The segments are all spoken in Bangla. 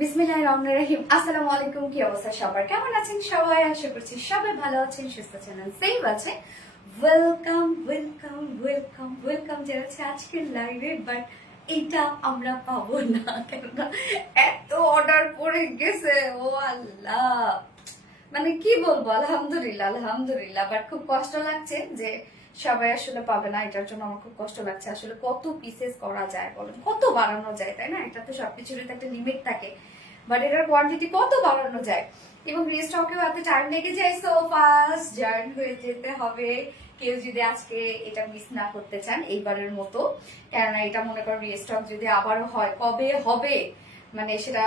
বিসমিল্লাহির রহমানির রহিম। আসসালামু আলাইকুম। কি অবস্থা সবার, কেমন আছেন সবাই? আশা করছি সবাই ভালো আছেন, সুস্থ আছেন, সেফ আছে। ওয়েলকাম ওয়েলকাম ওয়েলকাম ওয়েলকাম জানাচ্ছি আজকের লাইভে। বাট এইটা আমরা পাবো না, কেননা এত অর্ডার পড়ে গেছে। ও আল্লাহ, মানে কি বলবো, আলহামদুলিল্লাহ আলহামদুলিল্লাহ। বাট খুব কষ্ট লাগছে যে সবাই আসলে পাবে না, এটার জন্য আমার খুব কষ্ট লাগছে। আসলে কত পিসেস করা যায় বলেন, কত বাড়ানো যায়, তাই না? এটা তো সবকিছুরই তো একটা লিমিট থাকে, বাট এটার কোয়ান্টিটি কত বাড়ানো যায়। এবং রিস্টকেও এত টাইম লেগে যায়, সো ফাস্ট জার্ন হয়ে যেতে হবে কেউ যদি আজকে এটা মিস না করতে চান এইবারের মতো। কেননা এটা মনে করো রিস্টক যদি আবারও হয়, কবে হবে মানে সেটা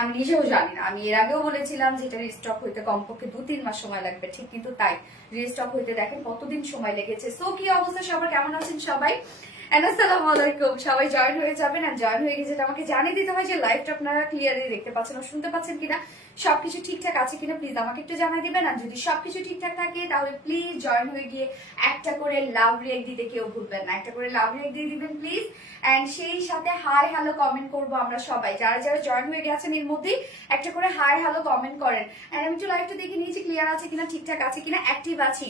আমি নিজেও জানি না। আমি এর আগেও বলেছিলাম যে এটা রিস্টক হইতে কমপক্ষে 2-3 মাস সময় লাগবে, ঠিক কিন্তু তাই। রিস্টক হইতে দেখেন কতদিন সময় লেগেছে। সো কি অবস্থা সবার, কেমন আছেন সবাই? আসসালামু আলাইকুম। সবাই জয়েন হয়ে যাবেন, আর জয়েন হয়ে গেছে আমাকে জানিয়ে দিতে হয় যে লাইভটা আপনারা ক্লিয়ারলি দেখতে পাচ্ছেন ও শুনতে পাচ্ছেন কিনা, সবকিছু ঠিকঠাক আছে কিনা প্লিজ আমাকে একটু জানিয়ে দিবেন। আর যদি সবকিছু ঠিকঠাক থাকে তাহলে প্লিজ জয়েন হয়ে গিয়ে একটা করে লাভ রিয়েক্ট দিতে কেউ ভুলবেন না, একটা করে লাভ রিয়েক্ট দিয়ে দিবেন প্লিজ। এন্ড সেই সাথে হাই হ্যালো কমেন্ট করবো আমরা সবাই, যারা যারা জয়েন হয়ে গেছেন এর মধ্যেই একটা করে হাই হ্যালো কমেন্ট করেন। এন্ড আমি একটু লাইভটা দেখে নিয়েছি ক্লিয়ার আছে কিনা, ঠিকঠাক আছে কিনা, অ্যাক্টিভ আছি।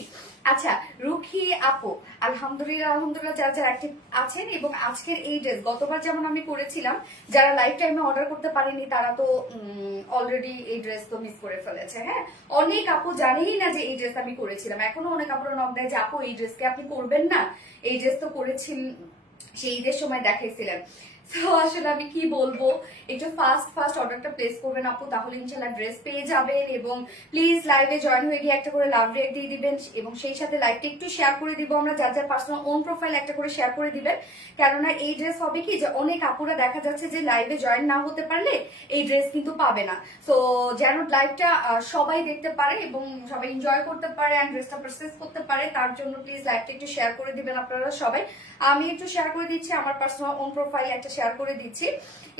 আচ্ছা, রুখি আপু আলহামদুলিল্লাহ আলহামদুলিল্লাহ, যারা যারা অ্যাক্টিভ আছেন। এবং আজকের এই ড্রেস গতবার যেমন আমি করেছিলাম, যারা লাইভ টাইমে অর্ডার করতে পারেনি তারা তো অলরেডি এই ড্রেস তো মিস করে ফেলেছে। হ্যাঁ, অনেক আপু জানেই না যে এই ড্রেস আমি করেছিলাম। এখনো অনেক আপুরা নক দেয় যে আপু এই ড্রেসকে আপনি করবেন না, এই ড্রেস তো করেছিল, সেই ঈদের সময় দেখাইছিলেন। তো আসলে আমি কি বলবো, একটু ফাস্ট ফাস্ট অর্ডারটা প্লেস করবেন আপু, তাহলে ইনশাল্লাহ ড্রেস পেয়ে যাবেন। এবং প্লিজ লাইভে জয়েন হয়ে গিয়ে একটা করে লাভ রেট দিয়ে দিবেন, এবং সেই সাথে লাইভটা একটু শেয়ার করে দিব আমরা, যার যার পার্সোনাল ওন প্রোফাইল একটা করে শেয়ার করে দিবেন। কেননা এই ড্রেস হবে কি যে অনেক আপুরা দেখা যাচ্ছে যে লাইভে জয়েন না হতে পারলে এই ড্রেস কিন্তু পাবে না। সো যেন লাইভটা সবাই দেখতে পারে এবং সবাই এনজয় করতে পারে এন্ড ড্রেসটা পারচেজ করতে পারে, তার জন্য প্লিজ লাইভটা একটু শেয়ার করে দিবেন আপনারা সবাই। আমি একটু শেয়ার করে দিচ্ছি, আমার পার্সোনাল ওন প্রোফাইল একটা শেয়ার করে দিচ্ছি,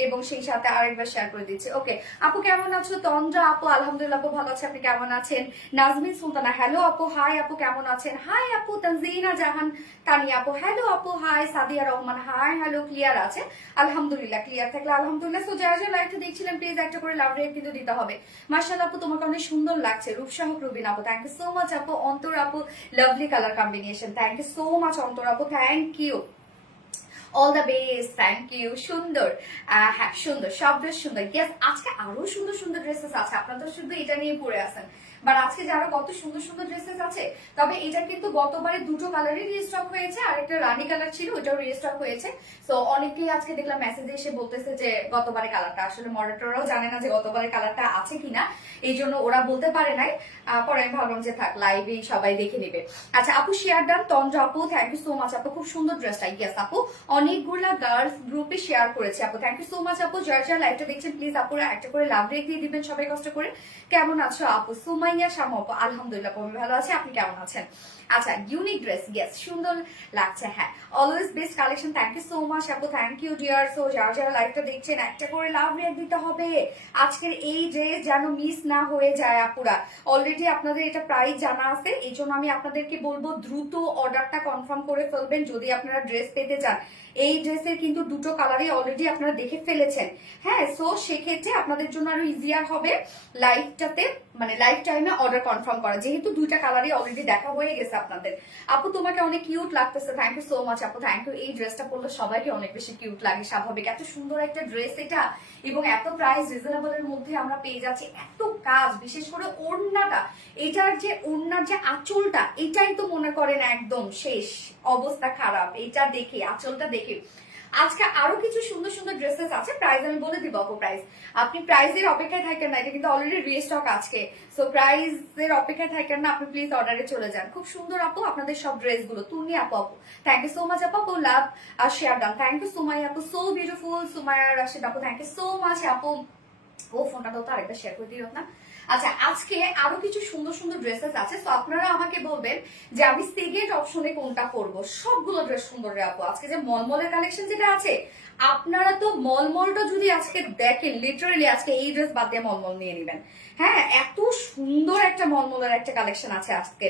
এবং সেই সাথে আরেকবার শেয়ার করে দিচ্ছি। ওকে আপু কেমন আছো? তন্দ্রা আপু আলহামদুলিল্লাহ আপু ভালো আছে, আপনি কেমন আছেন? নাজমিন সুলতানা হ্যালো আপু, হাই আপু কেমন আছেন? হাই আপু। তানজিনা জাহান তানিয়া আপু হ্যালো আপু, hi. Sadia Rahman hi hello, clear আছে আলহামদুলিল্লাহ, ক্লিয়ার থাকলে আলহামদুলিল্লাহ। সো যারা যারা লাইভটা দেখছিলেন প্লিজ একটা করে লাভ রেট কিন্তু দিতে হবে। মাশাআল্লাহ আপু তোমাকে অনেক সুন্দর লাগছে। রূপসাহ রুবিন আপু থ্যাংক ইউ সো মাচ আপু। অন্তর আপু lovely colour combination, thank you so much Antar আপু, thank you. All the best, thank you. সুন্দর, হ্যাঁ সুন্দর, সব ড্রেস সুন্দর। ইয়েস, আজকে আরো সুন্দর সুন্দর ড্রেসেস আছে, আপনারা তো শুধু এটা নিয়ে পড়ে আছেন, বাট আজকে যে আরো কত সুন্দর সুন্দর ড্রেসেস আছে। তবে এটা কিন্তু গতবারে দুটো কালারই রিস্টক হয়েছে, আর একটা রানী কালার ছিল ওইটাও রিস্টক হয়েছে। সো অনেকেই আজকে দেখলাম মেসেজে এসে বলতেছে যে গতবারে কালারটা, আসলে মডারেটররাও জানে না যে গতবারে কালারটা আছে কিনা, এই জন্য ওরা বলতে পারে নাই। পরে আমি ভাবলাম যে থাক, লাইভে সবাই দেখে নেবে। আচ্ছা আপু শেয়ার ডান। তন্দ্রা আপু থ্যাংক ইউ সো মাচ আপু, খুব সুন্দর ড্রেসটা। ইয়েস আপু, অনেকগুলা গার্লস গ্রুপে শেয়ার করেছে আপু, থ্যাংক ইউ সো মাচ আপু। যারা যারা লাইভটা দেখছেন প্লিজ আপুরা একটা করে লাভ রেখ দিয়ে দিবেন সবাই কষ্ট করে। কেমন আছো আপু? সুমাইয়া শামা আপু আলহামদুলিল্লাহ আমি ভালো আছি, আপনি কেমন আছেন? আচ্ছা, ইউনিক ড্রেস, ইয়েস সুন্দর লাগছে। হ্যাঁ, always best collection, thank you so much আপু, থ্যাংক ইউ ডিয়ার। সো যারা যারা লাইভটা দেখছেন একটা করে লাভ রেখ দিতে হবে। আজকের এই ড্রেস যেন মিস না হয়ে যায় আপুরা। অলরেডি আপনাদের এটা প্রাইস জানা আছে, এই জন্য আমি আপনাদেরকে বলবো দ্রুত অর্ডারটা কনফার্ম করে ফেলবেন যদি আপনারা ড্রেস পেতে চান। এই ড্রেসের কিন্তু দুটো কালারই অলরেডি আপনারা দেখে ফেলেছেন। হ্যাঁ, সো সেক্ষেত্রে আপনাদের জন্য আরো ইজিয়ার হবে লাইভটাতে, মানে লাইভ টাইমে অর্ডার কনফার্ম করা, যেহেতু দুইটা কালারই অলরেডি দেখা হয়ে গেছে আপনাদের। আপু তোমাকে অনেক কিউট লাগতেছে, থ্যাংক ইউ সো মাচ আপু, থ্যাংক ইউ। এই ড্রেসটা পরলে সবাইকে অনেক বেশি কিউট লাগে, স্বাভাবিক। এত সুন্দর একটা ড্রেস এটা, এবং এত প্রাইস রিজনেবল এর মধ্যে আমরা পেয়ে যাচ্ছি। এত কাজ, বিশেষ করে ওড়নাটা, এটার যে ওড়নার যে আঁচলটা, এটাই তো মনে করেন একদম শেষ অবস্থা খারাপ। এটা দেখে, আঁচলটা দেখে। আজকে আরো কিছু সুন্দর সুন্দর ড্রেসেস আছে, প্রাইস আমি বলে দিব আপু। প্রাইস আপনি প্রাইসের অপেক্ষায় থাকেন না, এটা কিন্তু অলরেডি রিস্টক আজকে। সো প্রাইসের অপেক্ষায় থাকেন না, আপনি প্লিজ অর্ডারে চলে যান। খুব সুন্দর আপু আপনাদের সব ড্রেস গুলো। তুমি আপু আপু থ্যাংক ইউ সো মাচ আপু, লাভ আর share done, thank you Sumaiya আপু, সো বিউটিফুল। সুমাইয়া রাশিদ আপু থ্যাংক ইউ সো মাচ আপু। ও ফোনটা তো আরেকবার শেয়ার করে দিও না। আচ্ছা, আজকে আরো কিছু সুন্দর সুন্দর ড্রেসেস আছে, তো আপনারা আমাকে বলবেন যে আমি সেকেন্ড অপশনে কোনটা করব। সবগুলো ড্রেস সুন্দর রে আপু। আজকে যে মলমলের কালেকশন যেটা আছে, আপনারা তো মলমলটা যদি আজকে দেখেন, লিটারালি আজকে এই ড্রেস বাদ দিয়ে মলমল নিয়ে নেবেন। হ্যাঁ, এত সুন্দর একটা মলমলের একটা কালেকশন আছে আজকে।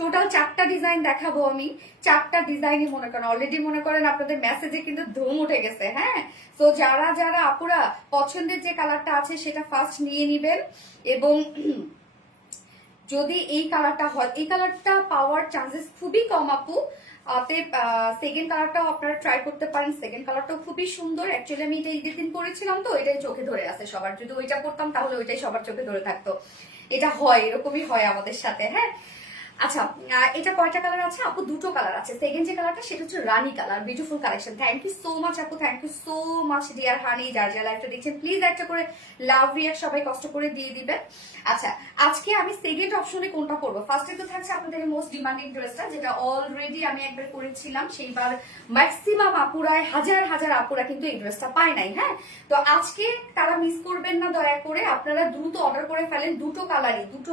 টোটাল 4টা ডিজাইন দেখাবো আমি। 4টা ডিজাইনই মনে করেন অলরেডি মনে করেন আপনাদের মেসেজে কিন্তু ধুম উঠে গেছে। হ্যাঁ, তো যারা যারা আপুরা পছন্দের যে কালারটা আছে সেটা ফার্স্ট নিয়ে নিবেন। এবং যদি এই কালারটা হয়, এই কালারটা পাওয়ার চান্সেস খুবই কম আপু। সেকেন্ড কালারটাও আপনারা ট্রাই করতে পারেন। সেকেন্ড কালারটাও খুবই সুন্দর। অ্যাকচুয়ালি আমি এটা ঈদের দিন পরেছিলাম, তো এটাই চোখে ধরে আছে সবার। যদি ওইটা পরতাম তাহলে ওইটাই সবার চোখে ধরে থাকতো। এটা হয়, এরকমই হয় আমাদের সাথে। হ্যাঁ, আচ্ছা, এটা কয়টা কালার আছে আপু? দুটো কালার আছে। সেকেন্ড যে কালারটা সেটা হচ্ছে রানী colour. Beautiful collection. Thank you so much আপু, thank you so much dear honey. যার যারা লাইভটা দেখছেন প্লিজ একটা করে লাভ রিয়াক্ট সবাই কষ্ট করে দিয়ে দিবেন। আচ্ছা, আজকে আমি সেকেন্ড অপশনে কোনটা পরবো? ফার্স্টে তো থাকছে আপনাদের মোস্ট ডিমান্ডিং ড্রেসটা, যেটা অলরেডি আমি একবার করেছিলাম। সেইবার ম্যাক্সিমাম আপুরায় হাজার হাজার আপুরা কিন্তু এই ড্রেসটা পায় নাই। হ্যাঁ, তো আজকে তারা মিস করবেন না, দয়া করে আপনারা দ্রুত অর্ডার করে ফেলেন। দুটো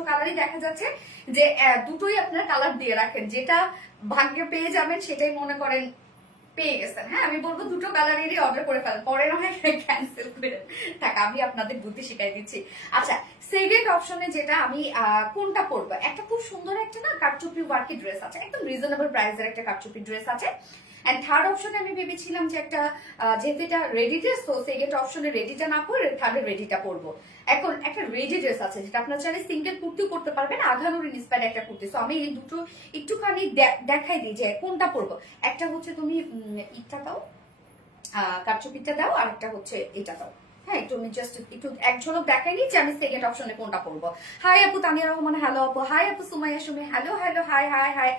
কালারই দেখা যাচ্ছে যে দুটোই আপনারা কালার দিয়ে রাখেন, যেটা ভাগ্যে পেয়ে যাবেন সেটাই মনে করেন পেয়ে গেছেন। হ্যাঁ, আমি বলবো দুটো কালারেরই অর্ডার করে ফেলেন, পরে না হয় ক্যান্সেল করে থাক, আমি আপনাদের বুদ্ধি শিখাই দিচ্ছি। আচ্ছা, সেকেন্ড অপশনে যেটা আমি কোনটা পরবো, একটা খুব সুন্দর একটা না কারচুপি ওয়ার্কি ড্রেস আছে, একদম রিজনেবল প্রাইসের একটা কারচুপি ড্রেস আছে। এন্ড থার্ড অপশনে আমি ভেবেছিলাম যে একটা যেহেতু এটা রেডি ড্রেস, তো সেকেন্ড অপশনে রেডিটা না পরে থার্ডে রেডিটা পরবো। এখন একটা রেডি ড্রেস আছে যেটা আপনার চাইলে সিঙ্গেল কুর্তিও করতে পারবেন, আঘানুর ইন্সপায়ার্ড একটা কুর্তি। তো আমি এই দুটো একটুখানি দেখাই দিই যে কোনটা পরবো। একটা হচ্ছে তুমি ইটটা দাও, কারচুপিটা দাও, আর একটা হচ্ছে এটা দাও। হ্যাঁ, একটু আমি জাস্ট একটু এক ঝলক দেখাই নিচ্ছি আমি সেকেন্ড অপশনে কোনটা পরবো। হাই আপু তানিয়া রহমান, হ্যালো আপু। হাই আপু Sumaiya Sumi, hello hello, hi hi hi.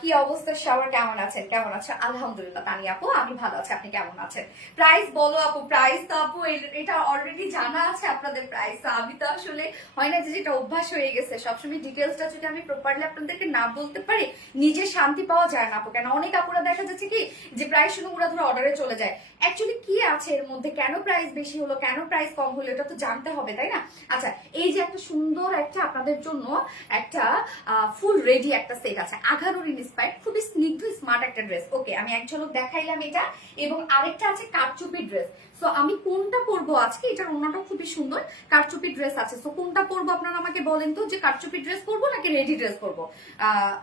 কি অবস্থা সবার, কেমন আছেন? কেমন আছেন? আলহামদুলিল্লাহ তানিয়া আপু, আমি ভালো আছি। আপনি কেমন আছেন? প্রাইস বলো আপু। প্রাইস তো আপু এটা অলরেডি জানা আছে আপনাদের প্রাইস। আমি তো আসলে হয় না যে যেটা অভ্যাস হয়ে গেছে, সবসময় ডিটেলসটা যদি আমি প্রপারলি আপনাদেরকে না বলতে পারি নিজের শান্তি পাওয়া যায় না আপু। কেন অনেক আপুরা দেখা যাচ্ছে কি যে প্রাইস শুনে ওরা ধরে অর্ডারে চলে যায়। অ্যাকচুয়ালি কি আছে এর মধ্যে, কেন প্রাইস বেশি হলো, কেন প্রাইস কম হলো, এটা তো জানতে হবে, তাই না? আচ্ছা, এই যে একটা সুন্দর একটা আপনাদের জন্য একটা ফুল রেডি একটা সেট আছে, আঘানুর ইন্সপায়ার্ড, খুবই স্নিগ্ধ স্মার্ট একটা ড্রেস। ওকে, আমি এক ঝলক দেখাইলাম এটা। এবং আরেকটা আছে কারচুপি ড্রেস। সো আমি কোনটা পরবো আজকে? এটার ওনাটাও খুবই সুন্দর, কারচুপি ড্রেস আছে। সো কোনটা পরবো আপনারা আমাকে বলেন তো, যে কারচুপি ড্রেস পরবো নাকি রেডি ড্রেস পরবো?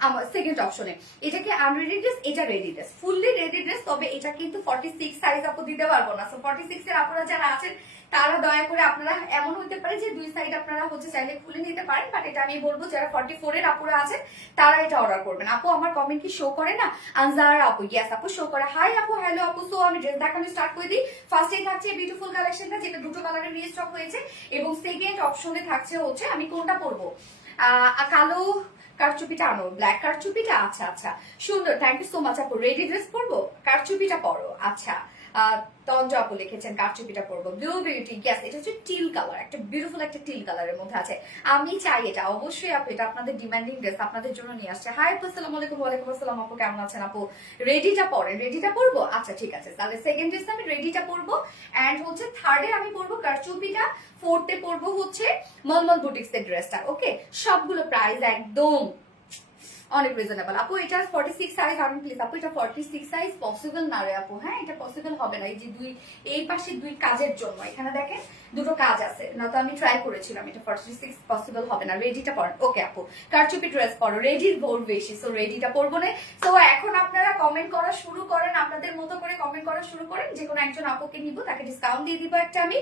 আমার সেকেন্ড অপশনে এটা কি আনরেডি ড্রেস, এটা ready dress, fully ready dress. তবে এটা কিন্তু 46 সাইজ আপু দিতে পারবো না। সো 46 এর আপনারা যারা আছেন তারা দয়া করে, আপনারা এমন হতে পারে যে দুই সাইড আপনারা হচ্ছে চাইলে খুলে নিতে পারেন, বাট এটা আমি বলবো যারা 44 এর আপুরা আছেন তারা এটা অর্ডার করবেন। আপু আমার কমেন্ট কি শো করে না? আনজার আপু, ইয়েস আপু শো করে। হাই আপু, হ্যালো আপু। সো আমি ড্রেস দেখানো স্টার্ট করে দিই। ফার্স্টেই থাকছে বিউটিফুল কালেকশনটা, যেটা দুটো কালারের রিস্টক হয়েছে। এবং সেকেন্ড অপশনে থাকছে হচ্ছে আমি কোনটা পরবো, কালো কারচুপিটা আনো, ব্ল্যাক কারচুপিটা। আচ্ছা আচ্ছা, সুন্দর, থ্যাংক ইউ সো মাচ আপু। রেডি ড্রেস পরবো, কারচুপিটা পরো। আচ্ছা, তঞ্জ আপু লিখেছেন কারচুপিটা পরবো। ব্লু বিউটি, ইয়েস, এটা হচ্ছে টিল কালার, একটা বিউটিফুল একটা টিল কালারের মধ্যে আছে। আমি চাই এটা অবশ্যই আপু, এটা আপনাদের ডিমান্ডিং ড্রেস, আপনাদের জন্য নিয়ে আসছে। হাই আপু, আসসালামু আলাইকুম। ওয়ালাইকুম আসসালাম আপু, কেমন আছেন আপু? রেডিটা পরেন, রেডিটা পরবো। আচ্ছা ঠিক আছে, তাহলে সেকেন্ড ড্রেস আমি রেডিটা পরবো। এন্ড হচ্ছে থার্ডে আমি পরবো কারচুপিটা, ফোর্থে পরবো হচ্ছে মলমল বুটিক্স এর ড্রেসটা। ওকে, সবগুলো প্রাইস একদম অনেক রিজনেবল আপু। এটা 46 সাইজ আনুন প্লিজ আপু। এটা 46 সাইজ পসিবল না রে আপু। হ্যাঁ, এটা পসিবল হবে না। এই যে এই পাশে দুই কাজের জন্য, এখানে দেখেন দুটো কাজ আছে না, তো আমি ট্রাই করেছিলাম, এটা 46 পসিবল হবে না। রেডিটা পরেন। ওকে আপু, কারচুপি ড্রেস পরো, রেডির ভোর বেশি, সো রেডিটা পরবো না। তো এখন আপনারা কমেন্ট করা শুরু করেন, আপনাদের মতো করে কমেন্ট করা শুরু করেন। যে কোনো একজন আপুকে নিব, তাকে ডিসকাউন্ট দিয়ে দিব, একটা আমি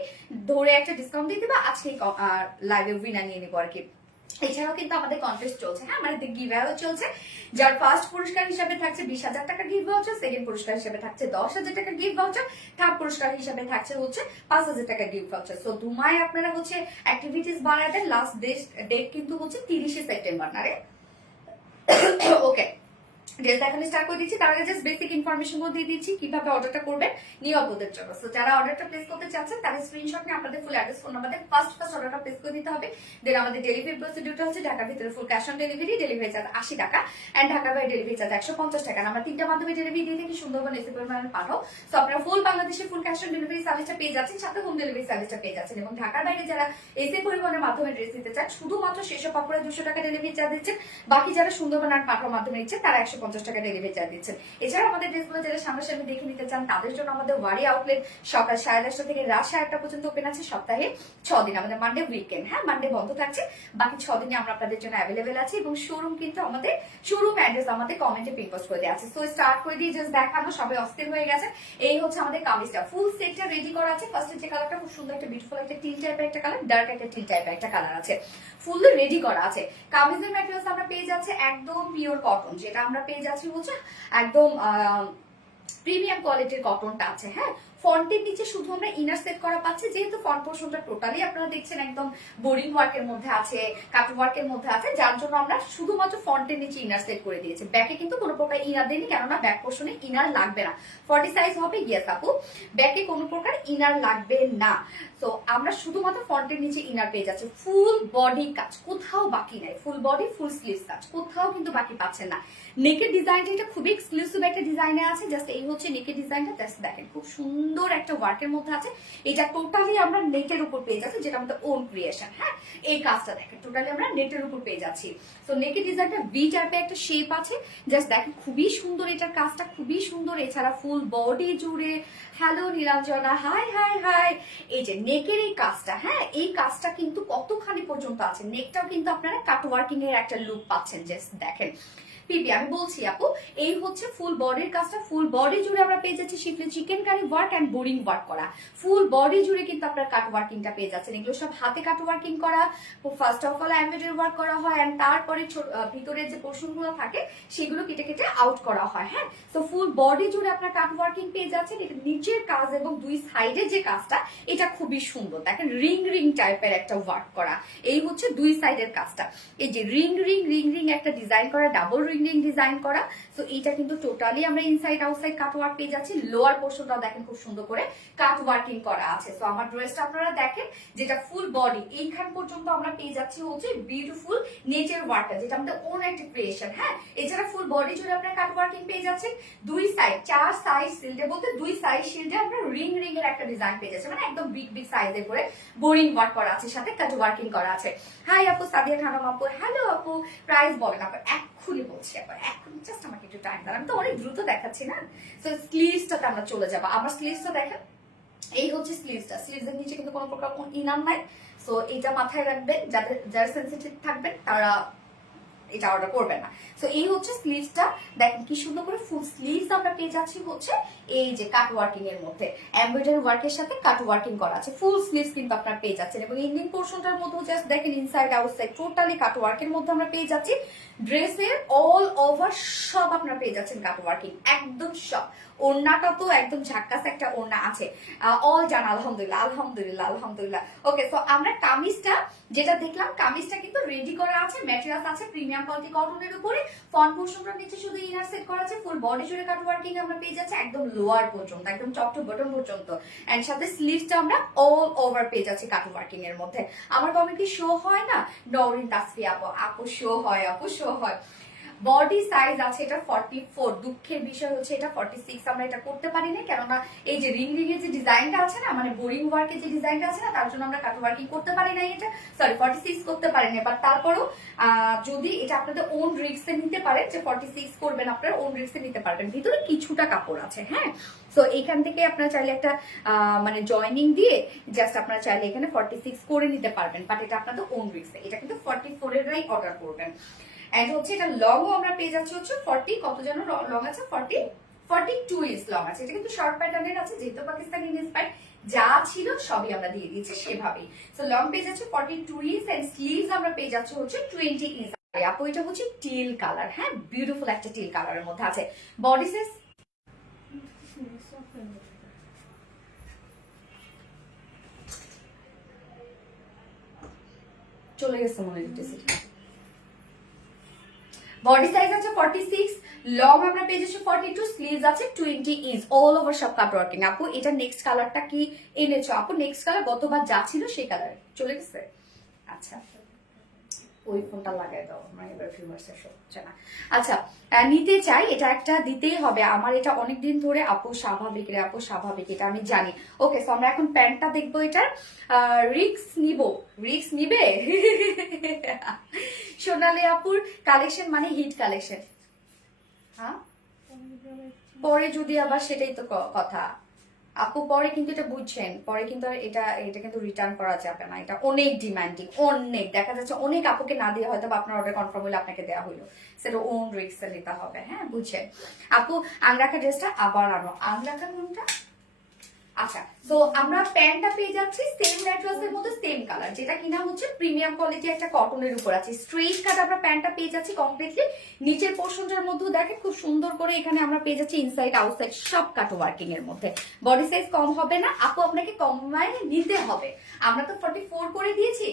ধরে একটা ডিসকাউন্ট দিয়ে দিব। আজকে লাইভে উইনার নিয়ে নিবো আর কি। এছাড়াও কিন্তু আমাদের কন্টেস্ট চলছে। হ্যাঁ, আমাদের গিভঅ্যাওয়ে চলছে, যার ফার্স্ট পুরস্কার হিসাবে থাকছে 20,000 টাকা গিফট ভাউচার, সেকেন্ড পুরস্কার হিসাবে থাকছে 10,000 টাকা গিফট ভাউচার, থার্ড পুরস্কার হিসাবে থাকছে হচ্ছে 5,000 টাকা গিফট ভাউচার। সো দুমায় আপনারা হচ্ছে অ্যাক্টিভিটিস বাড়ায় দেন। লাস্ট ডেট কিন্তু হচ্ছে 30 সেপ্টেম্বর না রে? ওকে, ড্রেস দেখানো স্টার্ট করে দিচ্ছি। তার আগে জাস্ট বেসিক ইনফরমেশন গুলো দিয়ে দিচ্ছি কিভাবে অর্ডারটা করবেন নিউ আপুদের জন্য। সো যারা অর্ডারটা প্লেস করতে চাচ্ছেন তারা স্ক্রিনশট নিয়ে আপনাদের full address phone number first অর্ডারটা প্লেস করে দিতে হবে। দেন আমাদের ডেলিভারি প্রসিডিউরটা হচ্ছে ঢাকার ভিতরে full cash on delivery, delivery charge 80 টাকা, এন্ড ঢাকার বাইরে ডেলিভারি চার্জ 150 টাকা। আমরা তিনটা মাধ্যমে ডেলিভারি দিয়ে থাকি, সুন্দরবন এসি পরিমাণ পাঠাও। সো আপনারা ফুল বাংলাদেশে ফুল ক্যাশ অন ডেলিভারি সার্ভিসটা পেয়ে যাচ্ছেন, সাথে হোম ডেলিভারি সার্ভিসটা পেয়ে যাচ্ছেন। এবং ঢাকার বাইরে যারা এসি পরিবহনের মাধ্যমে ড্রেস দিতে চান, শুধুমাত্র সেসব অপরাধ 200 টাকা ডেলিভারি চার্জ দিচ্ছেন। বাকি যারা সুন্দরবন আর পাঠাও মাধ্যমে নিচ্ছেন তারা 150 টাকা ডেলিভারি চার্জ দিচ্ছেন। এছাড়া আমাদের ড্রেসগুলো যারা সামনাসামনি দেখে নিতে চান তাদের জন্য আমাদের ওয়ারি আউটলেট সকাল 10:30 থেকে রাত 8:30 পর্যন্ত ওপেন আছে, সপ্তাহে 6 দিন। আমাদের মানডে উইকেন্ড, হ্যাঁ মানডে বন্ধ থাকছে, বাকি 6 দিনে আমরা আপনাদের জন্য অ্যাভেলেবেল আছে। এবং শোরুম কিন্তু আমাদের শোরুম অ্যাড্রেস আমাদের কমেন্টে পিন পোস্ট করে দেওয়া আছে। সো স্টার্ট করে দিয়ে জাস্ট দেখানো, সবাই অস্থির হয়ে গেছে। এই হচ্ছে আমাদের কামিজটা, ফুল সেটটা রেডি করা আছে। ফার্স্টে যে কালারটা খুব সুন্দর একটা বিউটিফুল একটা টিল টাইপের একটা কালার, ডার্ক একটা টিল টাইপের একটা কালার আছে, ফুল রেডি করা আছে। কামিজের ম্যাটেরিয়ালস আমরা পেয়ে যাচ্ছে একদম পিওর কটন, যেটা আমরা পেয়ে যাচ্ছি হচ্ছে একদম প্রিমিয়াম কোয়ালিটির কটনটা আছে। হ্যাঁ, ফন্টের নিচে শুধু আমরা ইনার সেট করা পাচ্ছি, যেহেতু ফন্ট পোর্শনটা টোটালি আপনারা দেখছেন একদম বোরিং ওয়ার্কের মধ্যে আছে, কাট ওয়ার্কের মধ্যে আছে, যার জন্য আমরা শুধুমাত্র ফন্টের নিচে ইনার সেট করে দিয়েছি। ব্যাকে কিন্তু কোনো প্রকার ইনার দেয়নি, কেননা ব্যাক পোর্শনে ইনার লাগবে না। 40 সাইজ হবে, ইয়েস আপু, ব্যাকে কোনো প্রকার ইনার লাগবে না। তো আমরা শুধুমাত্র ফন্টের নিচে ইনার পেয়ে যাচ্ছি। ফুল বডি কাজ, কোথাও বাকি নাই, ফুল বডি ফুল স্লিভস কাজ, কোথাও কিন্তু বাকি পাচ্ছেন না। নেকের ডিজাইনটা এটা খুবই এক্সক্লুসিভ একটা ডিজাইনে আছে। জাস্ট এই হচ্ছে নেকের ডিজাইনটা, জাস্ট দেখেন খুব সুন্দর একটা ওয়ার্কের মধ্যে আছে। এটা টোটালি আমরা নেটের উপর পেয়ে যাচ্ছি, যেটা আমাদের ওন ক্রিয়েশন। হ্যাঁ, এই কাজটা দেখেন টোটালি আমরা নেটের উপর পেয়ে যাচ্ছি। তো নেকের ডিজাইনটা ভি টাইপের একটা শেপ আছে, জাস্ট দেখেন খুবই সুন্দর, এটার কাজটা খুবই সুন্দর। এছাড়া ফুল বডি জুড়ে, hello Nilanjana, high hi high, এই যে নেকের এই কাজটা, হ্যাঁ এই কাজটা কিন্তু কতখানি পর্যন্ত আছে। নেকটাও কিন্তু আপনারা কাট ওয়ার্কিং এর একটা লুক পাচ্ছেন, জাস্ট দেখেন। পিপি আমি বলছি আপু, এই হচ্ছে ফুল বডির কাজটা, ফুল বডি জুড়ে আমরা পেয়ে যাচ্ছি শিফলি chikankari work and boring work করা। ফুল বডি জুড়ে কিন্তু আপনার কাট ওয়ার্কিংটা পেয়ে যাচ্ছেন। এগুলো সব হাতে কাট ওয়ার্কিং করা, first of all embroidery work করা হয়, এন্ড তারপরে ভিতরে যে পোর্শনগুলো থাকে সেগুলো কেটে কেটে আউট করা হয়। হ্যাঁ, তো ফুল বডি জুড়ে আপনার কাট ওয়ার্কিং পেয়ে যাচ্ছেন। এটা নিচের কাজ এবং দুই সাইডে যে কাজটা, এটা খুবই সুন্দর। দেখেন রিং রিং টাইপের একটা ওয়ার্ক করা, এই হচ্ছে দুই সাইডের কাজটা। এই যে রিং রিং রিং রিং একটা ডিজাইন করা, ডাবল রিং রিং ডিজাইন করা। তো এটা কিন্তু টোটালি আমরা ইনসাইড আউটসাইড কাট ওয়ার্ক পেয়ে যাচ্ছি। লোয়ার পোর্শনটাও দেখেন খুব সুন্দর করে কাট ওয়ার্কিং করা আছে। তো আমার ড্রেসটা আপনারা দেখেন, যেটা ফুল বডি এইখান পর্যন্ত আমরা পেয়ে যাচ্ছি হচ্ছে বিউটিফুল নেটের ওয়ার্কটা, যেটা আমাদের ওন একটা ক্রিয়েশন। হ্যাঁ, এছাড়া ফুল বডি জুড়ে আপনারা কাট ওয়ার্কিং পেয়ে যাচ্ছেন। দুই সাইড, 4 সাইড শিল্ডে, বলতে দুই সাইড শিল্ডে আমরা রিং রিং এর একটা ডিজাইন পেয়ে যাচ্ছি, মানে একদম বিগ বিগ সাইজের করে বোরিং ওয়ার্ক করা আছে, সাথে কাট ওয়ার্কিং করা আছে। হাই আপু, সাদিয়া খানম আপু, হ্যালো আপু, প্রাইস বলেন আপু। এক্ষুনি বলছি আপু, এখন জাস্ট আমাকে একটু টাইম দেন, আমি তো অনেক দ্রুত দেখাচ্ছি না। তো স্লিভসটাতে আমরা চলে যাবো। আমার স্লিভসটা দেখেন, এই হচ্ছে স্লিভসটা। স্লিভসের নিচে কিন্তু কোনো প্রকার ইনার নাই। সো এটা মাথায় রাখবেন, যারা সেনসিটিভ থাকবেন তারা এটা অর্ডার করবেন না। সো এই হচ্ছে স্লিভসটা, দেখেন কি সুন্দর করে ফুল স্লিভস আমরা পেয়ে যাচ্ছি হচ্ছে এই যে কাট ওয়ার্কিং এর মধ্যে, এমব্রয়ডারি ওয়ার্কের সাথে কাট ওয়ার্কিং করা আছে। ফুল স্লিভস কিন্তু আপনারা পেয়ে যাচ্ছেন। এবং ইন্ডিয়ান পোর্শনটার মধ্যে জাস্ট দেখেন ইনসাইড আউটসাইড টোটালি কাট ওয়ার্কের মধ্যে আমরা পেয়ে যাচ্ছি। ড্রেসের অল ওভার সব আপনারা পেয়ে যাচ্ছেন কাট ওয়ার্কিং, একদম সব। ওড়নাটা তো একদম ঝাক্কাস একটা ওড়না আছে, অল ডান, আলহামদুলিল্লাহ আলহামদুলিল্লাহ আলহামদুলিল্লাহ। ওকে, তো আমরা কামিজটা যেটা দেখলাম, কামিজটা কিন্তু রেডি করা আছে, ম্যাটেরিয়ালস আছে প্রিমিয়াম কোয়ালিটি কটনের উপরে। ফ্রন্ট পোর্শনটার নিচে শুধু ইনার সেট করা আছে, ফুল বডি জুড়ে কাট ওয়ার্কিং আমরা পেয়ে যাচ্ছি একদম লোয়ার পর্যন্ত, একদম টপ টু বটম পর্যন্ত। এন্ড সাথে স্লিভসটা আমরা অল ওভার পেয়ে যাচ্ছি কাট ওয়ার্কিং এর মধ্যে। আমার কমে কি শো হয় না? নওরিন তাসফি আপু, আপু শো হয়, আপু শো হয়। বডি সাইজ আছে এটা 44। দুঃখের বিষয় হচ্ছে এটা 46 আমরা এটা করতে পারি না, কেননা এই যে রিং রিং এর যে ডিজাইনটা আছে না, মানে বোরিং ওয়ার্কের যে ডিজাইনটা আছে না, তার জন্য আমরা কাট ওয়ার্কিং করতে পারি না। এটা সরি 46 করতে পারি না। বাট তারপরও যদি এটা আপনাদের ওন রিক্সে নিতে পারেন, যে 46 করবেন আপনারা ওন রিক্সে নিতে পারবেন। ভিতরে কিছুটা কাপড় আছে। হ্যাঁ, সো এইখান থেকে আপনারা চাইলে একটা মানে জয়েনিং দিয়ে জাস্ট আপনারা চাইলে এখানে 46 করে নিতে পারবেন, বাট এটা আপনাদের ওন রিক্সে। এটা কিন্তু 44 এরাই অর্ডার করবেন। এন্ড হচ্ছে এটা লংও আমরা পেয়ে যাচ্ছি হচ্ছে 40, কত যেন লং আছে, 42 ইঞ্চ লং আছে। এটা কিন্তু শর্ট প্যাটার্নের আছে, যেহেতু পাকিস্তানি ইন্সপায়ার্ড, যা ছিল সবই আমরা দিয়ে দিয়েছি সেভাবেই। সো লং পেয়ে যাচ্ছে 42 ইঞ্চ, এন্ড স্লিভস আমরা পেয়ে যাচ্ছি হচ্ছে 20 ইঞ্চ। আপু এটা হচ্ছে টিল কালার, হ্যাঁ বিউটিফুল একটা টিল কালারের মধ্যে আছে। বডি সাইজ চলে গেছে মনে হচ্ছে। বডি সাইজ আছে 46, লং আমরা পেয়ে যাচ্ছি 42, স্লিভস আছে 20 ইঞ্চ, অল ওভার সব কাট ওয়ার্কিং। আপু এটা নেক্সট কালারটা কি এনেছো? আপু নেক্সট কালার গতবার যা ছিল সেই কালার চলে গেছে। আচ্ছা, ওই ফোনটা লাগাই দাও, আমার এবার ভিউয়ার্সের শো হচ্ছে না। আচ্ছা, নিতে চাই, এটা একটা দিতেই হবে আমার, এটা অনেকদিন ধরে। আপু স্বাভাবিক রে, আপু স্বাভাবিক, এটা আমি জানি। ওকে, সো আমরা এখন প্যান্টটা দেখবো। এটার রিক্স নিবে সোনালী আপুর কালেকশন মানে হিট কালেকশন। হ্যাঁ পরে যদি আবার, সেটাই তো কথা আপু, পরে কিন্তু এটা বুঝছেন, পরে কিন্তু আর এটা এটা কিন্তু রিটার্ন করা যাবে না, এটা অনেক ডিমান্ডিং, অনেক দেখা যাচ্ছে অনেক আপুকে না দিয়ে হয়তো আপনার অর্ডার কনফার্ম হলে আপনাকে দেওয়া হলো, সেটা ওন রিস্ক নিতে হবে। হ্যাঁ বুঝছেন আপু। আংরাখা ড্রেসটা আবার আনো, আংরাখা কোনটা? আচ্ছা, তো আমরা প্যান্টটা পেয়ে যাচ্ছি সেম ম্যাটেরিয়ালসের মধ্যে সেম কালার, যেটা কিনা হচ্ছে প্রিমিয়াম কোয়ালিটি একটা কটনের উপর আছে, স্ট্রেইট কাট আমরা প্যান্টটা পেয়ে যাচ্ছি কমপ্লিটলি। নিচের পোর্শনটার মধ্যেও দেখেন খুব সুন্দর করে এখানে আমরা পেয়ে যাচ্ছি ইনসাইড আউটসাইড সব কাট ওয়ার্কিং এর মধ্যে। বডি সাইজ কম হবে না আপু, আপনাকে কমায় নিতে হবে। আমরা তো 44 করে দিয়েছি,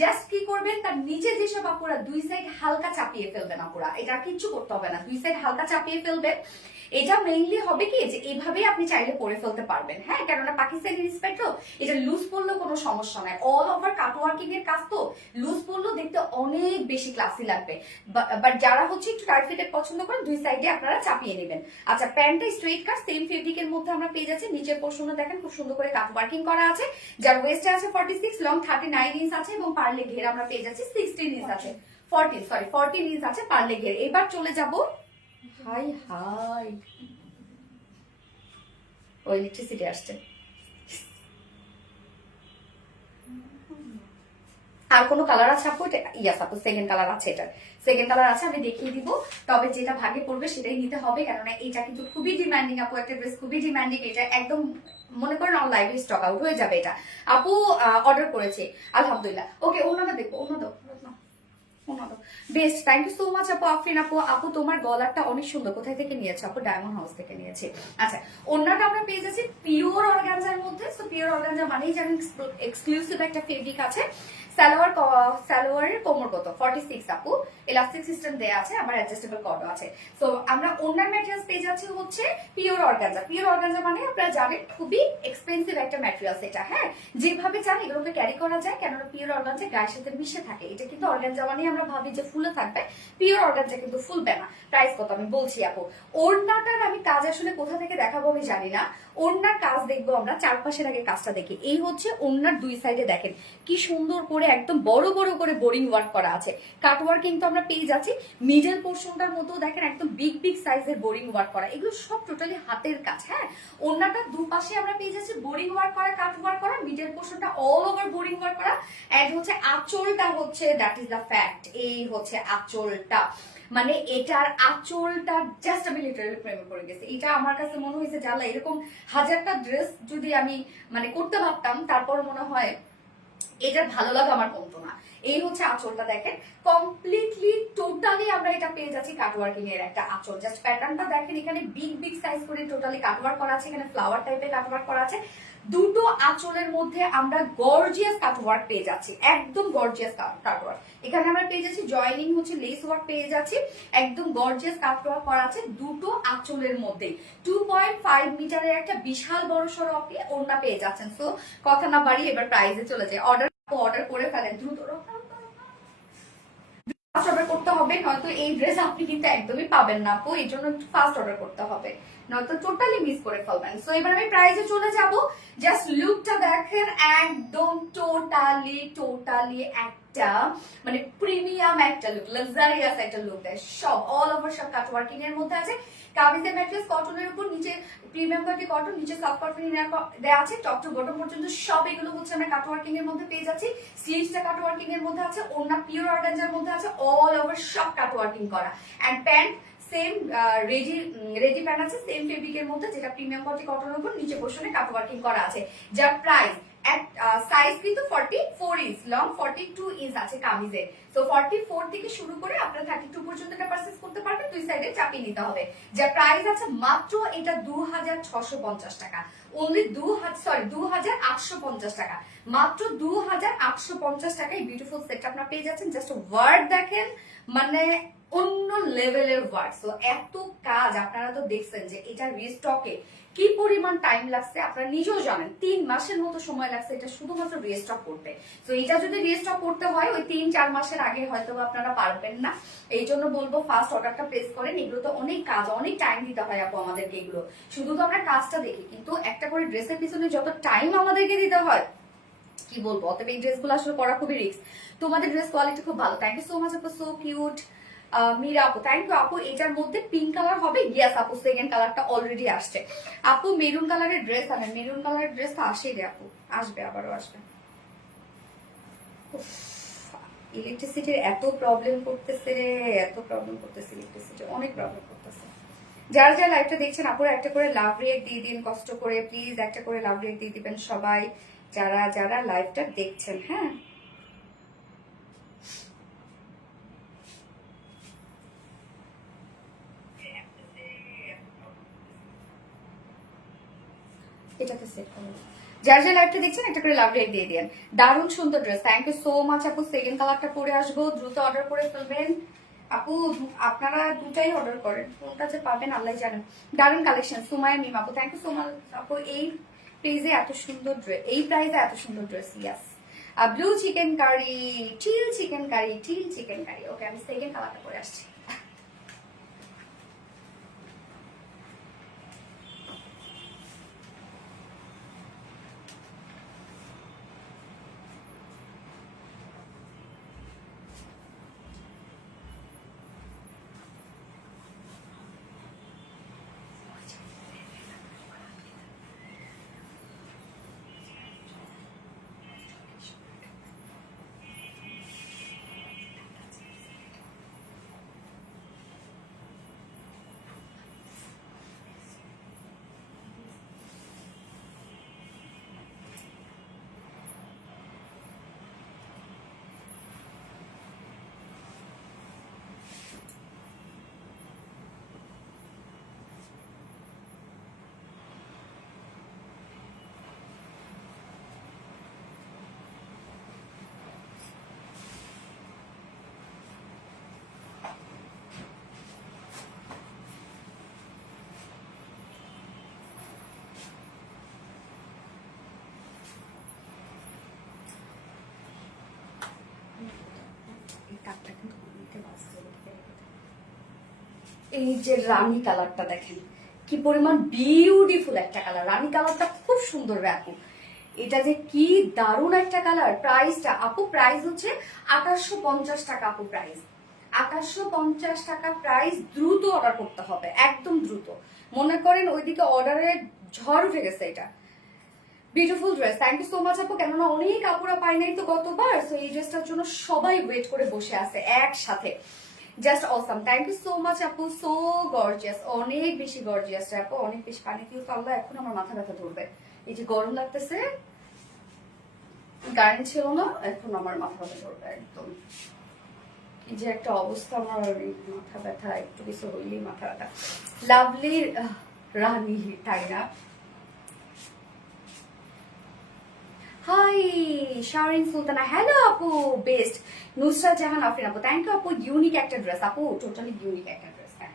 জাস্ট কি করবেন, তার নিচে যেসব আপুরা দুই সাইড হালকা চাপিয়ে ফেলবেন, আপুরা এটা কিচ্ছু করতে হবে না, দুই সাইড হালকা চাপিয়ে ফেলবেন। এটা মেইনলি হবে কি যে এইভাবেই আপনি চাইলে পরে ফেলতে পারবেন। হ্যাঁ, কেননা পাকিস্তানি রিসপেক্ট তো এটা লুজ পড়লেও কোনো সমস্যা নাই, অল ওভার কাট ওয়ার্কিং এর কাজ তো লুজ পড়লেও দেখতে অনেক বেশি ক্লাসি লাগবে। বাট যারা হচ্ছে একটু টাইট ফিটেড পছন্দ করেন দুই সাইডে আপনারা চাপিয়ে নেবেন। আচ্ছা, প্যান্টটা স্ট্রেইট কাট সেম ফেব্রিকের মধ্যে আমরা পেয়ে যাচ্ছি, নিচের পোর্শনে দেখেন খুব সুন্দর করে কাট ওয়ার্কিং করা আছে, যার ওয়েস্টে আছে 46, লং 39 ইঞ্চ আছে এবং পার্লে ঘের আমরা পেয়ে যাচ্ছি 16 ইঞ্চ আছে, 14 ইঞ্চ আছে পার্লে ঘের। এবার চলে যাব, হাই হাই ও ইলেকট্রিসিটি আসছে। আর কোনো কালার আছে আপু? এটা ইয়াস আপু, সেকেন্ড কালার আছে, এটা সেকেন্ড কালার আছে, আমি দেখিয়ে দিব। তবে যেটা ভাগে পড়বে সেটাই নিতে হবে, কেননা এটা কিন্তু খুবই ডিমান্ডিং আপু, একটা ড্রেস খুবই ডিমান্ডিং। এটা একদম মনে করেন অন লাইভে স্টক আউট হয়ে যাবে। এটা আপু অর্ডার করেছে আলহামদুলিল্লাহ। ওকে, অন্যটা দেখবো, অন্য দাও best, thank you so much আপু। আফরিন আপু, আপু তোমার গলারটা অনেক সুন্দর, কোথায় থেকে নিয়েছো আপু? ডায়মন্ড হাউস থেকে নিয়েছি। আচ্ছা, অন্যটা আমরা পেয়ে যাচ্ছি পিওর অর্গানজার মধ্যে। সো পিওর অর্গানজা মানেই জানেন এক্সক্লুসিভ একটা ফেব্রিক আছে। সালোয়ারের কোমর কত 46 আপু, ইলাস্টিক সিস্টেম দেয়া আছে, আবার অ্যাডজাস্টেবল কর্ডও আছে। সো আমরা ওনার ম্যাটেরিয়ালস পেয়ে যাচ্ছি হচ্ছে পিওর অর্গানজা। পিওর অর্গানজা মানে আপনারা জানেন খুবই এক্সপেন্সিভ একটা ম্যাটেরিয়ালস এটা। হ্যাঁ, যেভাবে চান এগুলোকে ক্যারি করা যায়, কেননা পিওর অর্গানজা গায়ের সাথে মিশে থাকে। এটা কিন্তু অর্গানজা মানে আমরা ভাবি যে ফুলে থাকবে, পিওর অর্গানজা কিন্তু ফুলবে না। প্রাইস কত আমি বলছি আপু। ওড়নাটার আমি কাজ আসলে কোথা থেকে দেখাবো আমি জানি না, ওড়নার কাজ দেখবো আমরা, চারপাশের আগে কাজটা দেখি। এই হচ্ছে ওড়নার দুই সাইডে দেখেন কি সুন্দর করে একদম বড় বড় করে বোরিং ওয়ার্ক করা আছে, কাট ওয়ার্ক কিন্তু আমরা পেয়ে যাচ্ছি। মিডল পোর্শনটার মতো দেখেন একদম বিগ বিগ সাইজের বোরিং ওয়ার্ক করা, এগুলো সব টোটালি হাতের কাজ। হ্যাঁ, ওড়নাটার দুপাশে আমরা পেয়ে যাচ্ছি বোরিং ওয়ার্ক করা, কাট ওয়ার্ক করা, মিডল পোর্শনটা অল ওভার বোরিং ওয়ার্ক করা। এন্ড হচ্ছে আঁচলটা হচ্ছে দ্যাট ইজ দ্য ফ্যাক্ট, এই হচ্ছে আঁচলটা, মানে এটার আঁচলটা জাস্ট আমি লিটারালি প্রেমে পড়ে গেছি। এটা আমার কাছে মনে হয়েছে জানলা এরকম হাজারটা ড্রেস যদি আমি মানে করতে পারতাম, তারপর মনে হয় এটার ভালো লাগা আমার কমতো না। এই হচ্ছে আঁচলটা দেখেন, কমপ্লিটলি টোটালি আমরা এটা পেয়ে যাচ্ছি কাটওয়ার্কিং এর একটা আঁচল। জাস্ট প্যাটার্নটা দেখেন, এখানে বিগ বিগ সাইজ করে টোটালি কাটওয়ার্ক করা আছে, এখানে ফ্লাওয়ার টাইপের কাটওয়ার্ক করা আছে। দুটো আঁচলের মধ্যে আমরা গর্জিয়াস কাটওয়ার্ক পেয়ে যাচ্ছি, একদম গর্জিয়াস কাটওয়ার্ক। এখানে আমরা পেয়ে যাচ্ছি জয়েনিং হচ্ছে লেস ওয়ার্ক পেয়ে যাচ্ছি, একদম গর্জিয়াস কাটওয়ার্ক করা আছে দুটো আঁচলের মধ্যে। 2.5 মিটারের একটা বিশাল বড় সড়ো আপনি ওড়না পেয়ে যাচ্ছেন। সো কথা না বাড়িয়ে এবার প্রাইসে চলে যায়। অর্ডার করে ফেলেন দ্রুত, অর্ডার করতে হবে, নয়তো এই ড্রেস আপনি কিন্তু একদমই পাবেন না আপু। এই জন্য একটু ফাস্ট অর্ডার করতে হবে, নয়তো টোটালি মিস করে ফেলবেন। সো এবার আমি প্রাইসে চলে যাব। জাস্ট লুকটা দেখেন, একদম টোটালি একটা মানে প্রিমিয়াম একটা লুক, লাক্সারিয়াস একটা লুক দেয়। সব অল ওভার সব কাট ওয়ার্কিং এর মধ্যে আছে। কামিজের ম্যাটেরিয়ালস কটনের উপর, নিচে প্রিমিয়াম কোয়ালিটি কটন, নিচে সফট কটন দেওয়া আছে, টপ টু বটম পর্যন্ত সব এগুলো হচ্ছে আমরা কাট ওয়ার্কিং এর মধ্যে পেয়ে যাচ্ছি। স্লিভসটা কাট ওয়ার্কিং এর মধ্যে আছে, ওড়না পিওর অর্গানজার মধ্যে আছে, অল ওভার সব কাট ওয়ার্কিং করা। And pant same ready pant আছে সেম ফেব্রিকের মধ্যে, যেটা প্রিমিয়াম কোয়ালিটি কটনের উপর, নিচে পোর্শনে কাট ওয়ার্কিং করা আছে। যার প্রাইস সাইজ কিন্তু 44 ইঞ্চ, লং 42 ইঞ্চ আছে কামিজের। তো 44 থেকে শুরু করে আপনারা 32 পর্যন্ত এটা পারচেজ করতে পারবেন, দুই সাইডে চাপিয়ে নিতে হবে। যার প্রাইস আছে মাত্র এটা 2650 টাকা, অনলি 2850 টাকা, মাত্র 2850 টাকায় বিউটিফুল সেট আপনারা পেয়ে যাচ্ছেন। জাস্ট ওয়ার্ড দেখেন, মানে অন্য লেভেলের ওয়ার্ক। সো এত কাজ আপনারা তো দেখছেন যে এটা রিস্টকে কি পরিমাণ টাইম লাগছে, আপনারা নিজেও জানেন 3 মাসের মতো সময় লাগছে এটা শুধুমাত্র রিস্টক করতে। তো এটা যদি রিস্টক করতে হয় ওই 3-4 মাসের আগে হয়তো আপনারা পারবেন না। এই জন্য বলবো ফার্স্ট অর্ডারটা প্লেস করেন। এগুলো তো অনেক কাজ, অনেক টাইম দিতে হয় আপু আমাদেরকে। এগুলো শুধু তো আমরা কাজটা দেখি, কিন্তু একটা করে ড্রেসের পিছনে যত টাইম আমাদেরকে দিতে হয় কি বলবো। অতএব এই ড্রেসগুলো আসলে করা খুবই রিস্ক। তোমাদের ড্রেস কোয়ালিটি খুব ভালো, থ্যাংক ইউ সো মাচ আপু, সো কিউট। মীরা আপু থ্যাংক ইউ আপু। এটার মধ্যে পিঙ্ক কালার হবে, ইয়েস আপু সেকেন্ড কালারটা অলরেডি আসছে। আপু মেরুন কালারের ড্রেস আনেন, মেরুন কালারের ড্রেস তো আসেই রে আপু, আসবে আবারও আসবে। ইলেকট্রিসিটির এত প্রবলেম করতেছে রে, এত প্রবলেম করতেছে ইলেকট্রিসিটি, অনেক প্রবলেম করতেছে। যারা যারা লাইভটা দেখছেন আপুরা একটা করে লাভ রিয়েক্ট দিয়ে দিন কষ্ট করে, প্লিজ একটা করে লাভ রিয়েক্ট দিয়ে দিবেন সবাই যারা যারা লাইভটা দেখছেন। হ্যাঁ এটাকে সেট করুন। যার যে লাইভটা দেখছেন একটা করে লাভ রেট দিয়ে দিন। দারুণ সুন্দর dress, thank you so much আপু। সেকেন্ড কালারটা পরে আসবো, দ্রুত অর্ডার করে ফেলবেন আপু। আপনারা দুটাই অর্ডার করেন, কোনটা যে পাবেন আল্লাহ জানেন। দারুণ কালেকশন সুমায়া মিম আপু, থ্যাংক ইউ সো মাচ আপু। এই পেজে এত সুন্দর ড্রেস, এই প্রাইসে এত সুন্দর dress, yes. Blue chikankari, teal chikankari, teal chikankari. Okay আমি সেকেন্ড কালারটা পরে আসছি। এই যে রানী কালারটা দেখেন কি পরিমাণ বিউটিফুল একটা কালার, রানী কালারটা খুব সুন্দর আপু। এটা যে কি দারুণ একটা কালার। প্রাইসটা আপু, প্রাইস হচ্ছে 2850 টাকা আপু, প্রাইস 2850 টাকা প্রাইস। দ্রুত অর্ডার করতে হবে, একদম দ্রুত। মনে করেন ওইদিকে অর্ডারের ঝড় উঠে গেছে। এটা beautiful dress, thank you so much আপু। কেননা অনেক আপুরা পাই নাই তো গতবার, সো এই ড্রেসটার জন্য সবাই ওয়েট করে বসে আছে একসাথে। Just awesome, thank you so much আপু। সো গর্জিয়াস, অনেক বেশি গর্জিয়াস আপু, অনেক বেশি। পানি দিয়ে তো আল্লাহ এখন আমার মাথা ব্যথা ধরবে। এই যে গরম লাগতেছে, কারেন্ট ছিল না, এখন আমার মাথা ব্যথা ধরবে একদম। এই যে একটা অবস্থা, আমার মাথা ব্যথা একটু কিছু হইলেই মাথা ব্যথা। লাভলি রানী, তাই না? হাই শারিন সুলতানা, হ্যালো আপু, বেস্ট। নুসরাত জাহান আফরিন আপু, থ্যাংক ইউ আপু। ইউনিক একটা ড্রেস আপু, টোটালি ইউনিক একটা ড্রেস। হ্যাঁ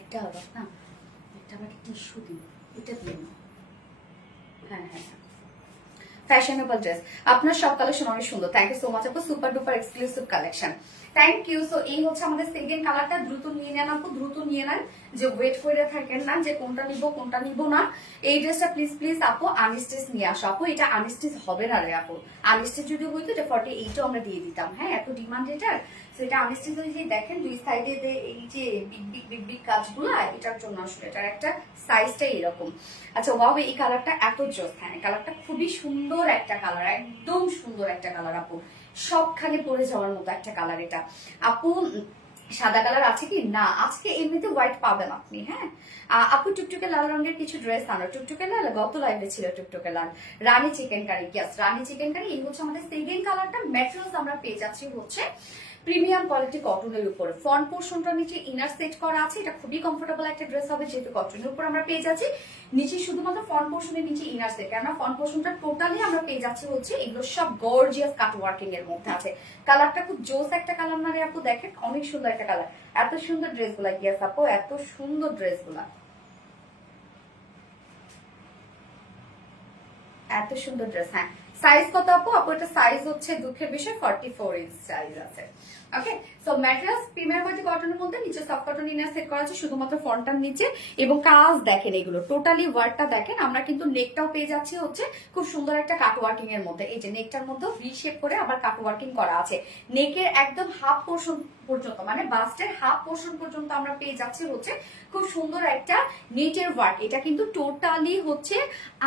একটা না, একটা আমাকে টিস্যু দিন, এটা দিন। হ্যাঁ হ্যাঁ হ্যাঁ, ফ্যাশনেবল ড্রেস। আপনার সব কালেকশন অনেক সুন্দর, থ্যাংক ইউ সো মাচ আপু। Super duper exclusive collection, thank you. So এই হচ্ছে আমাদের সেকেন্ড কালারটা, দ্রুত নিয়ে নেন আপু, দ্রুত নিয়ে নেন। যে ওয়েট করে থাকেন না যে কোনটা নিব কোনটা নিব না। এই ড্রেসটা প্লিজ প্লিজ আপু আনস্টিচ নিয়ে আসো আপু। এটা আনস্টিচ হবে না রে আপু, আনস্টিচ যদি হইতো এটা 48ও আমরা দিয়ে দিতাম। হ্যাঁ এত ডিমান্ড এটার, সেটা আনস্টিচ হয়ে যে দেখেন দুই সাইডে এই যে বিগ বিগ বিগ বিগ কাজগুলা, এটার জন্য আসলে এটার একটা সাইজটাই এরকম। আচ্ছা ওয়াও, এই কালারটা এত জোস। হ্যাঁ কালারটা খুবই সুন্দর একটা কালার, একদম সুন্দর একটা কালার আপু, সবখানে পরে যাওয়ার মতো একটা কালার এটা আপু। সাদা কালার আছে কি না, আজকে এমনিতে হোয়াইট পাবেন আপনি। হ্যাঁ আপু টুকটুকে লাল রঙের কিছু ড্রেস আনো, টুকটুকে লাল গত লাইভে ছিল, টুকটুকে লাল। রানী চিকেন কারি, ইয়াস রানী চিকেন কারি। এই হচ্ছে আমাদের সেকেন্ড কালারটা। ম্যাটেরিয়ালস আমরা পেয়ে যাচ্ছি হচ্ছে প্রিমিয়াম কোয়ালিটি কটনের উপরে। ফ্রন্ট পোর্শনটা নিচে ইনার সেট করা আছে, এটা খুবই কমফোর্টেবল একটা ড্রেস হবে যেহেতু কটনের উপর আমরা পেয়ে যাচ্ছি। নিচে শুধুমাত্র ফ্রন্ট পোর্শনের নিচে ইনার সেট, কেননা ফ্রন্ট পোর্শনটা টোটালি আমরা পেয়ে যাচ্ছি হচ্ছে এগুলো সব গর্জিয়াস কাট ওয়ার্কিং এর মধ্যে আছে। কালারটা খুব জোস একটা কালার না রে আপু, দেখেন অনেক সুন্দর একটা কালার। এত সুন্দর ড্রেস গুলা, ইয়াস আপু এত সুন্দর ড্রেস গুলা, এত সুন্দর ড্রেস। হ্যাঁ সাইজ কত আপু? আপু এটা সাইজ হচ্ছে দুঃখের বিষয় 44 ইঞ্চ সাইজ আছে। ওকে, সো ম্যাটেরিয়ালস প্রিমিয়ার কোয়ালিটি কটনের মধ্যে নিচে সফট কটন ইনার সেট করা আছে শুধুমাত্র ফ্রন্টটার নিচে, এবং কাজ দেখেন এগুলো টোটালি ওয়ার্কটা দেখেন। আমরা কিন্তু নেকটাও পেয়ে যাচ্ছি হচ্ছে খুব সুন্দর একটা কাট ওয়ার্কিং এর মধ্যে। এই যে নেকটার মধ্যে ভি শেপ করে আবার কাট ওয়ার্কিং করা আছে। নেকের একদম হাফ পোর্শন পর্যন্ত মানে বাস্টের হাফ পোর্শন পর্যন্ত আমরা পেয়ে যাচ্ছি হচ্ছে খুব সুন্দর একটা নেটের ওয়ার্ক। এটা কিন্তু টোটালি হচ্ছে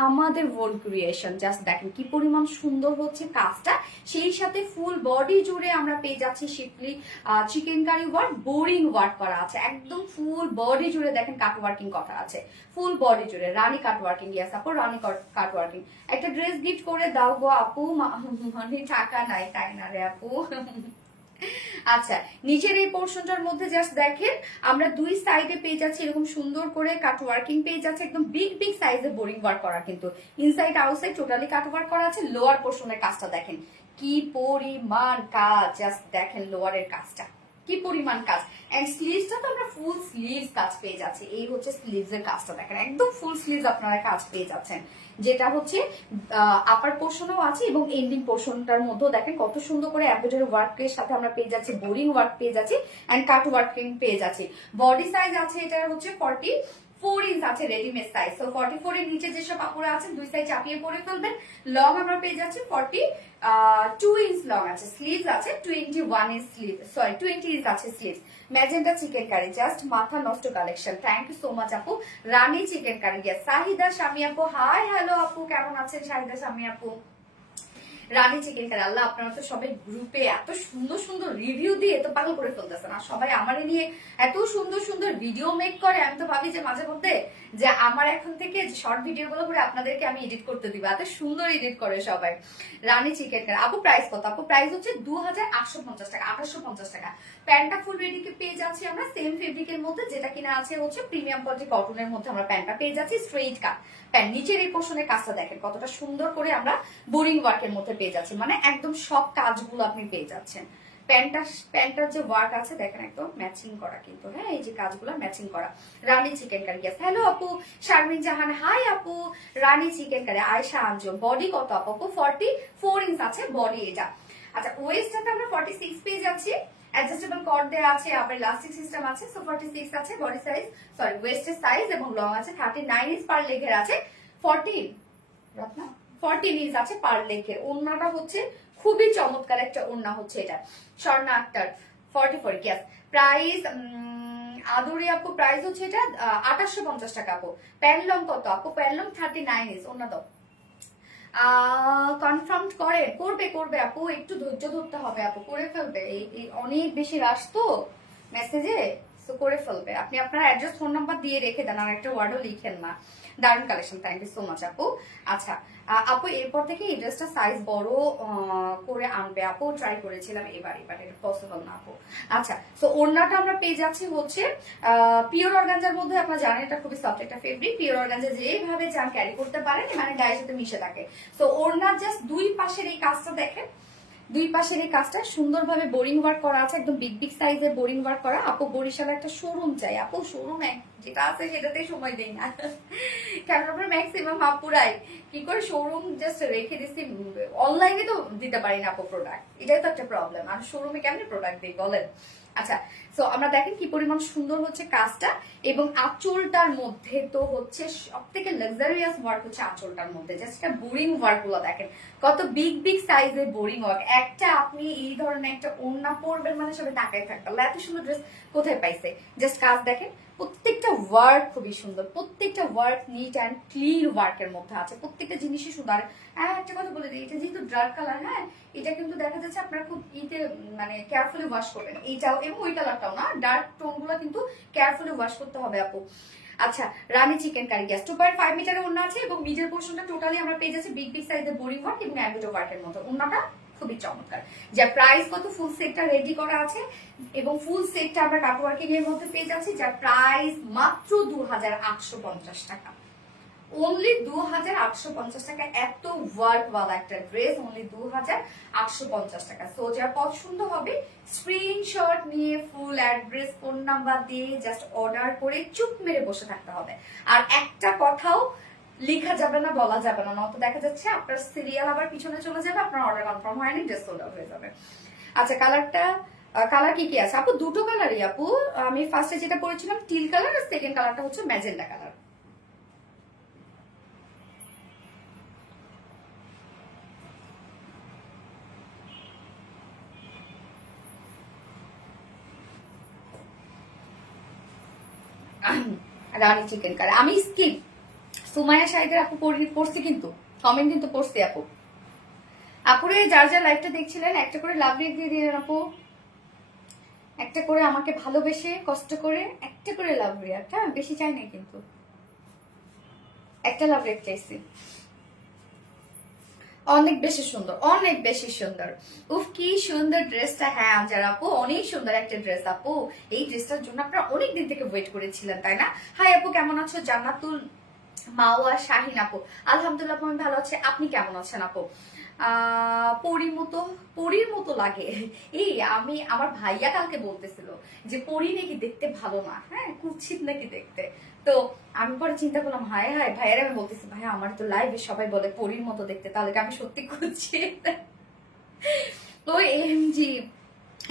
আমাদের ওন ক্রিয়েশন। জাস্ট দেখেন কি পরিমাণ সুন্দর হচ্ছে কাজটা। সেই সাথে ফুল বডি জুড়ে আমরা পেয়ে যাচ্ছি শিফলি chikankari work, boring work করা আছে একদম ফুল বডি জুড়ে। দেখেন কাট ওয়ার্কিং করা আছে ফুল বডি জুড়ে, রানী কাট ওয়ার্কিং। ইয়াস আপু, রানী কাট ওয়ার্কিং। একটা ড্রেস গিফট করে দাও গো আপু, মানে টাকা নাই তাই না রে আপু। আচ্ছা, নিচের এই পোর্শনটার মধ্যে জাস্ট দেখেন আমরা দুই সাইডে পেয়ে যাচ্ছি এরকম সুন্দর করে কাট ওয়ার্কিং পেয়ে যাচ্ছে, একদম বিগ বিগ সাইজে বোরিং ওয়ার্ক করা, কিন্তু ইনসাইড আউটসাইড টোটালি কাট ওয়ার্ক করা আছে। লোয়ার পোর্শনের কাজটা দেখেন কি পরিমাণ কাজ, জাস্ট দেখেন লোয়ারের কাজটা কি পরিমাণ কাজ। এন্ড স্লিভসটা তো আমরা ফুল স্লিভস কাজ পেয়ে যাচ্ছি। এই হচ্ছে স্লিভস এর কাজটা দেখেন, একদম ফুল স্লিভস আপনারা কাজ পেয়ে যাচ্ছেন, যেটা হচ্ছে আপার পোর্শনও আছে এবং এন্ডিং পোর্শনটার মধ্যেও দেখেন কত সুন্দর করে এমব্রয়ডারি ওয়ার্কের সাথে আমরা পেয়ে যাচ্ছি, বোরিং ওয়ার্ক পেয়ে যাচ্ছি এন্ড কাট ওয়ার্কিং পেয়ে যাচ্ছি। বডি সাইজ আছে এটা হচ্ছে 44 ইঞ্চ আছে রেডিমেড সাইজ। সো 44 এর নিচে যেসব কাপড় আছেন দুই সাইড চাপিয়ে পরে ফেলবেন। লং আমরা পেয়ে যাচ্ছি 42 ইঞ্চ লং আছে, স্লিভস আছে 21 ইঞ্চ স্লিভ, সরি 20 ইঞ্চ আছে sleeves. Magenta chicken curry, just মাথা নষ্ট কালেকশন। থ্যাংক ইউ সো মাচ আপু। রানী চিকেন কারি, সাহিদা শামি আপু, হাই হ্যালো আপু, কেমন আছেন সাহিদা শামি আপু? রানী চিকেন কারি, আল্লাহ আপনারা তো সবাই গ্রুপে এত সুন্দর সুন্দর রিভিউ দিয়ে তো পাগল করে ফেলতেছেন, আর সবাই আমার নিয়ে এত সুন্দর সুন্দর ভিডিও মেক করে। আমি তো ভাবি যে মাঝে মধ্যে যে আমার এখন থেকে শর্ট ভিডিও গুলো করে আপনাদেরকে আমি এডিট করতে দিব, এত সুন্দর এডিট করে সবাই। রানী চিকেন কারি আপু প্রাইস কত? আপু প্রাইস হচ্ছে 2850 টাকা, 2850 টাকা। প্যান্টটা ফুল রেডিকে পেয়ে যাচ্ছি আমরা সেম ফেব্রিকের মধ্যে, যেটা কিনা আছে হচ্ছে প্রিমিয়াম কোয়ালিটি কটনের মধ্যে আমরা প্যান্টটা পেয়ে যাচ্ছি স্ট্রেইট কাট প্যান্ট। নিচের এই পোর্শনের কাজটা দেখেন কতটা সুন্দর করে আমরা বোরিং ওয়ার্কের মধ্যে পেয়ে যাচ্ছি, মানে একদম সব কাজগুলো আপনি পেয়ে যাচ্ছেন। প্যান্টার যে ওয়ার্ক আছে দেখেন একদম ম্যাচিং করা, কিন্তু হ্যাঁ এই যে কাজগুলো ম্যাচিং করা। রানী চিকেন কারি, হ্যালো আপু শারমিন জাহান, হাই আপু। রানী চিকেন কারি, আয়শা আঞ্জুম। বডি কত আপু? 44 ইঞ্চ আছে বডি এটা। আচ্ছা, ওয়েস্টটাতে আমরা 46 পেয়ে যাচ্ছি, অ্যাডজাস্টেবল কর্ড দেওয়া আছে, আবার ইলাস্টিক সিস্টেম আছে। সো 46 আছে বডি সাইজ, সরি ওয়েস্টের সাইজ, এবং লং আছে 39 ইঞ্চ পার লেগের আছে 14 ইঞ্চ আছে পার লেগের। ওন্নাটা হচ্ছে খুবই চমৎকার একটা ওন্না হচ্ছে এটা, স্বর্ণা আক্তার 44 গ্যাস। প্রাইস আদুরি আপু প্রাইস হচ্ছে এটা 2850 টাকা আপু। প্যান লং কত আপু? Pan long 39 inch. ওন্না দাও কনফার্ম করবে আপু, একটু ধৈর্য ধরতে হবে আপু, করে ফেলবে। এই অনেক বেশি রাশ তো মেসেজে, তো করে ফেলবে। আপনি আপনার অ্যাড্রেস ফোন নাম্বার দিয়ে রেখে দেন, আর একটা ওয়ার্ডও লিখেন না। দারুণ collection, thank you so much আপু। আচ্ছা আপু এরপর থেকে এই ড্রেসটা সাইজ বড় করে আনবে আপু, ট্রাই করেছিলাম এবার এটা পসিবল না আপু। আচ্ছা, সো ওড়নাটা আমরা পেয়ে যাচ্ছি হচ্ছে পিওর অর্গানজার মধ্যে। আপনারা জানেন এটা খুবই সফট একটা ফেব্রিক, পিওর অর্গানজা যেভাবে চান ক্যারি করতে পারেন, মানে গায়ের সাথে মিশে থাকে। সো ওড়নার জাস্ট দুই পাশের এই কাজটা দেখেন, দুই পাশের এই কাজটা সুন্দরভাবে বোরিং ওয়ার্ক করা আছে, একদম বিগ বিগ সাইজের বোরিং ওয়ার্ক করা। আপু বরিশালে একটা শোরুম চাই আপু, শোরুম যেটা আছে সেটাতেই সময় দেই না, কারণ আমরা ম্যাক্সিমাম আপুরাই কি করে শোরুম জাস্ট রেখে দিচ্ছি, অনলাইনে তো দিতে পারি না আপু প্রোডাক্ট, এটাই তো একটা প্রবলেম। আর শোরুমে কেমনি প্রোডাক্ট দিই বলেন? আচ্ছা, সো আমরা দেখেন কি পরিমাণ সুন্দর হচ্ছে কাজটা, এবং আঁচলটার মধ্যে তো হচ্ছে সব থেকে লাক্সারিয়াস ওয়ার্ক হচ্ছে আঁচলটার মধ্যে। জাস্ট বোরিং ওয়ার্ক গুলো দেখেন কত বিগ বিগ সাইজের বোরিং ওয়ার্ক। একটা আপনি এই ধরনের একটা ওড়না পরবেন মানে সবাই তাকায় থাকবে, এত সুন্দর ড্রেস কোথায় পাইছে। জাস্ট কাজ দেখেন, প্রত্যেকটা ওয়ার্ক খুবই সুন্দর, প্রত্যেকটা ওয়ার্ক নিট অ্যান্ড ক্লিন ওয়ার্কের মধ্যে আছে, প্রত্যেকটা জিনিসই সুন্দর। হ্যাঁ একটা কথা বলে দিই, এটা যেহেতু ডার্ক কালার, হ্যাঁ এটা কিন্তু দেখা যাচ্ছে আপনারা খুব মানে কেয়ারফুলি ওয়াশ করবেন, এইটাও এবং ওই কালারটাও না, ডার্ক টোন গুলো কিন্তু কেয়ারফুলি ওয়াশ করতে হবে আপু। আচ্ছা, রানী চিকেন কারি, 2.5 মিটারের ওড়না আছে, এবং মিডল পোর্শনটা টোটালি আমরা পেয়ে যাচ্ছি বিগ বিগ সাইজের বোরিং ওয়ার্ক এবং এমব্রয়ডারি ওয়ার্কের মতো। ওড়নাটা খুবই চমৎকার। যার প্রাইস কত? ফুল সেটটা রেডি করা আছে, এবং ফুল সেটটা আমরা কাট ওয়ার্কিং এর মধ্যে পেয়ে যাচ্ছি, যার প্রাইস মাত্র 2850 টাকা। অনলি 2850 টাকা। এত ওয়ার্ক ওয়ালা একটা ড্রেস অনলি 2850 টাকা। সো যার পছন্দ হবে স্ক্রিনশট নিয়ে ফুল অ্যাড্রেস ফোন নাম্বার দিয়ে জাস্ট অর্ডার করে চুপ মেরে বসে থাকতে হবে। আর একটা কথাও লেখা যাবে না, বলা যাবে না, নয়তো দেখা যাচ্ছে আপনার সিরিয়াল আবার পিছনে চলে যাবে, আপনার অর্ডার কনফার্ম হয়নি, ড্রেস সোল্ড আউট হয়ে যাবে। আচ্ছা কালার কি কি আছে আপু? দুটো কালারই আপু। আমি ফার্স্টে যেটা পরেছিলাম টিল কালার, আর সেকেন্ড কালারটা হচ্ছে ম্যাজেন্ডা কালার। রানি চিকেন কালার। আমি স্কিপ সুমাইয়া শাহিদের আপু পড়ছি, কিন্তু কমেন্ট কিন্তু পড়ছি আপু। আপুরে যার যার লাইভটা দেখছিলেন একটা করে লাভ রেক দিয়ে দিলেন আপু, একটা করে আমাকে ভালোবেসে কষ্ট করে একটা করে লাভ রিয়াক্ট, হ্যাঁ বেশি চাই না কিন্তু, একটা লাভ রেক চাইছি। অনেক বেশি সুন্দর, অনেক বেশি সুন্দর। উফ কি সুন্দর ড্রেসটা। হ্যাঁ আঞ্জার আপু অনেক সুন্দর একটা ড্রেস আপু। এই ড্রেসটার জন্য আপনারা অনেক দিন থেকে ওয়েট করেছিলেন তাই না? হাই আপু কেমন আছো? জান্নাতুল মাওয়া শাহিন আপু আলহামদুলিল্লাহ আমি ভালো আছি, আপনি কেমন আছেন আপু? পরীর মতো লাগে। এই আমার ভাইয়া কালকে বলতেছিল যে পরী নাকি দেখতে ভালো না, হ্যাঁ কুৎসিত নাকি দেখতে। তো আমি পরে চিন্তা করলাম হায় হায়, ভাইয়ারা আমি বলতেছি ভাইয়া আমার তো লাইভে সবাই বলে পরীর মতো দেখতে, তাহলে কি আমি সত্যি কুৎসিত? তো এমজি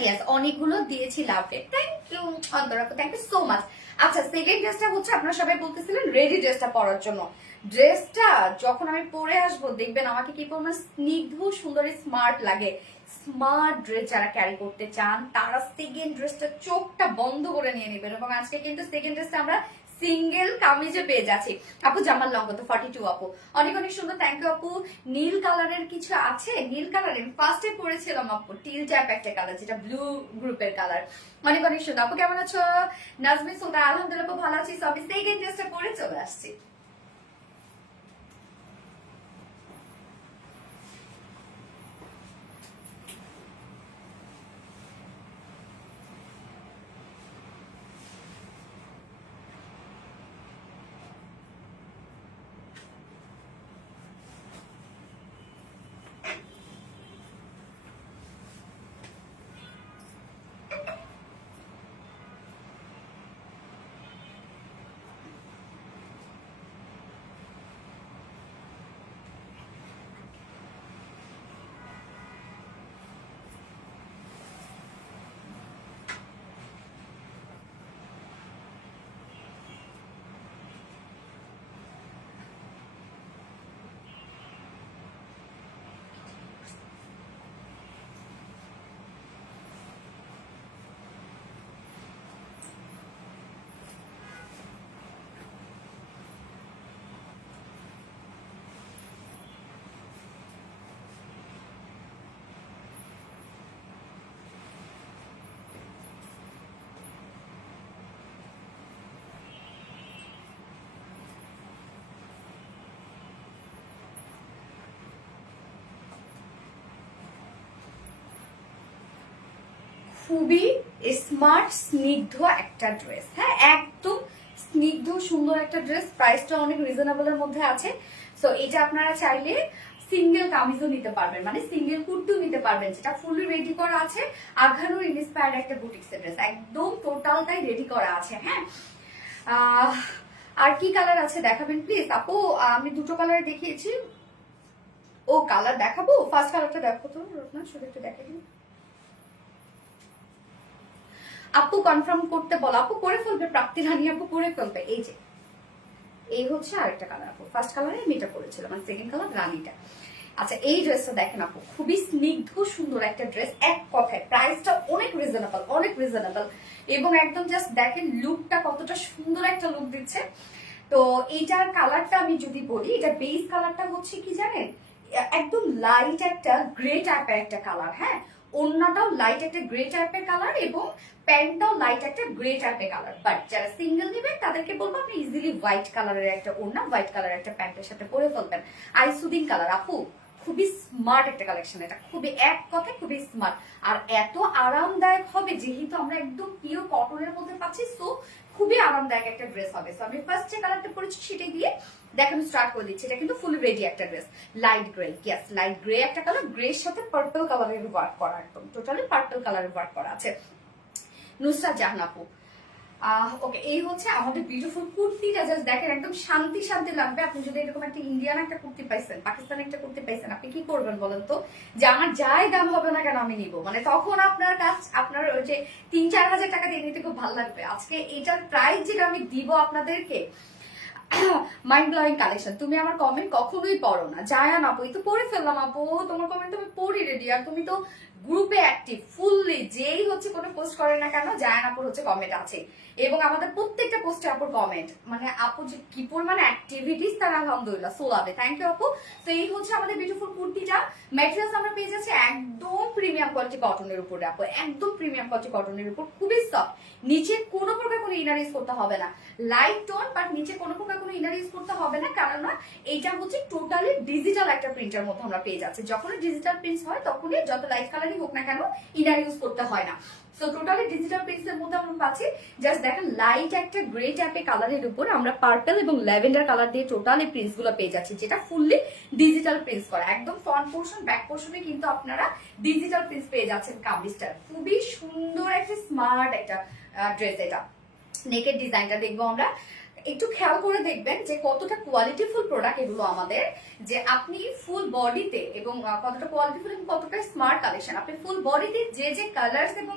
ইয়েস অনেকগুলো দিয়েছি লাভে, thank you Antara, thank you so much. আচ্ছা সেকেন্ড ড্রেসটা হচ্ছে আপনারা সবাই বলতেছিলেন রেডি ড্রেসটা পরার জন্য। ড্রেসটা যখন আমি পরে আসবো দেখবেন আমাকে কি পরিমাণ স্নিগ্ধ সুন্দর স্মার্ট লাগে। স্মার্ট ড্রেস যারা ক্যারি করতে চান তারা সেকেন্ড ড্রেসটা চোখটা বন্ধ করে নিয়ে নেবেন। এবং আজকে কিন্তু সেকেন্ড ড্রেসটা আমরা সিঙ্গেল কামিজে পেয়ে যাচ্ছি আপু। জামার লং কত? 42 আপু, অনেক অনেক সুন্দর, থ্যাংক ইউ আপু। নীল কালারের কিছু আছে? নীল কালারের ফার্স্টে পরেছিলাম আপু টিল ট্যাপ একটা কালার, যেটা ব্লু গ্রুপের কালার। অনেক অনেক সুন্দর আপু, কেমন আছো? নাজমিন সুলতান আলহামদুলিল্লাহ আপু ভালো আছি। সো আমি সেকেন্ড ড্রেসটা পরে চলে আসছি। খুবই স্মার্ট স্নিগ্ধ একটা ড্রেস, হ্যাঁ একদম স্নিগ্ধ সুন্দর একটা ড্রেস। প্রাইসটা অনেক রিজনেবলের মধ্যে আছে। সো এটা আপনারা চাইলে সিঙ্গেল কামিজও নিতে পারবেন, মানে সিঙ্গেল কুর্তিও নিতে পারবেন, যেটা ফুললি রেডি করা আছে। আঘানুর ইন্সপায়ার্ড একটা বুটিক্সের ড্রেস, একদম টোটালটাই রেডি করা আছে। হ্যাঁ আর কি কালার আছে দেখাবেন প্লিজ আপু? আমি দুটো কালার দেখিয়েছি। ও কালার দেখাবো? ফার্স্ট কালারটা দেখো তো রত্না, শুধু একটু দেখে দিন আপু, কনফার্ম করতে বলো আপু। করে ফেলবে প্রাপ্তি রানী আপু, করে ফেলবে। এই যে এই হচ্ছে আরেকটা কালার আপু, ফার্স্ট কালারে আমি এটা পরেছিলাম, আর সেকেন্ড কালার রানীটা। আচ্ছা এই ড্রেসটা দেখেন আপু, খুবই স্নিগ্ধ সুন্দর একটা ড্রেস। এক কথায় প্রাইসটা অনেক রিজনেবল, অনেক রিজনেবল। এবং একদম জাস্ট দেখেন লুকটা কতটা সুন্দর একটা লুক দিচ্ছে। তো এইটার কালারটা আমি যদি বলি, এটা বেস কালারটা হচ্ছে কি জানেন, একদম লাইট একটা গ্রে টাইপের একটা কালার। হ্যাঁ ওড়নাটাও লাইট একটা গ্রে টাইপের কালার, এবং প্যান্টটাও লাইট একটা গ্রে টাইপের কালার। বাট যারা সিঙ্গেল নেবেন তাদেরকে বলবো আপনি ইজিলি হোয়াইট কালারের একটা ওড়না, হোয়াইট কালারের একটা প্যান্টের সাথে পরে ফেলবেন। আই সুদিং কালার আপু, খুবই স্মার্ট একটা কালেকশন, এটা খুবই এক কথায় খুবই স্মার্ট। আর এত আরামদায়ক হবে, যেহেতু আমরা একদম পিওর কটনের মধ্যে পাচ্ছি, সো খুবই আরামদায়ক একটা ড্রেস হবে। সো আমি ফার্স্ট যে কালারটা পরেছি সেটাই দিয়ে দেখানো স্টার্ট করে দিচ্ছি। এটা কিন্তু ফুল রেডি একটা dress, light grey. Yes light grey একটা কালার, গ্রের সাথে পার্পল কালারের ওয়ার্ক করা, একদম টোটালি পার্পল কালারের ওয়ার্ক করা আছে। নুসরাত জাহান আপু, ওকে, এই হচ্ছে আমাদের বিউটিফুল কুর্তিটা। জাস্ট দেখেন, একদম শান্তি শান্তি লাগবে। আপনি যদি এরকম একটা ইন্ডিয়ান একটা কুর্তি পাইছেন, পাকিস্তানি একটা কুর্তি পাইছেন, আপনি কি করবেন বলেন তো? যে আমার যাই দাম হবে না কেন আমি নিব, মানে তখন আপনার কাছ আপনার ওই যে 3-4 হাজার টাকা দিয়ে নিতে খুব ভালো লাগবে। আজকে এটার প্রাইস যেটা আমি দিব আপনাদেরকে, মাইন্ড ব্লোয়িং কালেকশন। তুমি আমার কমেন্ট কখনোই পড়ো না, জায়ান আপু এই তো পড়ে ফেললাম আপু, তোমার কমেন্ট আমি পড়ি রেডি। আর তুমি তো গ্রুপে অ্যাক্টিভ ফুললি, যেই হচ্ছে কোনো পোস্ট করে না কেন জায়ান আপুর হচ্ছে কমেন্ট আছে, এবং আমাদের প্রত্যেকটা পোস্টে আপুর কমেন্ট, মানে আপু যে কি পরিমাণে অ্যাক্টিভিটিস তার আলহামদুলিল্লাহ সোলাবে। থ্যাংক ইউ আপু। তো এই হচ্ছে আমাদের বিউটিফুল কুর্তিটা। ম্যাটেরিয়ালস আমরা পেয়ে যাচ্ছি একদম প্রিমিয়াম কোয়ালিটি কটনের উপরে আপু, একদম প্রিমিয়াম কোয়ালিটি কটনের উপর, খুবই সফট। নিচে কোনো প্রকার কোনো ইনার ইউজ করতে হবে না, লাইট টোন, বাট নিচে কোনো প্রকার কোনো ইনার ইউজ করতে হবে না, কারণ না এইটা হচ্ছে টোটালি ডিজিটাল একটা প্রিন্টের মধ্যে আমরা পেয়ে যাচ্ছি। যখন ডিজিটাল প্রিন্ট হয় তখনই যত লাইট কালারই হোক না কেন ইনার ইউজ করতে হয় না। সো টোটালি ডিজিটাল প্রিন্টস এর মধ্যে আমরা পাচ্ছি। জাস্ট দেখেন লাইট একটা গ্রে টাইপের কালারের উপর আমরা পার্পল এবং ল্যাভেন্ডার কালার দিয়ে টোটালি প্রিন্টস গুলো পেয়ে যাচ্ছি, যেটা ফুললি ডিজিটাল প্রিন্টস করা। একদম ফ্রন্ট পোর্শন ব্যাক পোর্শনে কিন্তু আপনারা ডিজিটাল প্রিন্টস পেয়ে যাচ্ছেন কামিজটার। খুবই সুন্দর একটা স্মার্ট একটা ড্রেস। এটা নেকের ডিজাইনটা দেখবো আমরা, একটু খেয়াল করে দেখবেন যে কতটা কোয়ালিটিফুল প্রোডাক্ট এগুলো আমাদের, যে আপনি ফুল বডিতে এবং কতটা কোয়ালিটিফুল এবং কতটা স্মার্ট কালেকশন। আপনি ফুল বডিতে যে যে কালার্স এবং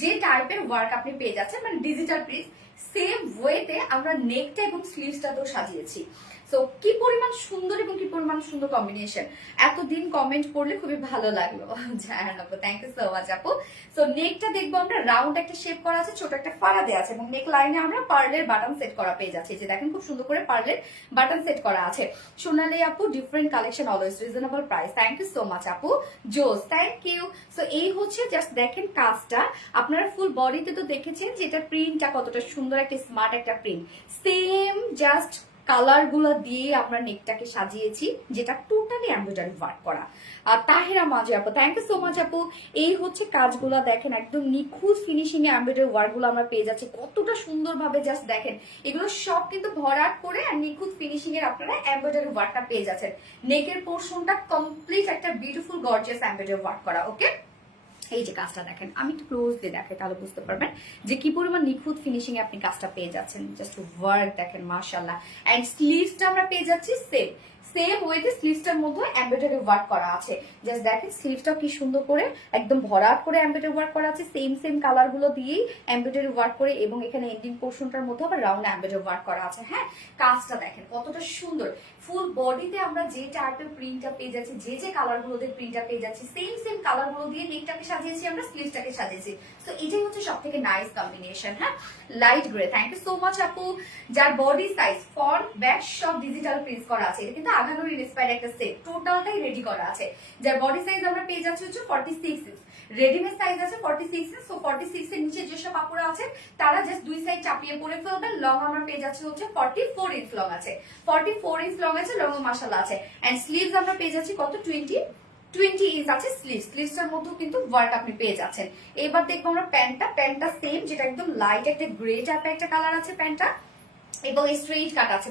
যে টাইপের ওয়ার্ক আপনি পেয়ে যাচ্ছেন, মানে ডিজিটাল প্রিন্ট, সেম ওয়েতে আমরা নেকটা এবং স্লিভসটাতেও সাজিয়েছি। সো কি পরিমাণ সুন্দর এবং কি পরিমাণ সুন্দর কম্বিনেশন। এতদিন কমেন্ট করলে খুবই ভালো লাগলো জায়ান আপু, থ্যাংক ইউ সো মাচ আপু। সো নেকটা দেখবো আমরা রাউন্ড একটা শেপ করা আছে, ছোট একটা ফাড়া দেওয়া আছে, এবং নেক লাইনে আমরা পার্লের বাটন সেট করা পেয়ে যাচ্ছি। যে দেখেন খুব সুন্দর করে পার্লের বাটন সেট করা আছে। সোনালী আপু, different collection, always reasonable price, thank you so much আপু। জোস, থ্যাংক ইউ। সো এই হচ্ছে জাস্ট দেখেন কাজটা, আপনারা ফুল বডিতে তো দেখেছেন যে এটা প্রিন্টটা কতটা সুন্দর, একটা স্মার্ট একটা প্রিন্ট। সেম জাস্ট কালার গুলো দিয়ে আমরা নেকটাকে সাজিয়েছি, যেটা টোটালি এমব্রয়ডারি ওয়ার্ক করা। আর তাহেরা মাঝে আপু, থ্যাংক ইউ সো মাচ আপু। এই হচ্ছে কাজগুলো দেখেন, একদম নিখুঁত ফিনিশিং এ এমব্রয়ডারি ওয়ার্ক গুলো আমরা পেয়ে যাচ্ছি কতটা সুন্দর ভাবে। জাস্ট দেখেন এগুলো সব কিন্তু ভরাট করে আর নিখুঁত ফিনিশিং এর আপনারা এমব্রয়ডারি ওয়ার্কটা পেয়ে যাচ্ছেন। নেকের পোর্শনটা কমপ্লিট একটা বিউটিফুল গর্জিয়াস এমব্রয়ডারি ওয়ার্ক করা। ওকে, এই যে কাজটা দেখেন, আমি একটু ক্লোজ দিয়ে দেখাই তাহলে বুঝতে পারবেন যে কি পরিমাণ নিখুঁত ফিনিশিং এ আপনি কাজটা পেয়ে যাচ্ছেন। জাস্ট ওয়ার্ক দেখেন মাশাআল্লাহ। এন্ড স্লিভসটা আমরা পেয়ে যাচ্ছি সেম ওয়েতে, স্লিভসটার মধ্যে এমব্রয়ডারি ওয়ার্ক করা আছে। জাস্ট দেখেন স্লিভসটা কি সুন্দর করে একদম ভরাট করে এমব্রয়ডারি ওয়ার্ক করা আছে, সেম কালার গুলো দিয়েই এমব্রয়ডারি ওয়ার্ক করে, এবং এখানে এন্ডিং পোর্শনটার মধ্যে আবার রাউন্ড এমব্রয়ডারি ওয়ার্ক করা আছে। হ্যাঁ, কাজটা দেখেন কতটা সুন্দর। ফুল বডিতে আমরা যে টাইপের প্রিন্টটা পেয়ে যাচ্ছি, যে যে কালার গুলো দিয়ে প্রিন্টটা পেয়ে যাচ্ছি, সেম কালার গুলো দিয়ে নেকটাকে সাজিয়েছি আমরা, স্লিভসটাকে সাজিয়েছি। তো এটাই হচ্ছে সব থেকে নাইস কম্বিনেশন। হ্যাঁ, light grey, thank you so much আপু। যার বডি সাইজ ফ্রন্ট ব্যাক সব ডিজিটাল প্রিন্ট করা আছে। এটা কিন্তু আগানোর ইন্সপায়ার্ড একটা সেট, টোটালটাই রেডি করা আছে। যার বডি সাইজ আমরা পেয়ে যাচ্ছি হচ্ছে 46 ইঞ্চ, রেডিমেড সাইজ আছে 46 ইঞ্চ। সো 46 এর নিচে যেসব আপুরা আছে তারা জাস্ট দুই সাইড চাপিয়ে পরে ফেলবেন। লং আমরা পেয়ে যাচ্ছি হচ্ছে 44 ইঞ্চ লং আছে, 44 ইঞ্চ লং আছে, লং মাশাআল্লাহ আছে। এন্ড স্লিভস আমরা পেয়ে যাচ্ছি কত 20 ইঞ্চ আছে স্লিভসটার মধ্যেও কিন্তু ওয়ার্ক আপনি পেয়ে যাচ্ছেন। এবার দেখবো আমরা প্যান্টটা সেম, যেটা একদম লাইট একটা গ্রে টাইপের একটা কালার আছে প্যান্টটা, এবং স্ট্রেইট কাট আছে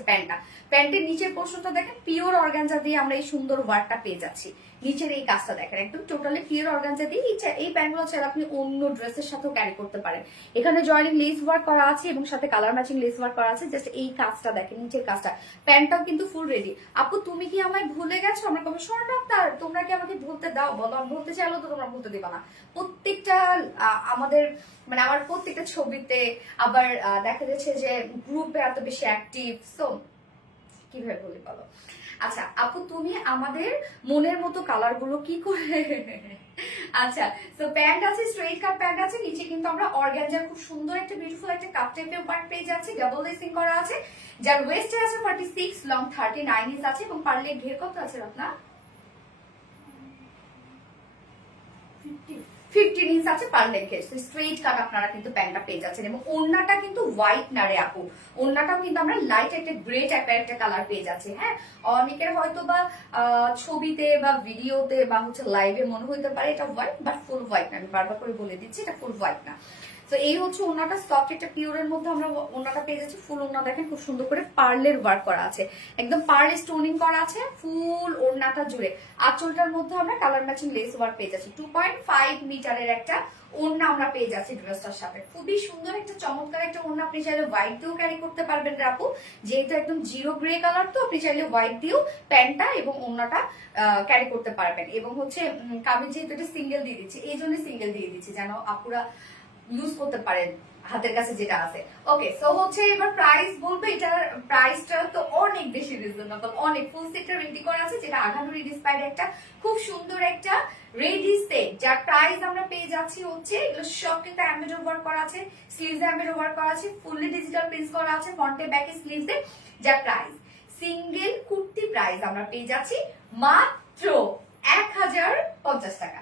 প্যান্টের নিচের পোর্শনটা দেখেন পিওর অর্গানজা দিয়ে আমরা এই সুন্দর ওয়ার্কটা পেয়ে যাচ্ছি। নিচের এই কাজটা দেখেন একদম টোটালি পিওর অর্গানজা দিয়ে। এই প্যান্টগুলো চাইলে আপনি অন্য ড্রেসের সাথেও ক্যারি করতে পারেন। এখানে জয়েনিং লেস ওয়ার্ক করা আছে এবং সাথে কালার ম্যাচিং লেস ওয়ার্ক করা আছে। জাস্ট এই কাজটা দেখেন, নিচের কাজটা। প্যান্টটাও কিন্তু ফুল রেডি। আপু তুমি কি আমায় ভুলে গেছো? আমরা কবে স্বর্ণাক্তার, তোমরা কি আমাকে ভুলতে দাও বলো? আমি ভুলতে চাইলেও তো তোমরা ভুলতে দিবা না। প্রত্যেকটা আমাদের মানে আমার প্রত্যেকটা ছবিতে, আবার দেখা যাচ্ছে যে গ্রুপে এত বেশি অ্যাক্টিভ। সো কিভাবে বলি বলো? আচ্ছা আপু, তুমি আমাদের মনের মতো কালার গুলো কি করে আচ্ছা, তো প্যান্ট আছে, স্ট্রেইট কাট প্যান্ট আছে, নিচে কিন্তু আমরা অর্গানজার খুব সুন্দর একটা বিউটিফুল একটা কাট টাইপের পার্ট পেয়ে যাচ্ছি, ডাবল লেসিং করা আছে। যার ওয়েস্টে আছে 46, লং 39 ইঞ্চ আছে, এবং পার্লের ঘের কত আছে আপনার 15 ইঞ্চ আছে পার্লের ঘের। স্ট্রেইট কাট আপনারা কিন্তু প্যান্টটা পেয়ে যাচ্ছেন, এবং ওড়নাটা কিন্তু হোয়াইট না রে আপু, ওড়নাটাও কিন্তু আমরা লাইট একটা গ্রে টাইপের একটা কালার পেয়ে যাচ্ছি। হ্যাঁ, অনেকের হয়তো বা ছবিতে বা ভিডিওতে বা হচ্ছে লাইভে মনে হইতে পারে এটা হোয়াইট, বাট ফুল হোয়াইট না। আমি বারবার করে বলে দিচ্ছি এটা ফুল হোয়াইট না। তো তো এই হচ্ছে ওড়নাটা, সফট একটা পিওরের মধ্যে আমরা ওড়নাটা পেয়ে যাচ্ছি। ফুল ওড়না দেখেন খুব সুন্দর করে পার্লের ওয়ার্ক করা আছে, একদম পার্ল স্টোনিং করা আছে ফুল ওড়নাটা জুড়ে। আঁচলটার মধ্যে আমরা কালার ম্যাচিং লেস ওয়ার্ক পেয়ে যাচ্ছি। 2.5 মিটারের একটা ওড়না আমরা পেয়ে যাচ্ছি ড্রেসটার সাথে। খুবই সুন্দর একটা চমৎকার একটা ওড়না। আপনি চাইলে হোয়াইট দিয়েও ক্যারি করতে পারবেন আপু, যেহেতু একদম জিরো গ্রে কালার, তো আপনি চাইলে হোয়াইট দিয়েও প্যান্টটা এবং ওড়নাটা ক্যারি করতে পারবেন। এবং হচ্ছে আমি যেহেতু এটা সিঙ্গেল দিয়ে দিচ্ছি, এই জন্য সিঙ্গেল দিয়ে দিচ্ছি যেন আপুরা ইউজ করতে পারেন হাতের কাছে যেটা আছে। ওকে, সো হচ্ছে এবার প্রাইস বলবো। এটার প্রাইসটা তো অনেক বেশি রিজনেবল, অনেক। ফুল সেটটা রেডি করা আছে, যেটা আঘানুর ইন্সপায়ার্ড একটা খুব সুন্দর একটা রেডি সেট, যার প্রাইস আমরা পেয়ে যাচ্ছি হচ্ছে, এগুলো সব কিন্তু এমব্রয়ডারি ওয়ার্ক করা আছে, স্লিভসে এমব্রয়ডারি ওয়ার্ক করা আছে, ফুললি ডিজিটাল প্রিন্ট করা আছে ফ্রন্টে ব্যাকে স্লিভসে। যার প্রাইস সিঙ্গেল কুর্তি প্রাইস আমরা পেয়ে যাচ্ছি মাত্র 1050 টাকা।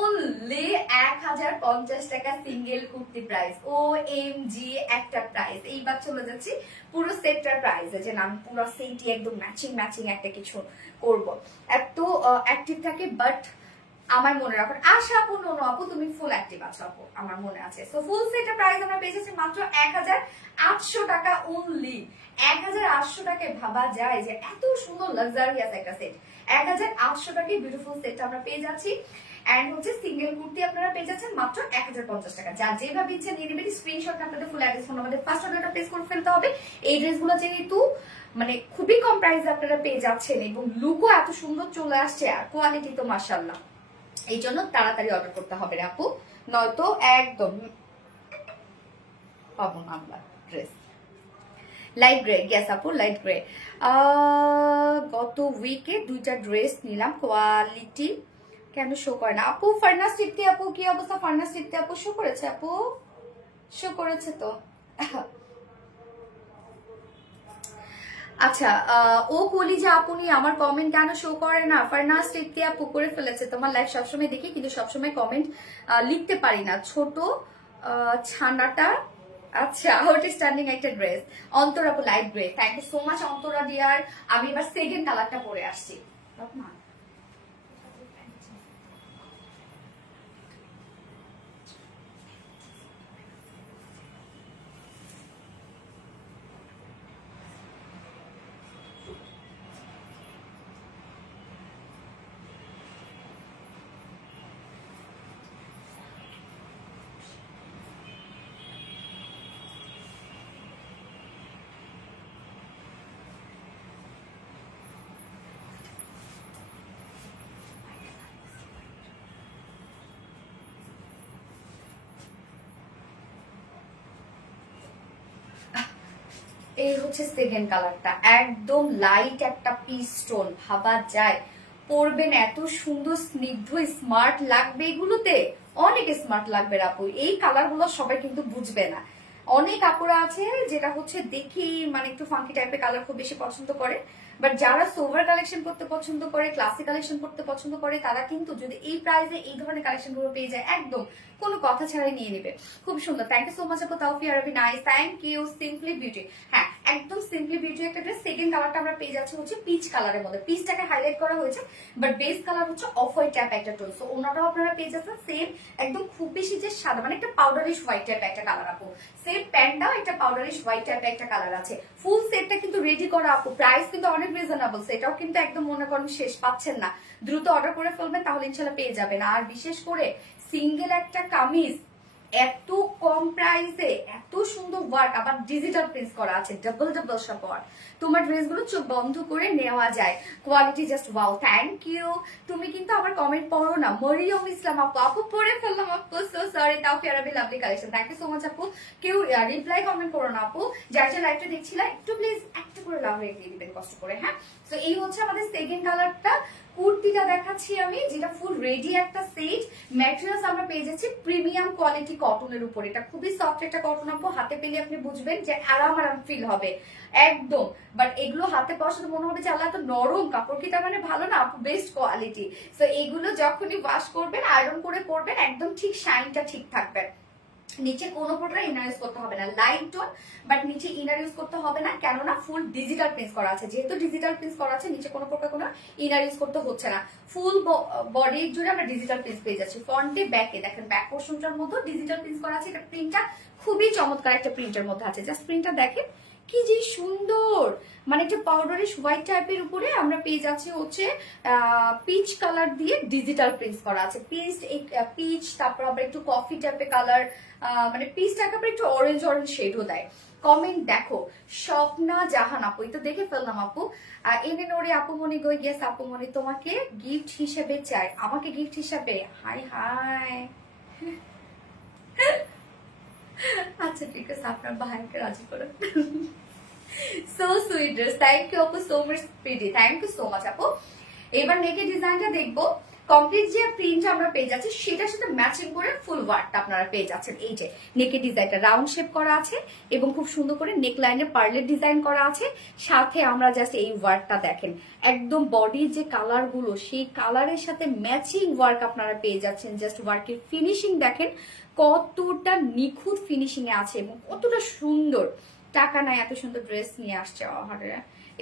অনলি 1050 টাকা সিঙ্গেল কুর্তি প্রাইস। ও এম জি একটা প্রাইস। এইবার চলে যাচ্ছি পুরো সেটটার প্রাইসে, যে আমি পুরো সেটই একদম ম্যাচিং ম্যাচিং একটা কিছু করব। এত অ্যাক্টিভ থাকে, বাট আমার মনে রাখুন আশা আপু, নোনো আপু তুমি ফুল অ্যাক্টিভ আছো আপু, আমার মনে আছে। সো ফুল সেটের প্রাইস আমরা পেয়ে যাচ্ছি মাত্র 1800 টাকা অনলি। 1800 টাকায় ভাবা যায় যে এত সুন্দর লাক্সারিয়াস একটা সেট। 1800 টাকায় বিউটিফুল সেটটা আমরা পেয়ে যাচ্ছি। এন্ড হচ্ছে সিঙ্গেল কুর্তি আপনারা পেয়ে যাচ্ছেন মাত্র 1050 টাকা। যা যেভাবে ইচ্ছে নিয়ে নেবেন, স্ক্রিনশট আপনাদের ফুল অ্যাড্রেস ফোন আমাদের ফার্স্ট অর্ডারটা প্লেস করে ফেলতে হবে। এই ড্রেসগুলো যেহেতু মানে খুবই কম প্রাইসে আপনারা পেয়ে যাচ্ছেন, এবং লুকও এত সুন্দর চলে আসছে, আর কোয়ালিটি তো মাশাআল্লাহ। এই জন্য তাড়াতাড়ি অর্ডার করতে হবে রে আপু, নয়তো একদম পাবো না আমরা ড্রেস। লাইট গ্রে, গ্যাস আপু লাইট গ্রে। গত উইকে 2টা ড্রেস নিলাম, কোয়ালিটি কেন শো করে না আপু? ফার্নাস তৃপ্তি আপু কি অবস্থা? ফার্নাস তৃপ্তি আপু শো করেছে? আপু শো করেছে তো। আচ্ছা, ও কলিজা আপনি আমার কমেন্ট কেন শো করে না? ফার্নাস তৃপ্তি আপু করে ফেলেছে। তোমার লাইভ সবসময় দেখি, কিন্তু সবসময় কমেন্ট লিখতে পারি না, ছোট ছানাটা। আচ্ছা, আউটস্ট্যান্ডিং একটা ড্রেস। অন্তরা আপু light grey, thank you so much Antara dear. আমি এবার সেকেন্ড কালারটা পরে আসছি। এই হচ্ছে সেকেন্ড কালারটা, একদম লাইট একটা পিস্টোন। ভাবা যায় পরবেন এত সুন্দর স্নিগ্ধ স্মার্ট লাগবে, এগুলোতে অনেক স্মার্ট লাগবে আপু। এই কালার গুলো সবাই কিন্তু বুঝবে না। অনেক আপুরা আছে যেটা হচ্ছে দেখি মানে একটু ফাঙ্কি টাইপের কালার খুব বেশি পছন্দ করে, বাট যারা সোভার কালেকশন করতে পছন্দ করে, ক্লাসিক কালেকশন করতে পছন্দ করে, তারা কিন্তু যদি এই প্রাইসে এই ধরনের কালেকশন গুলো পেয়ে যায়, একদম কোনো কথা ছাড়াই নিয়ে নেবে। খুব সুন্দর, থ্যাংক ইউ সো মাচ আপু Taufia Arbi, nice, thank you. Simply beauty, হ্যাঁ একদম সিম্পলি বিউটি একটা ড্রেস। সেকেন্ড কালারটা আমরা পেয়ে যাচ্ছি হচ্ছে পিচ কালারের মধ্যে, পিচটাকে হাইলাইট করা হয়েছে, বাট বেস কালার হচ্ছে অফ হোয়াইট টাইপ একটা টোন। সো ওনাটাও আপনারা পেয়ে যাচ্ছেন সেম, একদম খুব বেশি যে সাদা, মানে একটা পাউডারিশ হোয়াইট টাইপ একটা কালার আপু। সেম প্যান্টটাও একটা পাউডারিশ হোয়াইট টাইপ একটা কালার আছে। ফুল সেটটা কিন্তু রেডি করা আপু, প্রাইস কিন্তু অনেক রিজনেবল। সেটাও কিন্তু একদম মনে করেন শেষ পাচ্ছেন না, দ্রুত অর্ডার করে ফেলবেন, তাহলে ইনশাল্লাহ পেয়ে যাবেন। আর বিশেষ করে সিঙ্গেল একটা কামিজ এত কম প্রাইসে এত সুন্দর ওয়ার্ক, আবার ডিজিটাল প্রিন্ট করা আছে, ডাবল ডাবল সাপোর্ট। তোমার ড্রেসগুলো চোখ বন্ধ করে নেওয়া যায়, quality just wow. Thank you. তুমি কিন্তু আমার কমেন্ট পড়ো না, মরিয়ম ইসলাম আপু, আপু পড়ে ফেললাম আপু, সো সরি। তাও ফেয়ারাবি lovely collection, thank you so much আপু। কেউ রিপ্লাই কমেন্ট করো না আপু, যার যে লাইভটা দেখছিলা একটু প্লিজ একটা করে লাভ রেখে দিবেন কষ্ট করে, হ্যাঁ। তো এই হচ্ছে আমাদের সেকেন্ড কালারটা। কুর্তিটা দেখাচ্ছি আমি, যেটা ফুল রেডি একটা সেট। ম্যাটেরিয়ালস আমরা পেয়ে যাচ্ছি প্রিমিয়াম কোয়ালিটি কটনের উপর। এটা খুবই সফট একটা কটন আপু, হাতে পেলে আপনি বুঝবেন যে আরাম আরাম ফিল হবে একদম। বাট এগুলো হাতে পাওয়ার সাথে মনে হবে যে আল্লাহ এত নরম কাপড়, কি তার মানে ভালো না আপু, বেস্ট কোয়ালিটি। সো এগুলো যখনই ওয়াশ করবেন, আয়রন করে পরবেন, একদম ঠিক শাইনটা ঠিক থাকবে। নিচে কোনো প্রকার ইনার ইউজ করতে হবে না, লাইট টোন, বাট নিচে ইনার ইউজ করতে হবে না, কেননা ফুল ডিজিটাল প্রিন্ট করা আছে। যেহেতু ডিজিটাল প্রিন্ট করা আছে, নিচে কোনো প্রকার কোনো ইনার ইউজ করতে হচ্ছে না। ফুল বডি জুড়ে আমরা ডিজিটাল প্রিন্ট পেয়ে যাচ্ছি। ফ্রন্টে ব্যাকে দেখেন, ব্যাক পোর্শনটার মধ্যে ডিজিটাল প্রিন্ট করা আছে। এটা প্রিন্টটা খুবই চমৎকার একটা প্রিন্টের মধ্যে আছে। জাস্ট প্রিন্টটা দেখেন কি যে সুন্দর, মানে একটা পাউডারিশ হোয়াইট টাইপের উপরে আমরা পেয়ে যাচ্ছি হচ্ছে পিচ কালার দিয়ে ডিজিটাল প্রিন্টস করা আছে। পিচ, তারপর আবার একটু কফি টাইপের কালার, মানে পিচটাকে আবার একটু অরেঞ্জ অরেঞ্জ শেডও দেয়। কমেন্ট দেখো, স্বপ্না জাহান আপু, এটা দেখে ফেললাম আপু। এনে নোরে আপুমনি গই, গেস আপুমনি তোমাকে গিফট হিসেবে চাই। আমাকে গিফট হিসেবে? Hi hi. আচ্ছা ঠিক আছে, আপনার ভাইকে রাজি করেন। So sweet dress, thank you আপু, so much pretty, thank you so much আপু। এবার নেকের ডিজাইনটা দেখবো। কমপ্লিট যে প্রিন্ট আমরা পেয়ে যাচ্ছি সেটার সাথে ম্যাচিং করে ফুল ওয়ার্কটা আপনারা পেয়ে যাচ্ছেন। এই যে নেকের ডিজাইনটা রাউন্ড শেপ করা আছে এবং খুব সুন্দর করে নেক লাইনে পার্লের ডিজাইন করা আছে। সাথে আমরা জাস্ট এই ওয়ার্কটা দেখেন, একদম বডির যে কালার গুলো সেই কালারের সাথে ম্যাচিং ওয়ার্ক আপনারা পেয়ে যাচ্ছেন। জাস্ট ওয়ার্কের ফিনিশিং দেখেন কতটা নিখুঁত ফিনিশিং এ আছে এবং কতটা সুন্দর। টাকা নাই এত সুন্দর ড্রেস নিয়ে আসছে অহারে।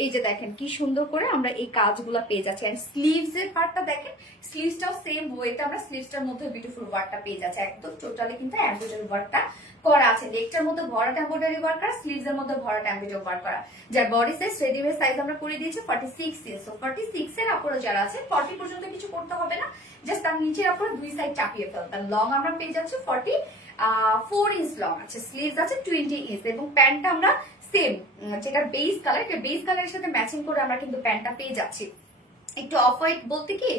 এই যে দেখেন কি সুন্দর করে আমরা এই কাজগুলো পেয়ে যাচ্ছি। এন্ড স্লিভস এর পার্টটা দেখেন, স্লিভসটাও সেম ওয়েতে আমরা স্লিভসটার মধ্যে বিউটিফুল ওয়ার্কটা পেয়ে যাচ্ছি। একদম টোটালি কিন্তু এমব্রয়ডারি ওয়ার্কটা করা আছে। লেগটার মধ্যে ভরাট এমব্রয়ডারি ওয়ার্ক করা, স্লিভস এর মধ্যে ভরাট এমব্রয়ডারি ওয়ার্ক করা। যার বডি সাইজ রেডিমেড সাইজ আমরা করে দিয়েছি 46 ইঞ্চ। সো 46 এর আপুরা যারা আছে 40 পর্যন্ত কিছু করতে হবে না, জাস্ট তার নিচের আপুরা দুই সাইড চাপিয়ে ফেলতেন। লং আমরা পেয়ে যাচ্ছি 44 ইঞ্চ লং আছে, স্লিভস আছে 20 ইঞ্চ এবং প্যান্টটা আমরা সেম যেটা বেস কালার, এটা বেস কালারের সাথে ম্যাচিং করে আমরা কিন্তু প্যান্টটা পেয়ে যাচ্ছি। একটু অফ হোয়াইট বলতে কি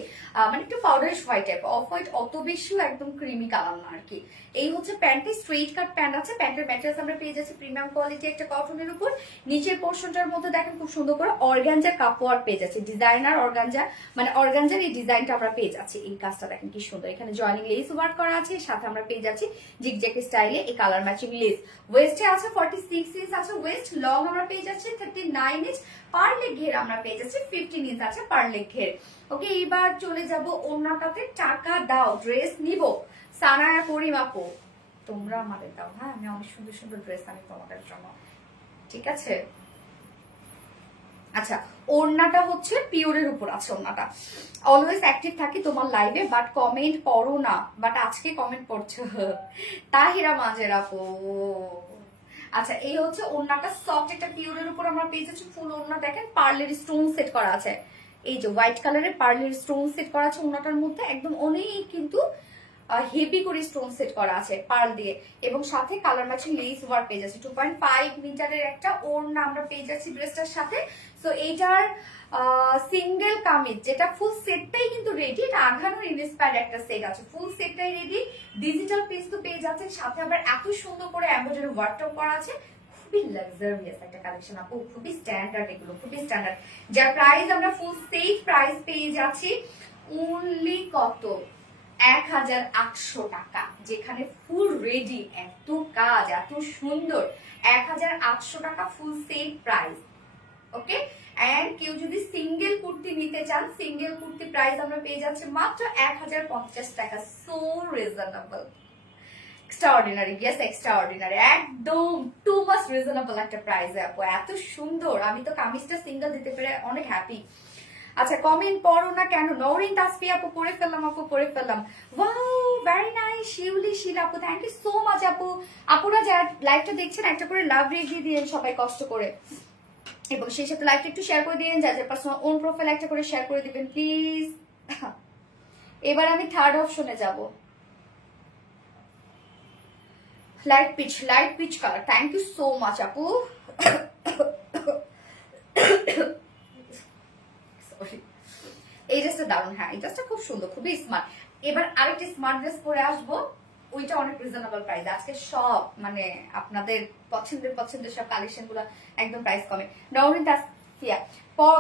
মানে একটু পাউডারিশ হোয়াইট টাইপ, অফ হোয়াইট অত বেশি একদম ক্রিমি কালার না আর কি। এই হচ্ছে প্যান্টে স্ট্রেইট কাট প্যান্ট আছে। প্যান্টের ম্যাটেরিয়ালস আমরা পেয়ে যাচ্ছি প্রিমিয়াম কোয়ালিটি একটা কটনের উপর। নিচের পোর্শনটার মধ্যে দেখেন খুব সুন্দর করে অর্গানজার কাপড় পেয়ে যাচ্ছে, ডিজাইনার অর্গানজা, মানে অর্গানজার এই ডিজাইনটা আমরা পেয়ে যাচ্ছি। এই কাজটা দেখেন কি সুন্দর, এখানে জয়েনিং লেস ওয়ার্ক করা আছে, সাথে আমরা পেয়ে যাচ্ছি জিগজ্যাগ স্টাইলে এই কালার ম্যাচিং লেস। ওয়েস্টে আছে 46 ইঞ্চ আছে ওয়েস্ট, লং আমরা পেয়ে যাচ্ছি 39 ইঞ্চ, পার লেগ ঘের আমরা পেয়ে যাচ্ছি 15 ইঞ্চ আছে পার লেগ ঘের। ওকে, এবার চলে যাব ওড়নাটাতে। টাকা দাও, ড্রেস নিব, সানায়া করিম আপু তোমরা আমাদের দাও। হ্যাঁ, আমি অনেক সুন্দর সুন্দর ড্রেস আনি তোমাদের জন্য, ঠিক আছে? আচ্ছা, ওড়নাটা হচ্ছে পিওরের উপর আছে। ওড়নাটা অলওয়েজ অ্যাক্টিভ থাকি তোমার লাইভে, বাট কমেন্ট পড়ো না, বাট আজকে কমেন্ট পড়ছো। তাহিরা মাঝের আপু। আচ্ছা, এই হচ্ছে ওড়নাটা, সফট একটা পিওরের উপর আমরা পেয়ে যাচ্ছি ফুল ওড়না। দেখেন পার্লের স্টোন সেট করা আছে, এই যে হোয়াইট কালারের পার্লের স্টোন সেট করা আছে ওড়নাটার মধ্যে, একদম অনেক কিন্তু হেভি করে স্টোন সেট করা আছে পার্ল দিয়ে, এবং সাথে কালার ম্যাচিং লেস ওয়ার্ক পেয়ে যাচ্ছে। 2.5 মিটারের একটা ওড়না আমরা পেয়ে যাচ্ছি ড্রেসটার সাথে। সো এইটার সিঙ্গেল কামিজ যেটা ফুল সেটটাই কিন্তু রেডি, এটা আঘানোর ইনস্পায়ার্ড একটা সেট আছে, ফুল সেটটাই রেডি। ডিজিটাল পিস তো পেয়ে যাচ্ছে, সাথে আবার এত সুন্দর করে এমব্রয়ডারি ওয়ার্কটাও করা আছে। খুবই লাক্সারিয়াস একটা কালেকশন আপু, খুবই স্ট্যান্ডার্ড, এগুলো খুবই স্ট্যান্ডার্ড। যার প্রাইস আমরা ফুল সেট প্রাইস পেয়ে যাচ্ছি অনলি কত, 1800 টাকা, যেখানে ফুল রেডি, এত কাজ এত সুন্দর, 1800 টাকা full set price. Okay, and কেউ যদি সিঙ্গেল কুর্তি নিতে চান, সিঙ্গেল কুর্তি প্রাইস আমরা পেয়ে যাচ্ছি মাত্র 1050 টাকা। So reasonable, extraordinary, yes extraordinary, একদম টু মাচ রিজনেবল একটা প্রাইসে আপু, এত সুন্দর। আমি তো কামিজটা সিঙ্গেল দিতে পেরে অনেক হ্যাপি। আচ্ছা, কমেন্ট পড়ো না কেন? নওরিন তাসফি আপু পড়ে ফেললাম, আপু পড়ে ফেললাম। Wow, very nice. Shiuli Shila আপু, থ্যাংক ইউ সো মাচ আপু। আপুরা যারা লাইভটা দেখছেন একটা করে লাভ রেট দিয়ে দিয়েন সবাই কষ্ট করে, এবং সেই সাথে লাইভটা একটু শেয়ার করে দিয়েন, যাদের পার্সোনাল ওন প্রোফাইল একটা করে শেয়ার করে দিবেন প্লিজ। এবার আমি থার্ড অপশনে যাব, light peach colour. Thank you so much আপু। এই ড্রেসটা দারুণ, হ্যাঁ এই ড্রেসটা খুব সুন্দর, খুবই স্মার্ট। এবার আরেকটি স্মার্ট ড্রেস পরে আসবো, ওইটা অনেক রিজনেবল প্রাইস। আজকে সব মানে আপনাদের পছন্দের সব কালেকশন গুলো একদম প্রাইস কমে। নওরিন তাসফিয়া,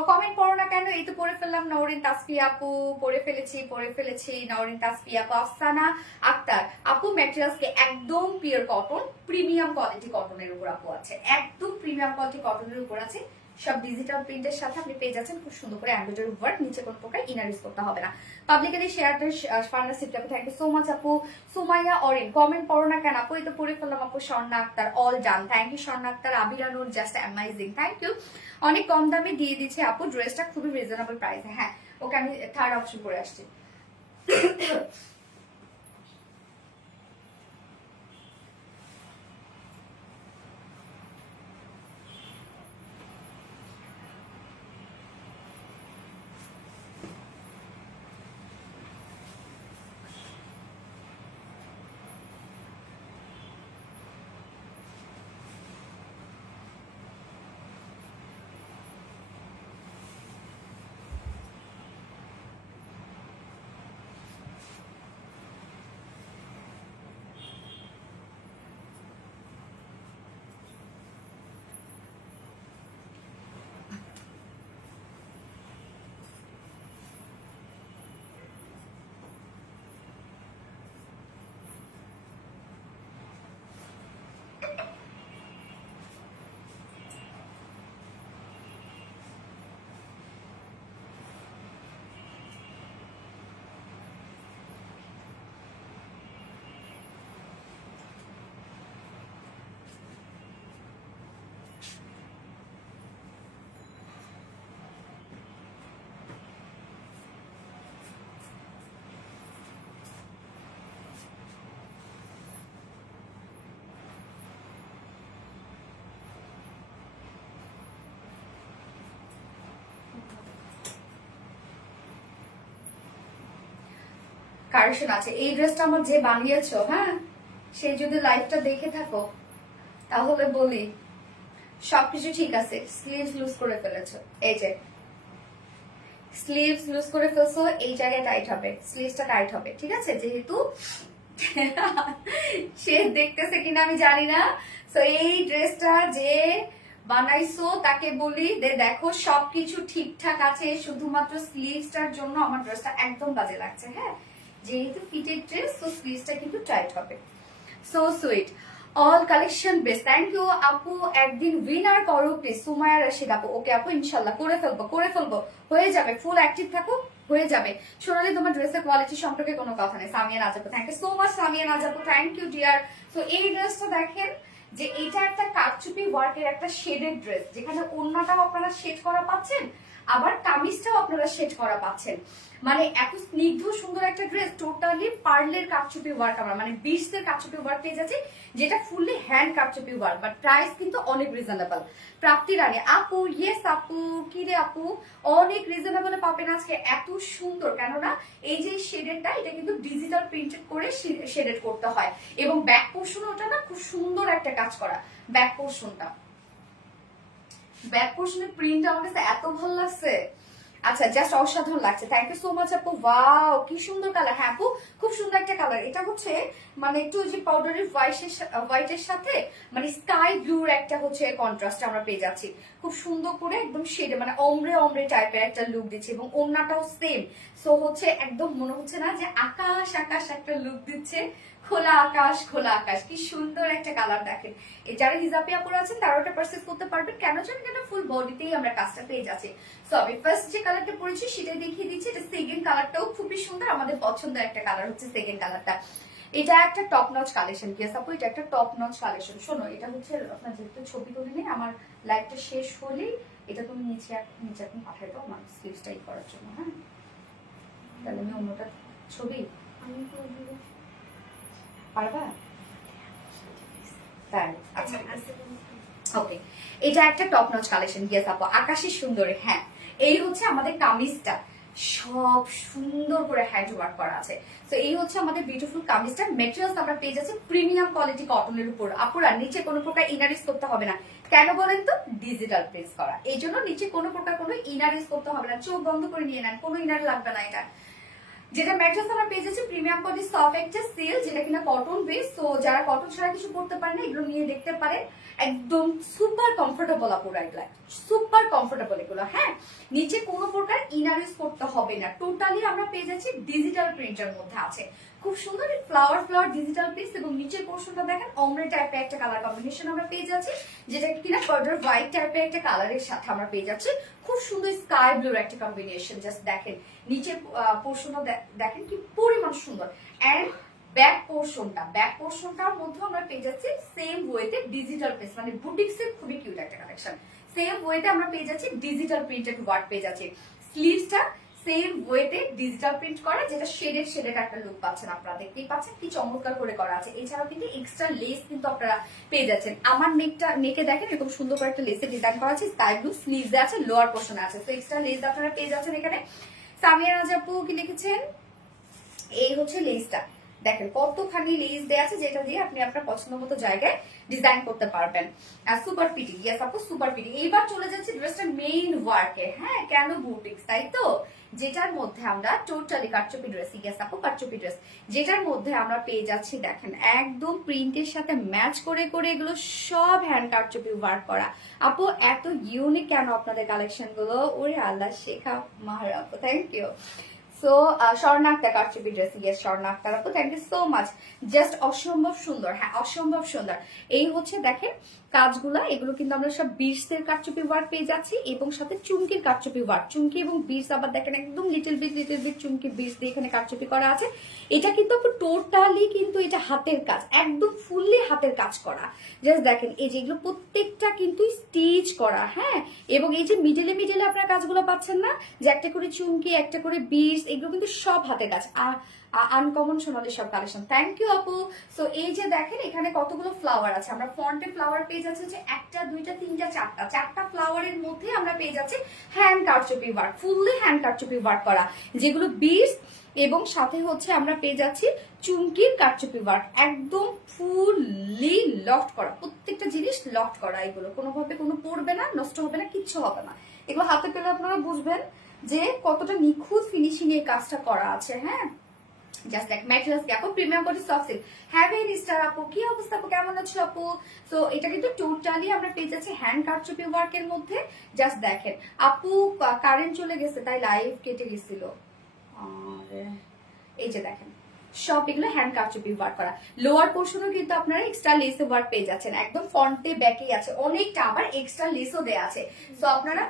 কমেন্ট পড়ো না কেন? এই তো পড়ে ফেললাম, নওরিন তাসফিয়া আপু পড়ে ফেলেছি। নওরিন তাসফিয়া আপু, আফসানা আক্তার আপু, ম্যাটেরিয়ালস কে একদম পিওর কটন, প্রিমিয়াম কোয়ালিটি কটনের উপর আপু আছে, একদম প্রিমিয়াম কোয়ালিটি কটনের উপর আছে। সব ডিজিটাল প্রিন্টের সাথে আপনি পেয়ে যাচ্ছেন খুব সুন্দর করে এমব্রয়ডারি ওয়ার্ক, নিচে কোনো প্রকার ইনার ইউজ করতে হবে না। পাবলিকের এই শেয়ারটা পার্টনারশিপটা থ্যাংক ইউ সো মাচ আপু। সুমাইয়া অরিন কমেন্ট পড়ো না কেন আপু? এই তো পড়ে ফেললাম আপু। Swarna Akter all done, thank you Swarna Akter. আবিরানুর জাস্ট অ্যামাইজিং, থ্যাংক ইউ। অনেক কম দামে দিয়ে দিচ্ছে আপু, ড্রেসটা খুবই রিজনেবল প্রাইসে। হ্যাঁ ওকে আমি থার্ড অপশন করে আসছি। কারেকশন আছে। এই ড্রেসটা আমার যে বানিয়েছো, হ্যাঁ সে যদি লাইভটা দেখে থাকো তাহলে বলি সবকিছু ঠিক আছে। স্লিভস লুজ করে ফেলেছো, এই যে স্লিভস লুজ করে ফেলছো, এই জায়গায় টাইট হবে, স্লিভসটা টাইট হবে, ঠিক আছে? যেহেতু সে দেখতেছে কিনা আমি জানি না। তো এই ড্রেসটা যে বানাইছো তাকে বলি দেখো সবকিছু ঠিকঠাক আছে, শুধুমাত্র স্লিভসটার জন্য আমার ড্রেসটা একদম বাজে লাগছে। হ্যাঁ যেহেতু ফিটেড ড্রেস তো স্লিভসটা কিন্তু টাইট হবে। So sweet, all collection best, thank you আপু। একদিন উইনার করো প্লিজ, সুমায়া রাশিদ আপু। ওকে আপু ইনশাল্লাহ করে ফেলবো, হয়ে যাবে। ফুল অ্যাক্টিভ থাকো, হয়ে যাবে। সোনালি তোমার ড্রেসের কোয়ালিটি সম্পর্কে কোনো কথা নেই। সামিয়া নাজ আপু, thank you so much Samia Naz আপু, থ্যাংক ইউ ডিয়ার। সো এই ড্রেসটা দেখেন যে এটা একটা কারচুপি ওয়ার্কের একটা শেডেড ড্রেস, যেখানে ওড়নাটাও আপনারা শেড করা পাচ্ছেন, আবার কামিজটাও আপনারা শেড করা পাচ্ছেন। মানে এত স্নিগ্ধ সুন্দর একটা ড্রেস, টোটালি পার্লের কারচুপি ওয়ার্ক, আমরা মানে বিশদের কারচুপি ওয়ার্ক পেয়ে যাচ্ছি, যেটা ফুললি হ্যান্ড কারচুপি ওয়ার্ক, বাট প্রাইস কিন্তু অনেক রিজনেবল। প্রাপ্তি রানী আপু, ইয়েস আপু, কি রে আপু, অনেক রিজনেবলে পাবেন আজকে। এত সুন্দর, কেননা এই যে শেডেডটা এটা কিন্তু ডিজিটাল প্রিন্টেড করে শেডেড করতে হয়, এবং ব্যাক পোর্শন ওটা না খুব সুন্দর একটা কাজ করা। ব্যাক পোর্শনের প্রিন্ট আমার কাছে এত ভালো লাগছে। আচ্ছা জাস্ট অসাধারণ লাগছে, থ্যাংক ইউ সো মাচ আপু। ওয়াও কি সুন্দর কালার। হ্যাঁ আপু খুব সুন্দর একটা কালার। এটা হচ্ছে মানে একটু যে পাউডারি হোয়াইটের সাথে মানে স্কাই ব্লুর একটা হচ্ছে কন্ট্রাস্ট আমরা পেয়ে যাচ্ছি, খুব সুন্দর করে একদম শেডে মানে অমরে টাইপের একটা লুক দিচ্ছে, এবং ওড়নাটাও সেম। সো হচ্ছে একদম মনে হচ্ছে না যে আকাশ একটা লুক দিচ্ছে, খোলা আকাশ। কি সুন্দর একটা কালার দেখেন। যারা হিজাবি আপুরা আছেন তারা ওটা পারচেজ করতে পারবেন, কেন জানেন কেন ফুল বডিতেই আমরা কাজটা পেয়ে যাচ্ছি। সো আমি ফার্স্ট যে কালারটা পরেছি সেটাই দেখিয়ে দিচ্ছি। এটা সেকেন্ড কালারটাও খুবই সুন্দর, আমাদের পছন্দের একটা কালার হচ্ছে সেকেন্ড কালারটা। এটা একটা টপ নচ কালেকশন, কি আপু এটা একটা টপ নচ কালেকশন। শোনো এটা হচ্ছে আপনার যেহেতু ছবি তুলে নেই, আমার লাইভটা শেষ হলেই এটা তুমি নিচে এখন পাঠাই দাও আমার স্লিভসটাই করার জন্য। হ্যাঁ তাহলে আমি অন্যটা ছবি পারবা? তাই আচ্ছা ওকে, এটা একটা টপ নচ কালেকশন। ইয়েস আপু, আকাশী সুন্দরী। হ্যাঁ এই হচ্ছে আমাদের কামিজটা, সব সুন্দর করে হ্যান্ড ওয়ার্ক করা আছে। তো এই হচ্ছে আমাদের বিউটিফুল কামিজটা। মেটেরিয়ালস আমরা পেয়ে যাচ্ছি প্রিমিয়াম কোয়ালিটি কটনের উপর। আপুরা নিচে কোনো প্রকার ইনার ইউজ করতে হবে না, কেন বলেন তো? ডিজিটাল প্রিন্ট করা, এই জন্য নিচে কোনো প্রকার কোনো ইনার ইউজ করতে হবে না। চোখ বন্ধ করে নিয়ে নেন, কোনো ইনার লাগবে না। এটা যেটা ম্যাট্রেস আমরা পেয়ে যাচ্ছি প্রিমিয়াম কোয়ালিটি সফট একটা সিল, যেটা কিনা কটন বেস। তো যারা কটন ছাড়া কিছু পড়তে পারে না এগুলো নিয়ে দেখতে পারেন, একদম সুপার কমফোর্টেবল আপুরা, এগুলা সুপার কমফোর্টেবল এগুলো। হ্যাঁ নিচে কোনো প্রকার ইনার ইউজ করতে হবে না, টোটালি আমরা পেয়ে যাচ্ছি ডিজিটাল প্রিন্টের মধ্যে আছে। খুব সুন্দর ফ্লাওয়ার ফ্লাওয়ার ডিজিটাল পিস এবং নিচের পোর্শনটা দেখেন অমরে টাইপের একটা কালার কম্বিনেশন আমরা পেয়ে যাচ্ছি, যেটা কিনা পাউডার হোয়াইট টাইপের একটা কালারের সাথে আমরা পেয়ে যাচ্ছি। খুব সুন্দর স্কাই ব্লুর একটা কম্বিনেশন। জাস্ট দেখেন নিচের পোর্শনটা দেখেন কি পরিমাণ সুন্দর। এন্ড ব্যাক পোর্শনটার মধ্যে আমরা পেয়ে যাচ্ছি সেম ওয়েতে ডিজিটাল পিস, মানে বুটিক্সের খুবই কিউট একটা কালেকশন। সেম ওয়েতে আমরা পেয়ে যাচ্ছি ডিজিটাল প্রিন্টেড ওয়ার্ক পেয়ে যাচ্ছি। স্লিভসটা সেম ওয়েতে ডিজিটাল প্রিন্ট করা, যেটা শেডেড একটা লুক পাচ্ছেন আপনারা, দেখতেই পাচ্ছেন কি চমৎকার করে করা আছে। এছাড়াও কিন্তু এক্সট্রা লেস কিন্তু আপনারা পেয়ে যাচ্ছেন। আমার নেকে দেখেন এরকম সুন্দর করে একটা লেসের ডিজাইন করা আছে, স্কাই ব্লু স্লিভস আছে, লোয়ার পোর্শনে আছে। তো এক্সট্রা লেস আপনারা পেয়ে যাচ্ছেন এখানে। সামিয়া রাজা আপু কি লিখেছেন, এই হচ্ছে লেসটা দেখেন কতখানি লেস দেয়া আছে, যেটা দিয়ে আপনি আপনার পছন্দ মতো জায়গায় ডিজাইন করতে পারবেন। সুপার পিটি, ইয়েস আপু সুপার পিটি। এইবার চলে যাচ্ছে ড্রেসটা মেইন ওয়ার্কে। হ্যাঁ কেন বুটিক্স, তাই তো, যেটার মধ্যে আমরা টোটালি কারচুপি ড্রেস, ইয়েস আপু কারচুপি ড্রেস, যেটার মধ্যে আমরা পেয়ে যাচ্ছি দেখেন একদম প্রিন্টের সাথে ম্যাচ করে করে এগুলো সব হ্যান্ড কারচুপি ওয়ার্ক করা। আপু এত ইউনিক কেন আপনাদের কালেকশন গুলো, ওরে আল্লাহ শেখা মাহার আপু, থ্যাংক ইউ। সো স্বর্ণাক্তা কারচুপি ড্রেস, ইয়েস স্বর্ণাক্তা আপু, thank you so much. Just অসম্ভব সুন্দর, হ্যাঁ অসম্ভব সুন্দর। এই হচ্ছে দেখেন কাজগুলা, এগুলো কিন্তু আমরা সব বিটসের কারচুপি ওয়ার্ক পেয়ে যাচ্ছি এবং সাথে চুমকির কারচুপি ওয়ার্ক। চুমকি এবং বিটস আবার দেখেন একদম লিটল বিট চুমকি বিটস দিয়ে এখানে কারচুপি করা আছে। এটা কিন্তু আপু টোটালি কিন্তু এটা হাতের কাজ, একদম ফুললি হাতের কাজ করা। জাস্ট দেখেন এই যে এগুলো প্রত্যেকটা কিন্তু স্টিচ করা। হ্যাঁ এবং এই যে মিডলে আপনারা কাজগুলো পাচ্ছেন না, যে একটা করে চুমকি একটা করে বিটস, এগুলো কিন্তু সব হাতের কাজ। আনকমন সোনালি সব কালেকশন, থ্যাংক ইউ আপু। সো এই যে দেখেন এখানে কতগুলো ফ্লাওয়ার আছে, আমরা ফ্রন্টে ফ্লাওয়ার পেয়ে যাচ্ছে যে একটা দুইটা তিনটা চারটা ফ্লাওয়ারের মধ্যে আমরা পেয়ে যাচ্ছি হ্যান্ড কারচুপি ওয়ার্ক, ফুললি হ্যান্ড কারচুপি ওয়ার্ক করা, যেগুলো বিটস এবং সাথে হচ্ছে আমরা পেয়ে যাচ্ছি চুমকির কারচুপি ওয়ার্ক, একদম ফুললি লফট করা, প্রত্যেকটা জিনিস লফট করা। এগুলো কোনোভাবে কোনো পড়বে না, নষ্ট হবে না, কিচ্ছু হবে না। এগুলো হাতে পেলে আপনারা বুঝবেন যে কতটা নিখুঁত ফিনিশিং এর কাজটা করা আছে। হ্যাঁ জাস্ট লাইক ম্যাটেরিয়ালস কি আপু, premium quality soft silk. Have a star আপু, কি অবস্থা আপু, কেমন আছো আপু? সো এটা কিন্তু টোটালি আমরা পেয়ে যাচ্ছি হ্যান্ড কারচুপি ওয়ার্কের মধ্যে। জাস্ট দেখেন আপু কারেন্ট চলে গেছে তাই লাইভ কেটে গেছিল, আর এই যে দেখেন সব এগুলো হ্যান্ড কারচুপি ওয়ার্ক করা। লোয়ার পোর্শনও কিন্তু আপনারা এক্সট্রা লেস ওয়ার্ক পেয়ে যাচ্ছেন, একদম ফ্রন্টে ব্যাকেই আছে, অনেকটা আবার এক্সট্রা লেসও দেয়া আছে। সো আপনারা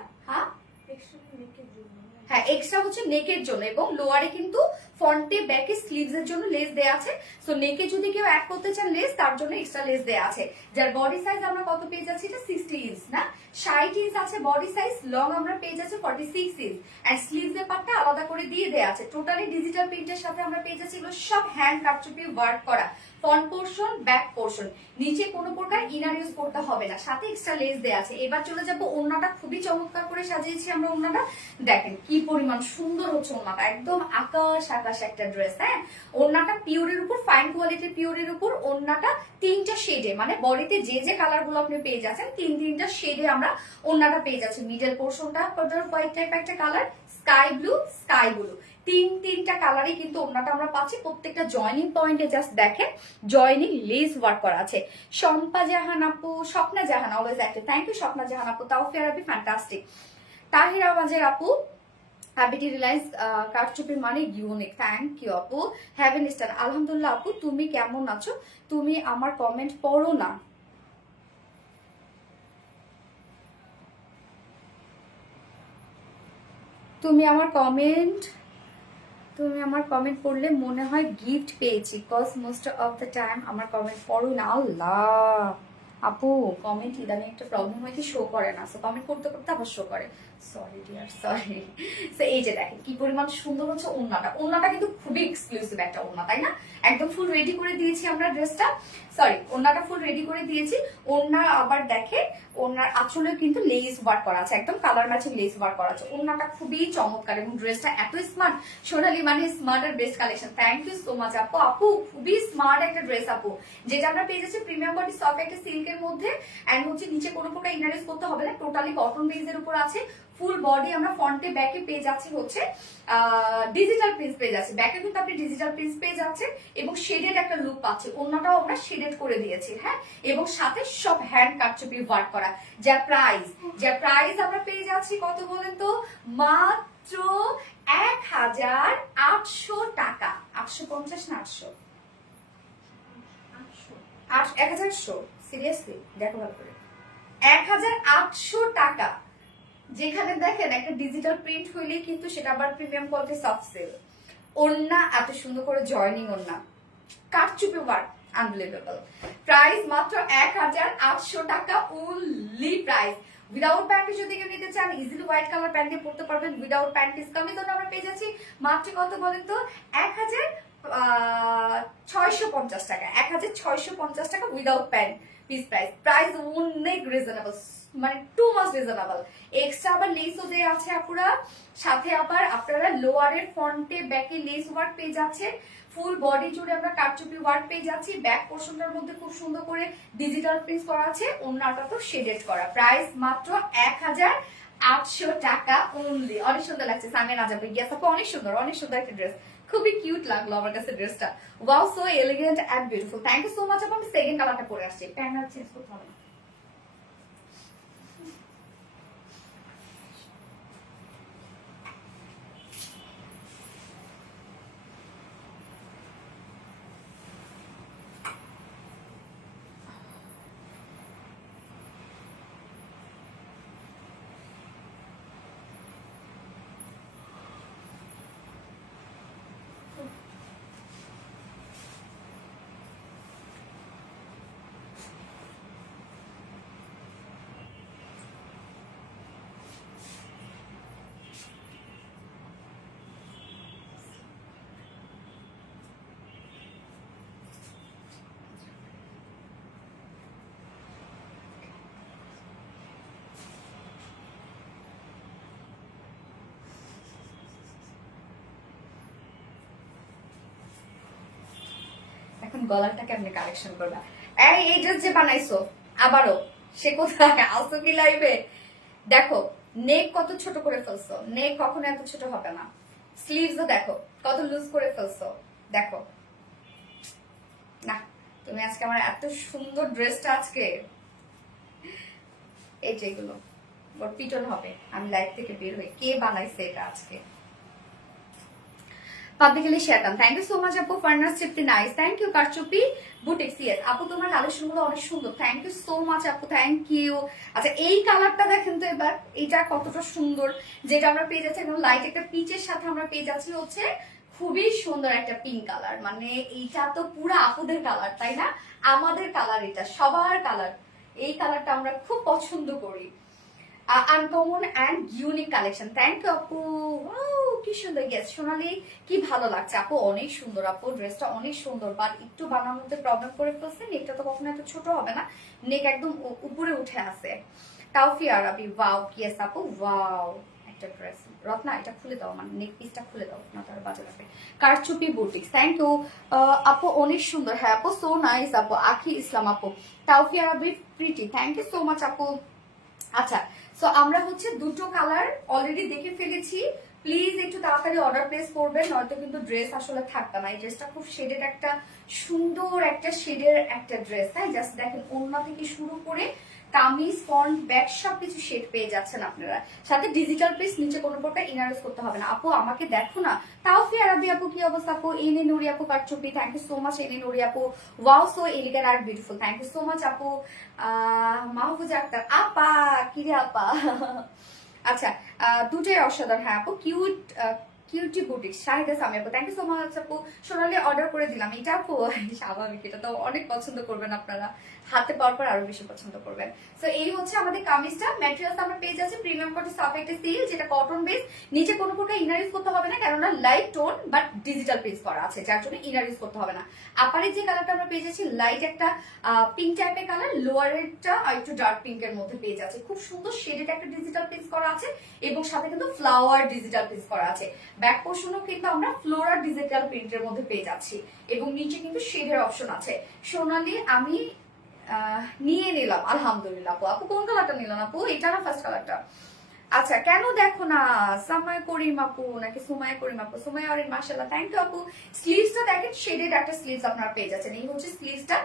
হ্যাঁ এক্সট্রা হচ্ছে নেকের জন্য, এবং লোয়ারে কিন্তু ফ্রন্টে ব্যাকে স্লিভস এর জন্য লেস দেয়া আছে। সো নেকে যদি কেউ অ্যাড করতে চান লেস, তার জন্য এক্সট্রা লেস দেয়া আছে। যার বডি সাইজ আমরা কত পেয়ে যাচ্ছি, এটা 60 ইঞ্চ না 60 ইঞ্চ আছে বডি সাইজ, লং আমরা পেয়ে যাচ্ছি 46 ইঞ্চ, এন্ড স্লিভস এর পার্টটা আলাদা করে দিয়ে দেয়া আছে। টোটালি ডিজিটাল প্রিন্টের সাথে আমরা পেয়ে যাচ্ছি এগুলো সব হ্যান্ড কারচুপি ওয়ার্ক করা, ফ্রন্ট পোর্শন ব্যাক পোর্শন, নিচে কোনো প্রকার ইনার ইউজ করতে হবে না, সাথে এক্সট্রা লেস দেয়া আছে। এবার চলে যাবো ওড়নাটা, খুবই চমৎকার করে সাজিয়েছি আমরা ওড়নাটা, দেখেন কি পরিমাণ সুন্দর হচ্ছে ওড়নাটা, একদম আকাশ আকাশ একটা ড্রেস। হ্যাঁ ওড়নাটা পিওরের উপর, ফাইন কোয়ালিটির পিওরের উপর, ওড়নাটা তিনটা শেডে, মানে বডিতে যে যে কালার গুলো আপনি পেয়ে যাচ্ছেন তিনটা শেডে আমরা ওড়নাটা পেয়ে যাচ্ছি। মিডল পোর্শনটা হোয়াইট টাইপ একটা কালার, স্কাই ব্লু তিনটা কালারই কিন্তু ওড়নাটা আমরা পাচ্ছি। প্রত্যেকটা জয়নিং পয়েন্টে জাস্ট দেখেন জয়নিং লেস ওয়ার্ক করা আছে। শম্পা জাহান আপু, Swapna Jahan always active, thank you Swapna Jahan আপু। তাওফিয়া রাবি ফ্যান্টাস্টিক। তাহির আওয়াজের আপু, হ্যাবিটি রিলায়েন্স কারচুপি মানে ইউনিক, থ্যাংক ইউ আপু। হ্যাভেন স্টার, আলহামদুলিল্লাহ আপু, তুমি কেমন আছো? তুমি আমার কমেন্ট পড়ো না, তুমি আমার কমেন্ট পড়লে মনে হয় গিফট পেয়েছি, cause most of the time আমার কমেন্ট পড়ো না। আল্লাহ আপু কমেন্ট ইদানিং একটা প্রবলেম হয় কি, শো করে না, সো কমেন্ট করতে করতে আবার শো করে, সরি ডিয়ার সরি। সো এই যে দেখেন কি পরিমাণ সুন্দর হচ্ছে ওড়নাটা কিন্তু খুবই এক্সক্লুসিভ একটা ওড়না, তাই না? একদম ফুল রেডি করে দিয়েছি আমরা ড্রেসটা, সরি ওড়নাটা ফুল রেডি করে দিয়েছি। ওড়না আবার দেখে ওড়নার আঁচলেও কিন্তু লেস ওয়ার্ক করা আছে, একদম কালার ম্যাচিং লেস ওয়ার্ক করা আছে। ওড়নাটা খুবই চমৎকার এবং ড্রেসটা এত স্মার্ট, সোনালি মানে স্মার্ট আর best collection, thank you so much আপু। আপু খুবই স্মার্ট একটা ড্রেস আপু, যেটা আমরা পেয়ে যাচ্ছি প্রিমিয়াম কোয়ালিটি সফট একটা সিল্কের মধ্যে, এন্ড হচ্ছে নিচে কোনো প্রকার ইনার ইউজ করতে হবে না, টোটালি কটন বেসের উপর আছে। ফুল বডি আমরা ফ্রন্টে ব্যাকে পেয়ে যাচ্ছি হচ্ছে ডিজিটাল প্রিন্ট পেয়ে যাচ্ছে, ব্যাকে কিন্তু আপনি ডিজিটাল প্রিন্ট পেয়ে যাচ্ছেন এবং শেডেড একটা লুক পাচ্ছে। ওড়নাটাও আমরা শেডেড করে দিয়েছি। হ্যাঁ এবং সাথে সব হ্যান্ড কারচুপি ওয়ার্ক করা। যা প্রাইস আমরা পেয়ে যাচ্ছি কত বলেন তো, মাত্র 1800 টাকা। 850 না 800? 1800 সিরিয়াসলি দেখো ভালো করে 1800 টাকা, যেখানে দেখেন একটা ডিজিটাল প্রিন্ট হইলে কিন্তু সেটা আবার প্রিমিয়াম কোয়ালিটি সফট সিল্ক, ওন্না এত সুন্দর করে জয়নিং ওন্না, কারচুপি ওয়ার্ক আনবিলিভেবল। প্রাইস মাত্র 1800 টাকা অনলি প্রাইস। উইদাউট প্যান্টি যদি কেউ নিতে চান ইজিলি হোয়াইট কালার প্যান্ট দিয়ে পড়তে পারবেন উইদাউট প্যান্টিস। কামিজ আমরা পেয়ে যাচ্ছি মাত্র কত বলেন তো 1650 টাকা, 1650 টাকা without pant piece price. Price অনেক রিজনেবল, মানে টু মাচ রিজনেবল। এক্সট্রা আবার লেসও দেয়া আছে আপুরা, সাথে আবার আপনারা লোয়ারের ফ্রন্টে ব্যাকে লেস ওয়ার্ক পেয়ে যাচ্ছেন, ফুল বডি জুড়ে আমরা কারচুপি ওয়ার্ক পেয়ে যাচ্ছি। ব্যাক পোর্শনটার মধ্যে খুব সুন্দর করে ডিজিটাল প্রিন্ট করা আছে, ওন্নাটা তো শেডেড করা। প্রাইস মাত্র 1800 টাকা অনলি। অনেক সুন্দর লাগছে সামনে না যাবে গিয়ে আপু, অনেক সুন্দর একটা ড্রেস, খুবই কিউট লাগলো আমার কাছে ড্রেসটা। Wow, so elegant and beautiful. Thank you so much আপু। আমি সেকেন্ড কালারটা পরে আসছি, প্যান্ট চেঞ্জ করতে হবে না। এখন গলাটা কেমনে কালেকশন করবা? এই ড্রেস যে বানাইছো আবারও, সে কোথায় আসো কি লাইভে? দেখো নেক কত ছোট করে ফেলছো, নেক কখনো এত ছোট হবে না। স্লিভসও দেখো কত লুজ করে ফেলছো, দেখো না। তুমি আজকে আমার এত সুন্দর ড্রেসটা আজকে, এই যেগুলো ওর পিটন হবে আমি লাইভ থেকে বের হই। কে বানাইছে এটা আজকে? পাবলিকলি শেয়ার করলাম। থ্যাংক ইউ সো মাচ আপু। ফার্নাস চিপটি নাইস, থ্যাংক ইউ। কারচুপি বুটিক্স, ইয়েস আপু তোমার কালেকশন গুলো অনেক সুন্দর, থ্যাংক ইউ সো মাচ আপু, থ্যাংক ইউ। আচ্ছা এই কালারটা দেখেন তো এবার, এটা কতটা সুন্দর, যেটা আমরা পেয়ে যাচ্ছি একদম লাইট একটা পিচের সাথে আমরা পেয়ে যাচ্ছি হচ্ছে খুবই সুন্দর একটা পিঙ্ক কালার। মানে এইটা তো পুরো আপুদের কালার তাই না? আমাদের কালার, এটা সবার কালার। এই কালারটা আমরা খুব পছন্দ করি। Uncommon and unique collection, thank you আপু। কি সুন্দর, গেস সোনালি কি ভালো লাগছে আপু, অনেক সুন্দর আপু, ড্রেসটা অনেক সুন্দর। বাট একটু বানানোতে প্রবলেম করে ফেলছে, নেকটা তো কখনো এত ছোট হবে না, নেক একদম উপরে উঠে আছে। তাওফি আরবি, ওয়াও ইয়েস আপু, ওয়াও একটা ড্রেস। রত্না এটা খুলে দাও, মানে নেক পিসটা খুলে দাও না, তার বাজে লাগবে। কারচুপি বুটিক্স, থ্যাংক ইউ আপু, অনেক সুন্দর। হ্যাঁ আপু, সো নাইস আপু। আখি ইসলাম আপু, Taufi Arbi pretty, thank you so much আপু। আচ্ছা সো আমরা হচ্ছে দুটো কালার অলরেডি দেখে ফেলেছি, প্লিজ একটু তাড়াতাড়ি অর্ডার প্লেস করবেন, নয়তো কিন্তু ড্রেস আসলে থাকবে না। এই ড্রেসটা খুব শেডেড একটা সুন্দর একটা শেডের একটা ড্রেস, হ্যাঁ জাস্ট দেখেন ওড়না থেকে শুরু করে কামিজ ফ্রন্ট ব্যাক সবকিছু শেড পেয়ে যাচ্ছেন আপনারা, সাথে ডিজিটাল পিস, নিচে কোনো প্রকার ইনারেস করতে হবে না। আপু আমাকে দেখো না, তাওফি আরবি আপু কি অবস্থা আপু? এনে নুরি আপু কারচুপি, থ্যাংক ইউ সো মাচ এনে নুরি আপু। ওয়াও সো এলিগেন্ট আর beautiful, thank you so much আপু। মাহফুজা আক্তার আপা, কি রে আপা? আচ্ছা দুটোই অসাধারণ। হ্যাঁ আপু, কিউটি বুটিক, শাহিদা সামি আপু, থ্যাংক ইউ সো মাচ আপু। সোনালি অর্ডার করে দিলাম, এটা আপু স্বাভাবিক, এটা তো অনেক পছন্দ করবেন আপনারা, হাতে পাওয়ার পর আরো বেশি পছন্দ করবেন। সো এই হচ্ছে আমাদের কামিজটা। ম্যাটেরিয়ালস আমরা পেয়ে যাচ্ছি প্রিমিয়াম কোয়ালিটি সাফ একটা সিল, যেটা কটন বেস, নিচে কোনো প্রকার ইনার ইউজ করতে হবে না, কেননা light tone but digital print করা আছে, যার জন্য ইনার ইউজ করতে হবে না। আপারের যে কালারটা আমরা পেয়ে যাচ্ছি লাইট একটা পিঙ্ক টাইপের কালার, লোয়ারেরটা একটু ডার্ক পিঙ্কের মধ্যে পেয়ে যাচ্ছে, খুব সুন্দর শেডেড একটা ডিজিটাল প্রিন্ট করা আছে, এবং সাথে কিন্তু ফ্লাওয়ার ডিজিটাল প্রিন্ট করা আছে। ব্যাক পোর্শনও কিন্তু আমরা ফ্লোরাল ডিজিটাল প্রিন্টের মধ্যে পেয়ে যাচ্ছি, এবং নিচে কিন্তু শেডের অপশন আছে। সোনালি আমি নিয়ে নিলাম আলহামদুলিল্লাহ। আপু আপু কোন কালারটা নিলাম আপু? এটা না ফার্স্ট কালারটা? আচ্ছা কেন দেখো না, সামায় করিম আপু নাকি সুমায়া করিম আপু? সুমায়া আর মাশাআল্লাহ, থ্যাংক ইউ আপু। স্লিভসটা দেখেন শেডেড একটা স্লিভস আপনারা পেয়ে যাচ্ছেন, এই হচ্ছে স্লিভসটা,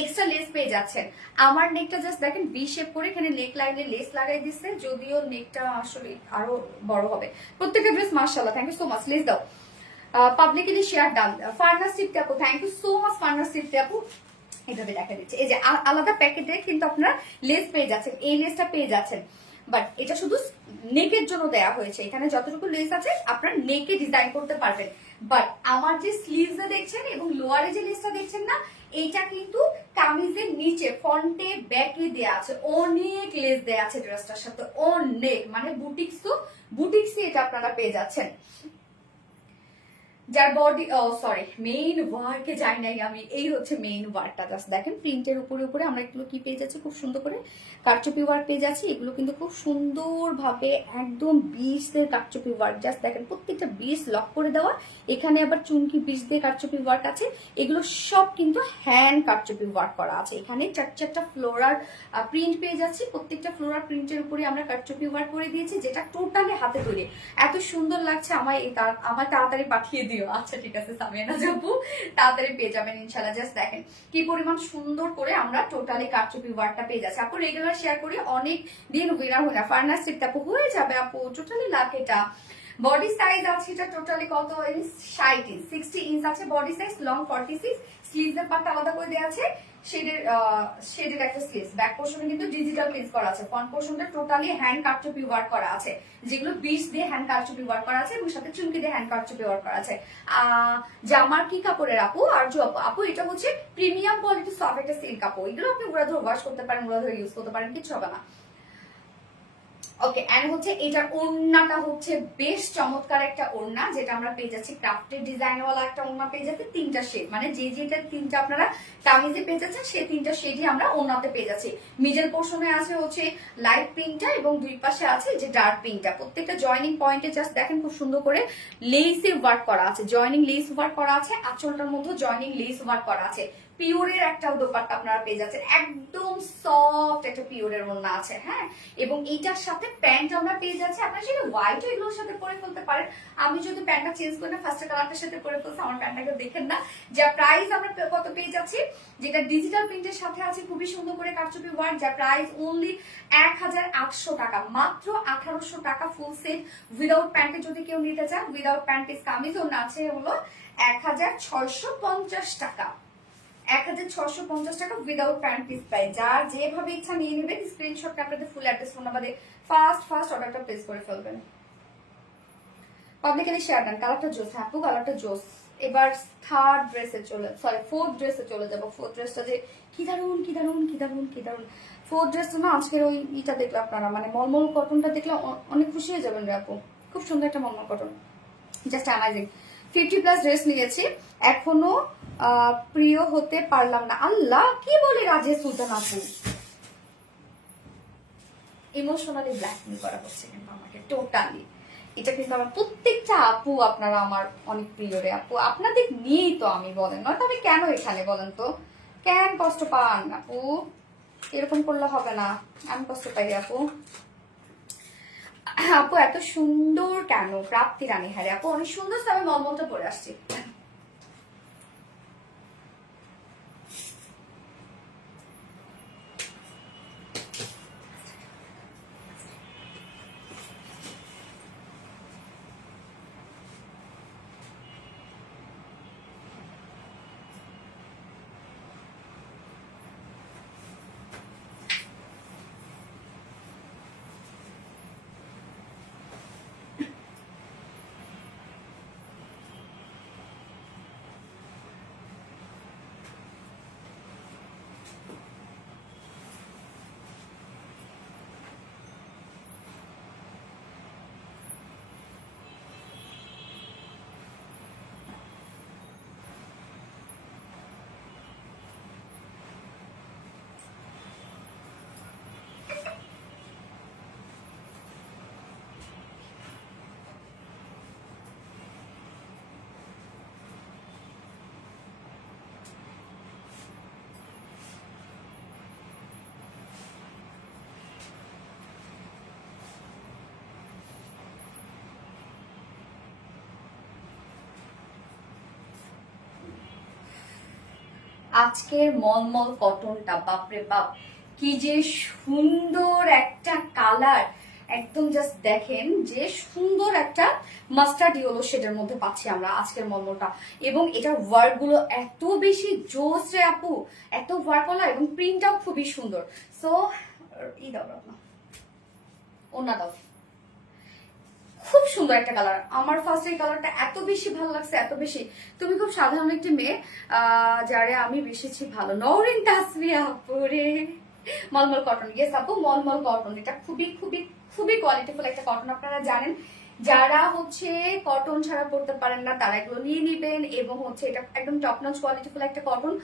এক্সট্রা লেস পেয়ে যাচ্ছেন। আমার নেকটা জাস্ট দেখেন ভি শেপ করে এখানে নেক লাইনে লেস লাগাই দিচ্ছে, যদিও নেকটা আসলে আরো বড় হবে। প্রত্যেকটা ড্রেস মাশাআল্লাহ, থ্যাংক ইউ সো মাচ। লেস দাও পাবলিকলি শেয়ার ডান। ফার্নাস টিপতে আপু, থ্যাংক ইউ সো মাচ ফার্নাস টিপতে আপু। এইভাবে দেখা দিচ্ছে, এই যে আলাদা প্যাকেটে কিন্তু আপনারা লেস পেয়ে যাচ্ছেন, এই লেসটা পেয়ে যাচ্ছেন, বাট এটা শুধু নেকের জন্য দেয়া হয়েছে। এখানে যতটুকু লেস আছে আপনার নেকে ডিজাইন করতে পারবেন, বাট আমার যে স্লিভসে দেখছেন এবং লোয়ারে যে লেসটা দেখছেন না, এইটা কিন্তু কামিজের নিচে ফ্রন্টে ব্যাকে দেয়া আছে, অনেক লেস দেয়া আছে ড্রেসটার সাথে, অনেক, মানে বুটিক্সই এটা আপনারা পেয়ে যাচ্ছেন। যার বডি সরি মেইন ওয়ার্কে যাই নাই আমি, এই হচ্ছে মেইন ওয়ার্কটা। জাস্ট দেখেন প্রিন্টের উপরে উপরে আমরা এগুলো কি পেয়ে যাচ্ছি, খুব সুন্দর করে কারচুপি ওয়ার্ক পেয়ে যাচ্ছি। এগুলো কিন্তু খুব সুন্দরভাবে একদম বিশদের কারচুপি ওয়ার্ক, জাস্ট দেখেন প্রত্যেকটা বিশ লক করে দেওয়া। এখানে আবার চুমকি বিশ দিয়ে কারচুপি ওয়ার্ক আছে, এগুলো সব কিন্তু হ্যান্ড কারচুপি ওয়ার্ক করা আছে। এখানে চারটা ফ্লোরার প্রিন্ট পেয়ে যাচ্ছি, প্রত্যেকটা ফ্লোরার প্রিন্টের উপরে আমরা কারচুপি ওয়ার্ক করে দিয়েছি, যেটা টোটালি হাতে তৈরি। এত সুন্দর লাগছে, আমার তাড়াতাড়ি পাঠিয়ে দিও। আচ্ছা ঠিক আছে সামিয়ানা আপু, তাড়াতাড়ি পেয়ে যাবেন ইনশাল্লাহ। জাস্ট দেখেন কি পরিমাণ সুন্দর করে আমরা টোটালি কারচুপি ওয়ার্কটা পেয়ে যাচ্ছি। আপু রেগুলার শেয়ার করি, অনেক দিন উইনার হয় না। ফার্নাস টিপতে আপু হয়ে যাবে আপু, টোটালি লাখ। এটা বডি সাইজ আছে, এটা টোটালি কত ইঞ্চ, 60 ইঞ্চ, 60 ইঞ্চ আছে বডি সাইজ, লং 46, স্লিভসের পার্টটা আলাদা করে দেওয়া আছে, শেডের একটা স্লিভস। ব্যাক পোর্শনে কিন্তু ডিজিটাল প্রিন্ট করা আছে, ফ্রন্ট পোর্শনটা টোটালি হ্যান্ড কারচুপি ওয়ার্ক করা আছে, যেগুলো বিশ দিয়ে হ্যান্ড কারচুপি ওয়ার্ক করা আছে এবং সাথে চুমকি দিয়ে হ্যান্ড কারচুপি ওয়ার্ক করা আছে। জামার কি কাপড়ের আপু, আর আপু এটা হচ্ছে প্রিমিয়াম কোয়ালিটি সফট একটা সিল্ক কাপড়। এগুলো আপনি উড়া ধরে ওয়াশ করতে পারেন, উড়া ধরে ইউজ করতে পারেন, কিছু হবে না। ওকে, এন্ড হচ্ছে এটার ওড়নাটা হচ্ছে বেশ চমৎকার একটা ওড়না, যেটা আমরা পেয়ে যাচ্ছি ক্রাফটেড ডিজাইনওয়ালা একটা ওড়না পেয়ে যাচ্ছে, 3টা শেড, মানে যেটা 3টা আপনারা কামিজে পেয়ে যাচ্ছেন সেই 3টা শেডই আমরা ওড়নাতে পেয়ে যাচ্ছি। মিডল পোর্শনে আছে হচ্ছে লাইট পিঙ্কটা এবং দুই পাশে আছে যে ডার্ক পিঙ্কটা। প্রত্যেকটা জয়নিং পয়েন্টে জাস্ট দেখেন খুব সুন্দর করে লেসে ওয়ার্ক করা আছে, জয়নিং লেস ওয়ার্ক করা আছে, আঁচলটার মধ্যে জয়নিং লেস ওয়ার্ক করা আছে। পিওরের একটা দোপাট্টা আপনারা পেয়ে যাচ্ছেন, একদম সফট একটা পিওরের ওড়না আছে। হ্যাঁ, এবং এইটার সাথে প্যান্ট আমরা পেয়ে যাচ্ছি। আপনারা যদি হোয়াইট এগুলোর সাথে পরে ফেলতে পারেন, আমি যদি প্যান্টটা চেঞ্জ করি না, ফার্স্ট কালারটার সাথে পরে ফেলছি, আমার প্যান্টটাকে দেখেন না। যা প্রাইস আমরা কত পেয়ে যাচ্ছি, যেটা ডিজিটাল প্রিন্টের সাথে আছে খুবই সুন্দর করে কারচুপি ওয়ার্ক, যা প্রাইস অনলি 1800 টাকা, মাত্র 1800 টাকা ফুল সেট উইদাউট প্যান্টে। যদি কেউ নিতে চান উইদাউট প্যান্ট পিস কামিজ ওড়না আছে হলো 1650 টাকা, 1650 টাকা উইদাউট প্যান্ট পিস প্রাইস। যার যেভাবে ইচ্ছা নিয়ে নেবেন, স্ক্রিনশটটা আপনাদের ফুল অ্যাড্রেস ফোন নাম্বার দিয়ে ফার্স্ট অর্ডারটা প্লেস করে ফেলবেন। পাবলিকলি শেয়ার দেন, কালারটা জোস, হ্যাঁ আপু কালারটা জোস। এবার ফোর্থ ড্রেসে চলে যাবো। ফোর্থ ড্রেসটা যে কি দারুন কি দারুন কি দারুন কি দারুন। ফোর্থ ড্রেসটা না আজকের ওই ইটা দেখলে আপনারা, মানে মলমল কটনটা দেখলে অনেক খুশি হয়ে যাবেন রে আপু, খুব সুন্দর একটা মলমল কটন, জাস্ট অ্যামাজিং। 50+ ড্রেস নিয়েছি, এখনো প্রিয় হতে পারলাম না। আল্লাহ কি বলে রাজে সুলতান আপু, ইমোশনালি ব্ল্যাকমেল করা হচ্ছে কিন্তু আমাকে টোটালি। এটা কিন্তু আমার প্রত্যেকটা আপু, আপনারা আমার অনেক প্রিয় রে আপু, আপনাদের নিয়েই তো আমি, বলেন নয়তো আমি কেন এখানে, বলেন তো কেন কষ্ট পান আপু, এরকম করলে হবে না, আমি কষ্ট পাই আপু। আপু এত সুন্দর কেন, প্রাপ্তি রানী, হ্যাঁ আপু অনেক সুন্দর, আমি মলমলটা পরে আসছি। আজকের মলমল কটনটা বাপরে বাপ, কি যে সুন্দর একটা কালার, একদম জাস্ট দেখেন যে সুন্দর একটা মাস্টার্ড ইয়েলো শেডের মধ্যে পাচ্ছি আমরা আজকের মলমলটা। এবং এটার ওয়ার্ক গুলো এত বেশি জোস রে আপু, এত ওয়ার্ক করা এবং প্রিন্টটাও খুবই সুন্দর। সো দাও না, ওনা দাও, খুব সুন্দর একটা কালার। আমার ফার্স্ট এই কালারটা এত বেশি ভালো লাগছে, এত বেশি। তুমি খুব সাধারণ একটি মেয়ে, যারে আমি বেশিছি ভালো। নওরিন তাসমিয়া আপুরে মলমল কটন, ইয়েস আপু মলমল কটন। এটা খুবই খুবই খুবই কোয়ালিটিফুল একটা কটন। আপনারা জানেন যারা হচ্ছে কটন ছাড়া পড়তে পারেন না তারা এগুলো নিয়ে নিবেন। এবং হচ্ছে এটা একদম টপ নচ কোয়ালিটিফুল একটা কটন।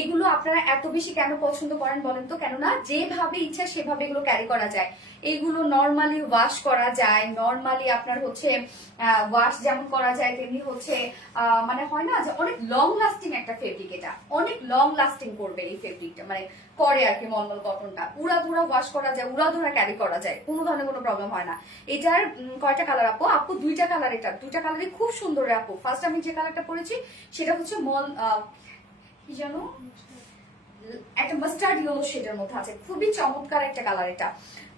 এগুলো আপনারা এত বেশি কেন পছন্দ করেন বলেন তো? কেননা যেভাবে ইচ্ছা সেভাবে এগুলো ক্যারি করা যায়। এইগুলো নর্মালি ওয়াশ করা যায়, নর্মালি আপনার হচ্ছে ওয়াশ যেমন করা যায় তেমনি হচ্ছে মানে হয় না যে অনেক লং লাস্টিং একটা ফেব্রিক। এটা অনেক লং লাস্টিং করবে এই ফেব্রিকটা, মানে করে আর কি মলমল কটনটা। উড়াধুরা ওয়াশ করা যায়, উড়াধুরা ক্যারি করা যায়, কোনো ধরনের কোনো প্রবলেম হয় না। এটার কয়টা কালার আপু? আপু দুইটা কালার। এটা দুইটা কালারই খুব সুন্দর আপু। ফার্স্ট আমি যে কালারটা পরেছি সেটা হচ্ছে কি জানো, একটা মাস্টার্ড ইয়েলো শেডের মধ্যে আছে, খুবই চমৎকার একটা কালার এটা।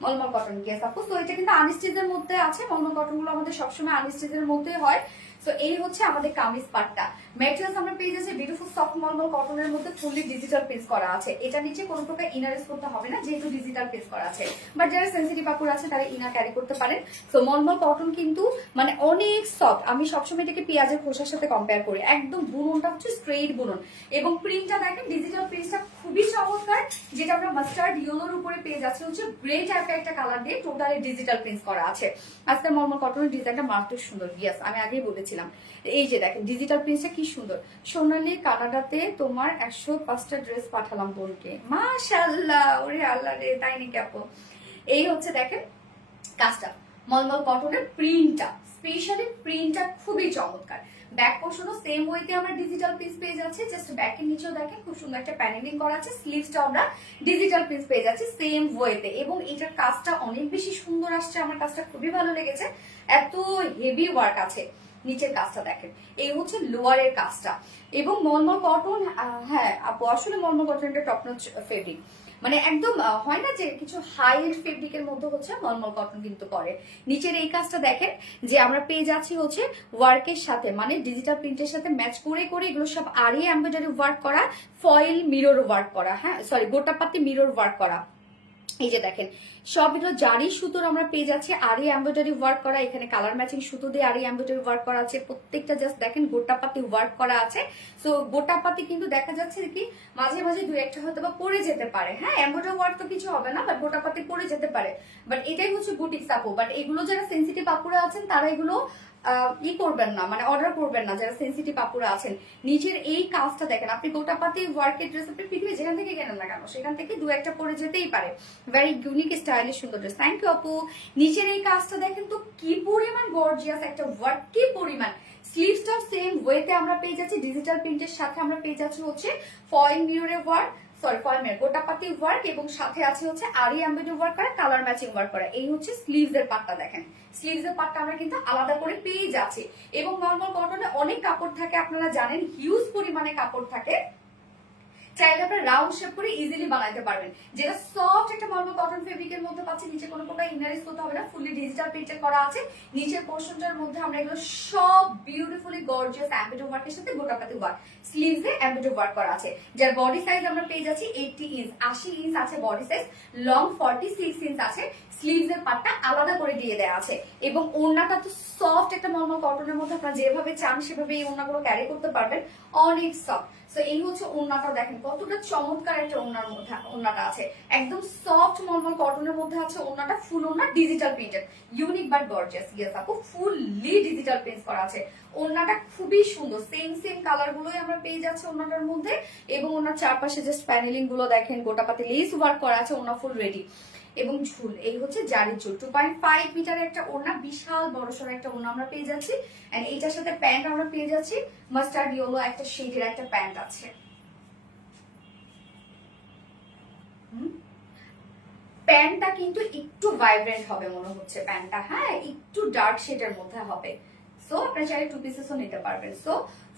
মলমল কটন, ইয়েস আপু। তো এটা কিন্তু আনস্টিচের মধ্যে আছে। মলমল কটন গুলো আমাদের সবসময় আনস্টিচের মধ্যে হয়। সো এই হচ্ছে আমাদের কামিজ পার্টটা। ম্যাটেরিয়ালস আমরা পেয়ে যাচ্ছি বিউটিফুল সফট মলমল কটনের মধ্যে, ফুললি ডিজিটাল প্রিন্ট করা আছে। এটা নিচে কোনো প্রকার ইনার ইউজ করতে হবে না যেহেতু ডিজিটাল প্রিন্ট করা আছে। বাট যারা সেনসিটিভ কাপড় আছে তারা ইনার ক্যারি করতে পারেন। সো মলমল কটন কিন্তু মানে অনেক সফট। আমি সবসময় এটাকে পেঁয়াজের খোসার সাথে কম্পেয়ার করি। একদম বুননটা হচ্ছে স্ট্রেইট বুনন। এবং প্রিন্টটা দেখেন, ডিজিটাল প্রিন্টটা খুবই চমৎকার। যেটা আমরা মাস্টার্ড ইয়েলোর উপরে পেয়ে যাচ্ছি হচ্ছে গ্রে টাইপের একটা কালার দিয়ে টোটালি ডিজিটাল প্রিন্ট করা আছে। আজকে মলমল কটনের ডিজাইনটা মারাত্মক সুন্দর। ইয়েস, আমি আগেই বলেছিলাম। এই যে দেখেন ডিজিটাল প্রিন্টটা কি সুন্দর। সোনালি কানাডাতে তোমার 105টা ড্রেস পাঠালাম বোনকে, মাশাআল্লাহ। ওরে আল্লাহ রে, তাই নাকি আপু? এই হচ্ছে দেখেন কাজটা, মলমল কটনের প্রিন্টটা, স্পেশালি প্রিন্টটা খুবই চমৎকার। ব্যাক পোর্শনও সেম ওয়েতে আমরা ডিজিটাল পিস পেয়ে যাচ্ছি। জাস্ট ব্যাকের নিচেও দেখেন খুব সুন্দর একটা প্যানেলিং করা আছে। স্লিভসটাও আমরা ডিজিটাল পিস পেয়ে যাচ্ছি সেম ওয়েতে। এবং এটার কাজটা অনেক বেশি সুন্দর আসছে, আমার কাজটা খুবই ভালো লেগেছে। এত হেভি ওয়ার্ক আছে। নিচের কাজটা দেখেন, এই হচ্ছে লোয়ারের কাজটা। এবং মলমল কটন, হ্যাঁ আপু আসলে মলমল কটন একটা টপ নচ ফেব্রিক। মানে একদম হয় না যে কিছু হাই এন্ড ফেব্রিকের মধ্যে হচ্ছে মলমল কটন কিন্তু করে। নিচের এই কাজটা দেখেন যে আমরা পেয়ে যাচ্ছি হচ্ছে ওয়ার্কের সাথে, মানে ডিজিটাল প্রিন্টের সাথে ম্যাচ করে করে এগুলো সব আড়ি এমব্রয়ডারি ওয়ার্ক করা, ফয়েল মিরর ওয়ার্ক করা, হ্যাঁ সরি গোটাপাতি মিরর ওয়ার্ক করা। এই যে দেখেন সবগুলো জারি সুতোর আমরা পেয়ে যাচ্ছি আরি এমব্রয়ডারি ওয়ার্ক করা। এখানে কালার ম্যাচিং সুতো দিয়ে আরি এমব্রয়ডারি ওয়ার্ক করা আছে। প্রত্যেকটা জাস্ট দেখেন গোটাপাতি ওয়ার্ক করা আছে। সো গোটাপাতি কিন্তু দেখা যাচ্ছে কি মাঝে মাঝে দুই একটা হয়তো বা পড়ে যেতে পারে। হ্যাঁ এমব্রয়ডারি ওয়ার্ক তো কিছু হবে না, বাট গোটাপাতি পড়ে যেতে পারে। বাট এটাই হচ্ছে বুটিক্স আপু। বাট এগুলো যারা সেনসিটিভ আপুরা আছেন তারা এগুলো ই করবেন না, মানে অর্ডার করবেন না যারা সেনসিটিভ আপুরা আছেন। নিচের এই কাজটা দেখেন, আপনি গোটাপাতি ওয়ার্কের ড্রেস আপনি পৃথিবী যেখান থেকে কেনেন না কেন সেখান থেকে দু একটা পরে যেতেই পারে। ভেরি ইউনিক স্টাইলিশ সুন্দর ড্রেস। থ্যাংক ইউ আপু। নিচের এই কাজটা দেখেন তো কি পরিমাণ গর্জিয়াস একটা ওয়ার্ক, কি পরিমাণ। স্লিভসটাও সেম ওয়েতে আমরা পেয়ে যাচ্ছি ডিজিটাল প্রিন্টের সাথে আমরা পেয়ে যাচ্ছি হচ্ছে ফয়েল মিররের ওয়ার্ক, সরি ফয়েল মিরর গোটাপাতি ওয়ার্ক এবং সাথে আছে হচ্ছে আরি এমব্রয়ডারি ওয়ার্ক করা, কালার ম্যাচিং ওয়ার্ক করা। এই হচ্ছে স্লিভস এর পার্টটা দেখেন। স্লিভস এর পার্টটা আমরা কিন্তু আলাদা করে পেয়ে যাচ্ছি। এবং নরমাল কটনে অনেক কাপড় থাকে, আপনারা জানেন হিউজ পরিমাণে কাপড় থাকে। চাইলে আপনারা রাউন্ড শেপ করে ইজিলি বানাইতে পারবেন। যেটা সফট একটা নরমাল কটন ফেব্রিকের মধ্যে পাচ্ছি। নিচে কোনো প্রকার ইনার ইউজ করতে হবে না, ফুললি ডিজিটাল প্রিন্টেড করা আছে। নিচের পোর্শনটার মধ্যে আমরা এগুলো সব বিউটিফুলি গর্জিয়াস এমব্রয়ডারি ওয়ার্কের সাথে গোটাপাতি ওয়ার্ক, স্লিভসে এমব্রয়ডারি ওয়ার্ক করা আছে। যার বডি সাইজ আমরা পেয়ে যাচ্ছি 80 ইঞ্চ, 80 ইঞ্চ আছে বডি সাইজ, লং 46 ইঞ্চ আছে। স্লিভস এর পার্টটা আলাদা করে দিয়ে দেওয়া আছে। এবং ওড়নাটা তো সফট একটা নরমাল কটনের মধ্যে, আপনারা যেভাবে চান সেভাবে এই ওড়নাগুলো ক্যারি করতে পারবেন, অনেক সফট। সো এই হচ্ছে ওড়নাটা দেখেন কতটা চমৎকার একটা ওড়নার মধ্যে ওড়নাটা আছে। একদম সফট নরমাল কটনের মধ্যে আছে ওড়নাটা, ফুল ওড়না digital printed, unique but gorgeous. Yes আপু ফুললি ডিজিটাল প্রিন্ট করা আছে। ওড়নাটা খুবই সুন্দর, সেম সেম কালার গুলোই আমরা পেয়ে যাচ্ছি ওড়নাটার মধ্যে। এবং ওনার চারপাশে জাস্ট প্যানেলিং গুলো দেখেন, গোটাপাতি লেস ওয়ার্ক করা আছে, ওড়না ফুল রেডি। এবং ঝুল, এই হচ্ছে জারির ঝুল। 2.5 মিটার একটা ওড়না, বিশাল বড়সড় একটা ওড়না আমরা পেয়ে যাচ্ছি। এন্ড এইটার সাথে প্যান্ট আমরা পেয়ে যাচ্ছি মাস্টার্ড ইয়েলো একটা শেডের একটা প্যান্ট আছে। প্যান্টটা কিন্তু একটু ভাইব্রেন্ট হবে মনে হচ্ছে প্যান্টটা, হ্যাঁ একটু ডার্ক শেডের মধ্যে হবে। সো আপনারা চাইলে 2 পিসেসও নিতে পারবেন। সো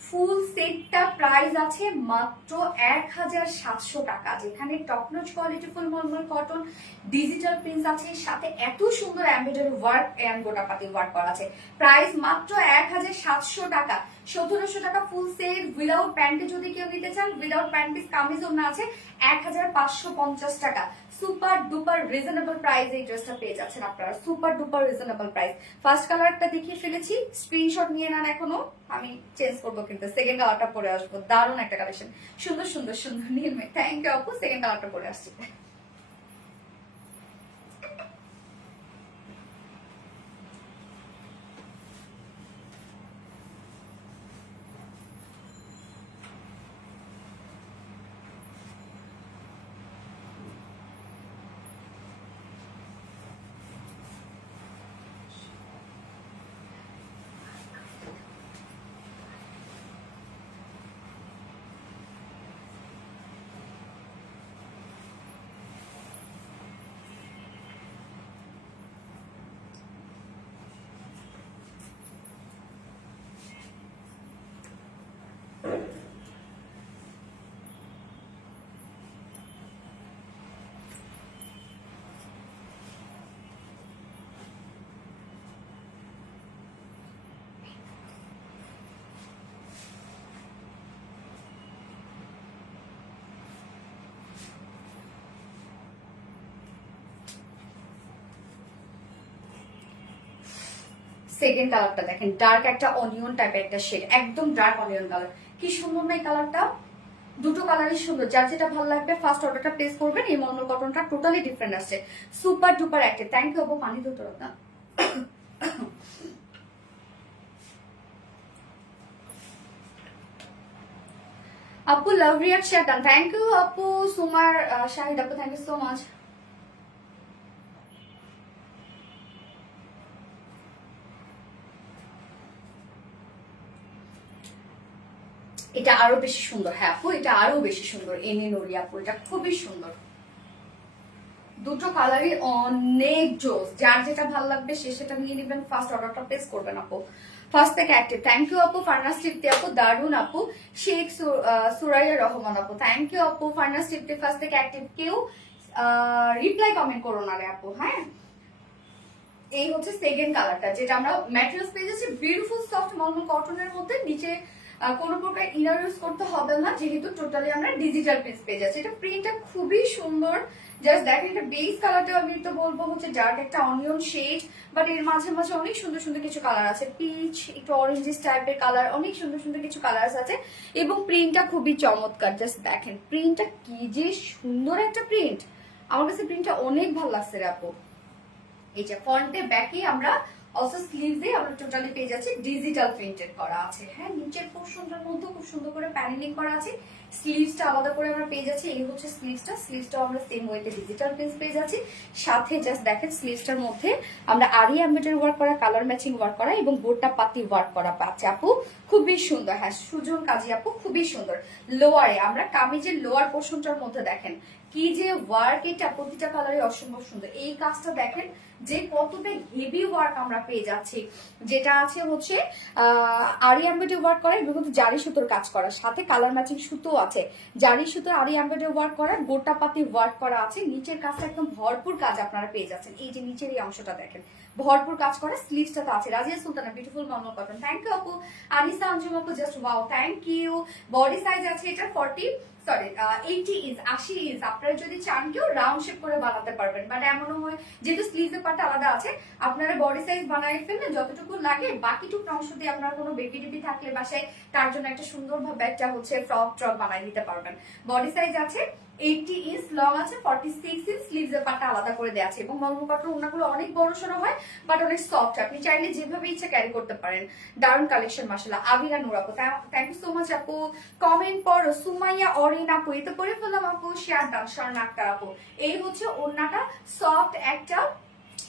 ফুল সেটটা প্রাইস আছে মাত্র 1700 টাকা, যেখানে টপ নচ কোয়ালিটি ফুল মলমল কটন ডিজিটাল প্রিন্টস আছে, সাথে এত সুন্দর এমব্রয়ডারি ওয়ার্ক এন্ড গোটাপাতি ওয়ার্ক করা আছে। প্রাইস মাত্র 1700 টাকা। 1700 টাকা ফুল সেট উইদাউট প্যান্টে যদি কেউ নিতে চান, উইদাউট প্যান্ট পিস কামিজ ওড়না আছে 1550 টাকা। সুপার ডুপার রিজনেবল প্রাইস এই ড্রেসটা পেয়ে যাচ্ছেন আপনারা, super duper reasonable price. First কালারটা দেখিয়ে ফেলেছি, স্ক্রিনশট নিয়ে নেন, এখনো আমি চেঞ্জ করবো কিন্তু সেকেন্ড কালারটা পরে আসবো। দারুণ একটা কালেকশন, সুন্দর সুন্দর সুন্দর নীলমে। থ্যাংক ইউ আপু, সেকেন্ড কালারটা পরে আসছি। সেকেন্ড কালারটা দেখেন, ডার্ক একটা অনিয়ন টাইপের একটা শেড, একদম ডার্ক অনিয়ন কালার। কি সুন্দর না এই কালারটা, দুটো কালারই সুন্দর। যার যেটা ভালো লাগবে ফার্স্ট অর্ডারটা প্লেস করবেন। এই মলমল কটনটা টোটালি ডিফারেন্ট আসছে, super duper active. Thank you আপু, পানি দুটো না। আপু love react share done, thank you আপু। সুমার শাহিদ আপু, থ্যাংক ইউ সো মাচ। এটা আরো বেশি সুন্দর। হ্যাঁ আপু, এটা আরো বেশি সুন্দর। এনে নরি আপু, এটা খুবই সুন্দর। দুটো কালারই অনেক জোস, যার যেটা ভালো লাগবে সে সেটা নিয়ে নেবেন, ফার্স্ট অর্ডারটা প্লেস করবেন আপু। ফার্স্ট থেকে অ্যাক্টিভ, থ্যাংক ইউ আপু। ফার্নাস টিপতে আপু, দারুন আপু। শেখ সুরাইয়া রহমান আপু, থ্যাংক ইউ আপু। ফার্নাস টিপতে ফার্স্ট থেকে অ্যাক্টিভ। কেউ রিপ্লাই কমেন্ট করো না রে আপু। হ্যাঁ, এই হচ্ছে সেকেন্ড কালারটা, যেটা আমরা ম্যাটেরিয়ালস পেয়ে যাচ্ছি বিউটিফুল সফট মলমল কটনের মধ্যে। নিচে কোনো প্রকার ইনার ইউজ করতে হবে না, যেহেতু টোটালি আমরা ডিজিটাল প্রিন্ট পেয়ে যাচ্ছি। এটা প্রিন্টটা খুবই সুন্দর। জাস্ট দেখেন, এটা বেস কালারটা আমি তো বলবো হচ্ছে ডার্ক একটা অনিয়ন শেড, বাট এর মাঝে মাঝে অনেক সুন্দর সুন্দর কিছু কালার আছে, পিচ একটু অরেঞ্জিস টাইপের কালার, অনেক সুন্দর সুন্দর কিছু কালার আছে। এবং প্রিন্টটা খুবই চমৎকার। জাস্ট দেখেন প্রিন্টটা কি যে সুন্দর একটা প্রিন্ট, আমার কাছে প্রিন্টটা অনেক ভালো লাগছে রে আপু। এই যে ফ্রন্টে ব্যাকে আমরা অলসো স্লিভসে আমরা টোটালি পেয়ে যাচ্ছি ডিজিটাল প্রিন্টেড করা আছে। হ্যাঁ, নিচের পোরশনটার মধ্যে খুব সুন্দর করে প্যানেলিং করা আছে। স্লিভসটা আলাদা করে আমরা পেয়ে যাচ্ছি, এই হচ্ছে স্লিভসটা। স্লিভসটাও আমরা সেম ওয়েতে ডিজিটাল প্রিন্টস পেয়ে যাচ্ছি। সাথে জাস্ট দেখেন স্লিভসটার মধ্যে আমরা আরি এমব্রয়ডারি ওয়ার্ক করা, কালার ম্যাচিং ওয়ার্ক করা এবং গোটা পাতি ওয়ার্ক করা পাচ্ছে আপু, খুবই সুন্দর। হ্যাঁ, সুজন কাজী আপু, খুবই সুন্দর। লোয়ারে আমরা কামিজের লোয়ার পোরশনটার মধ্যে দেখেন কি যে ওয়ার্ক, এটা প্রতিটা কালারে অসম্ভব সুন্দর। এই কাজটা দেখেন যে কতটা হেভি ওয়ার্ক আমরা পেয়ে যাচ্ছি, যেটা আছে হচ্ছে আরি এমব্রয়ডারি ওয়ার্ক করা এবং জারি সুতোর কাজ করা, সাথে কালার ম্যাচিং সুতো আছে। জারি সুতো আরি এমব্রয়ডারি ওয়ার্ক করা, গোটা পাতি ওয়ার্ক করা আছে। নিচের কাজটা একদম ভরপুর কাজ আপনারা পেয়ে যাচ্ছেন। এই যে নিচের এই অংশটা দেখেন ভরপুর কাজ করা, স্লিভসটা তো আছে। রাজিয়া সুলতানা, বিউটিফুল মলমল কটন, থ্যাংক ইউ আপু। আনিসা আঞ্জুম আপু, just wow, thank you. Body size আছে এটা 80 ইঞ্চ, 80 ইঞ্চ। আপনারা যদি চান কেউ রাউন্ড শেপ করে বানাতে পারবেন, বাট এমনও হয় যেহেতু স্লিভের পার্টটা আলাদা আছে, আপনারা বডি সাইজ বানাই ফেলবেন যতটুকু লাগে। বাকিটুকু অংশ দিয়ে আপনার কোনো বেবি টেবি থাকলে বাসায় তার জন্য একটা সুন্দরভাবে একটা হচ্ছে ফ্রক ট্রক বানাই দিতে পারবেন। বডি সাইজ আছে 80 ইঞ্চ, লং আছে 46 ইঞ্চ, স্লিভসের পার্টটা আলাদা করে দেওয়া আছে। এবং মলমল কটন ওনাগুলো অনেক বড় সড়ো হয়, বাট অনেক সফট। আপনি চাইলে যেভাবে ইচ্ছা ক্যারি করতে পারেন। দারুন কালেকশন মাশাআল্লাহ। আবিরা নূর আপু, থ্যাংক ইউ সো মাচ আপু। কমেন্ট পড়ো সুমাইয়া অরিন আপু, এই তো পড়ে ফেললাম আপু। শেয়ার দান স্বর্ণাক্তার আপু, এই হচ্ছে ওড়নাটা, সফট একটা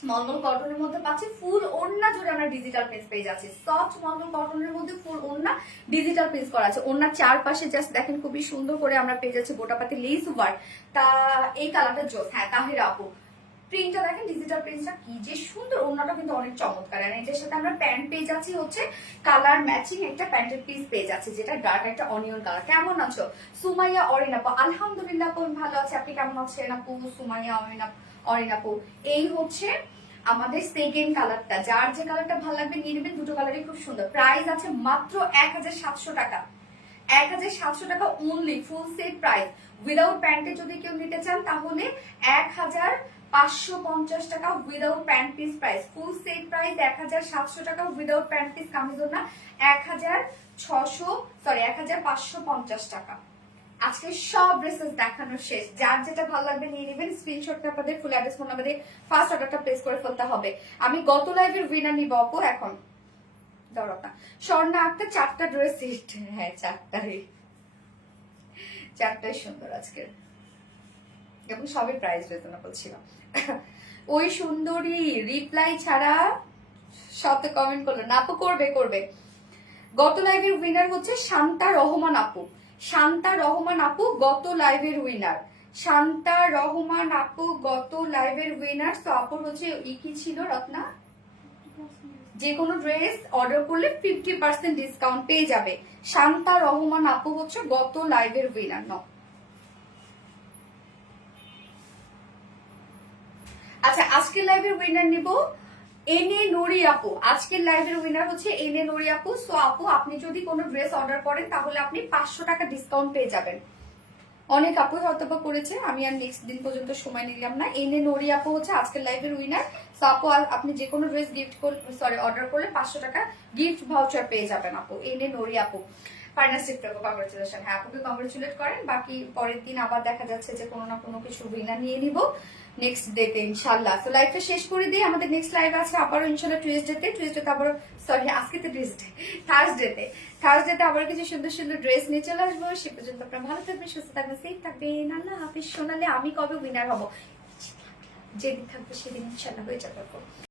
মলমল কটনের মধ্যে পাচ্ছি। ফুল ওড়না জুড়ে আমরা ডিজিটাল প্রিন্টস পেয়ে যাচ্ছি। সফট মলমল কটনের মধ্যে ফুল ওড়না ডিজিটাল প্রিন্টস করা আছে। ওড়নার চারপাশে জাস্ট দেখেন খুবই সুন্দর করে আমরা পেয়ে যাচ্ছি গোটাপাতি লেস ওয়ার্ক। তা এই কালারটা জোস। হ্যাঁ, তাহিরা আপু, প্রিন্টটা দেখেন, ডিজিটাল প্রিন্টটা কি যে সুন্দর, ওড়নাটা কিন্তু অনেক চমৎকার। আর এটার সাথে আমরা প্যান্ট পেয়ে যাচ্ছি হচ্ছে কালার ম্যাচিং একটা প্যান্টের পিস পেয়ে যাচ্ছি, যেটা ডার্ক একটা অনিয়ন কালার। কেমন আছো সুমাইয়া অরিন আপু? আলহামদুলিল্লাহ আপু আমি ভালো আছি, আপনি কেমন আছেন আপু? সুমাইয়া অরিন আপু, এই হচ্ছে আমাদের সেকেন্ড কালারটা। যার যে কালারটা ভালো লাগবে নিয়ে নেবেন, দুটো কালারই খুব সুন্দর। প্রাইস আছে মাত্র 1700 টাকা, 1700 টাকা only, full set price. Without প্যান্টে যদি কেউ নিতে চান তাহলে 1550 টাকা without pant piece price. Full set price 1700 টাকা উইদাউট প্যান্ট পিস কামিজের না 1550 টাকা। আজকে সব ড্রেসেস দেখানো শেষ, যার যেটা ভালো লাগবে নিয়ে নেবেন, স্ক্রিনশটটা আপনাদের ফুল অ্যাড্রেস ফোন নাম্বারে ফার্স্ট অর্ডারটা প্লেস করে ফেলতে হবে। আমি গত লাইভের উইনার নিব আপু এখন। দরকার স্বর্ণা একটা 4টা ড্রেস সেট, হ্যাঁ 4টাই সুন্দর আজকের, এবং সবই প্রাইস রিজনেবল ছিল। ওই সুন্দরী রিপ্লাই ছাড়া শত কমেন্ট করলো না আপু, করবে। গত লাইভের উইনার হচ্ছে শান্তা রহমান আপু। শান্তা রহমান আপু গত লাইভের উইনার, শান্তা রহমান আপু গত লাইভের উইনার। তো আপুর হচ্ছে কি ছিল রত্না, যে কোনো ড্রেস অর্ডার করলে 50% ডিসকাউন্ট পেয়ে যাবে। শান্তা রহমান আপু হচ্ছে গত লাইভের উইনার। ন আচ্ছা, আজকের লাইভের উইনার নিব এনে নুরি আপু। আজকের লাইভের উইনার হচ্ছে এনে নুরি আপু। সো আপু আপনি যদি কোনো ড্রেস অর্ডার করেন তাহলে আপনি 500 টাকা ডিসকাউন্ট পেয়ে যাবেন। অনেক আপু হয়তো করেছে, আমি আর নেক্সট দিন পর্যন্ত সময় নিলাম না। এনে নুরি আপু হচ্ছে আজকের লাইভের উইনার। সো আপু আপনি যে কোনো ড্রেস অর্ডার করলে 500 টাকা গিফট ভাউচার পেয়ে যাবেন আপু। এনে নুরি আপু কংগ্রেচুলেশন। হ্যাঁ আপুকে কংগ্রেচুলেট করেন। বাকি পরের দিন আবার দেখা যাচ্ছে যে কোনো না কোনো কিছু উইনার নিয়ে নিব নেক্সট ডেতে ইনশাল্লাহ। তো লাইভটা শেষ করে দিই, আমাদের নেক্সট লাইভ আছে আবারও ইনশাল্লাহ টুইসডেতে আবার, সরি আজকে তো থার্সডেতে আবার কিছু সুন্দর সুন্দর ড্রেস নিয়ে চলে আসবো। সে পর্যন্ত আপনারা ভালো থাকবেন, সুস্থ থাকবেন, সেফ থাকবেন। আল্লাহ হাফিজ। শোনালে আমি কবে উইনার হবো, যেদিন থাকবে সেদিন ইনশাল্লাহ হয়ে যাবে।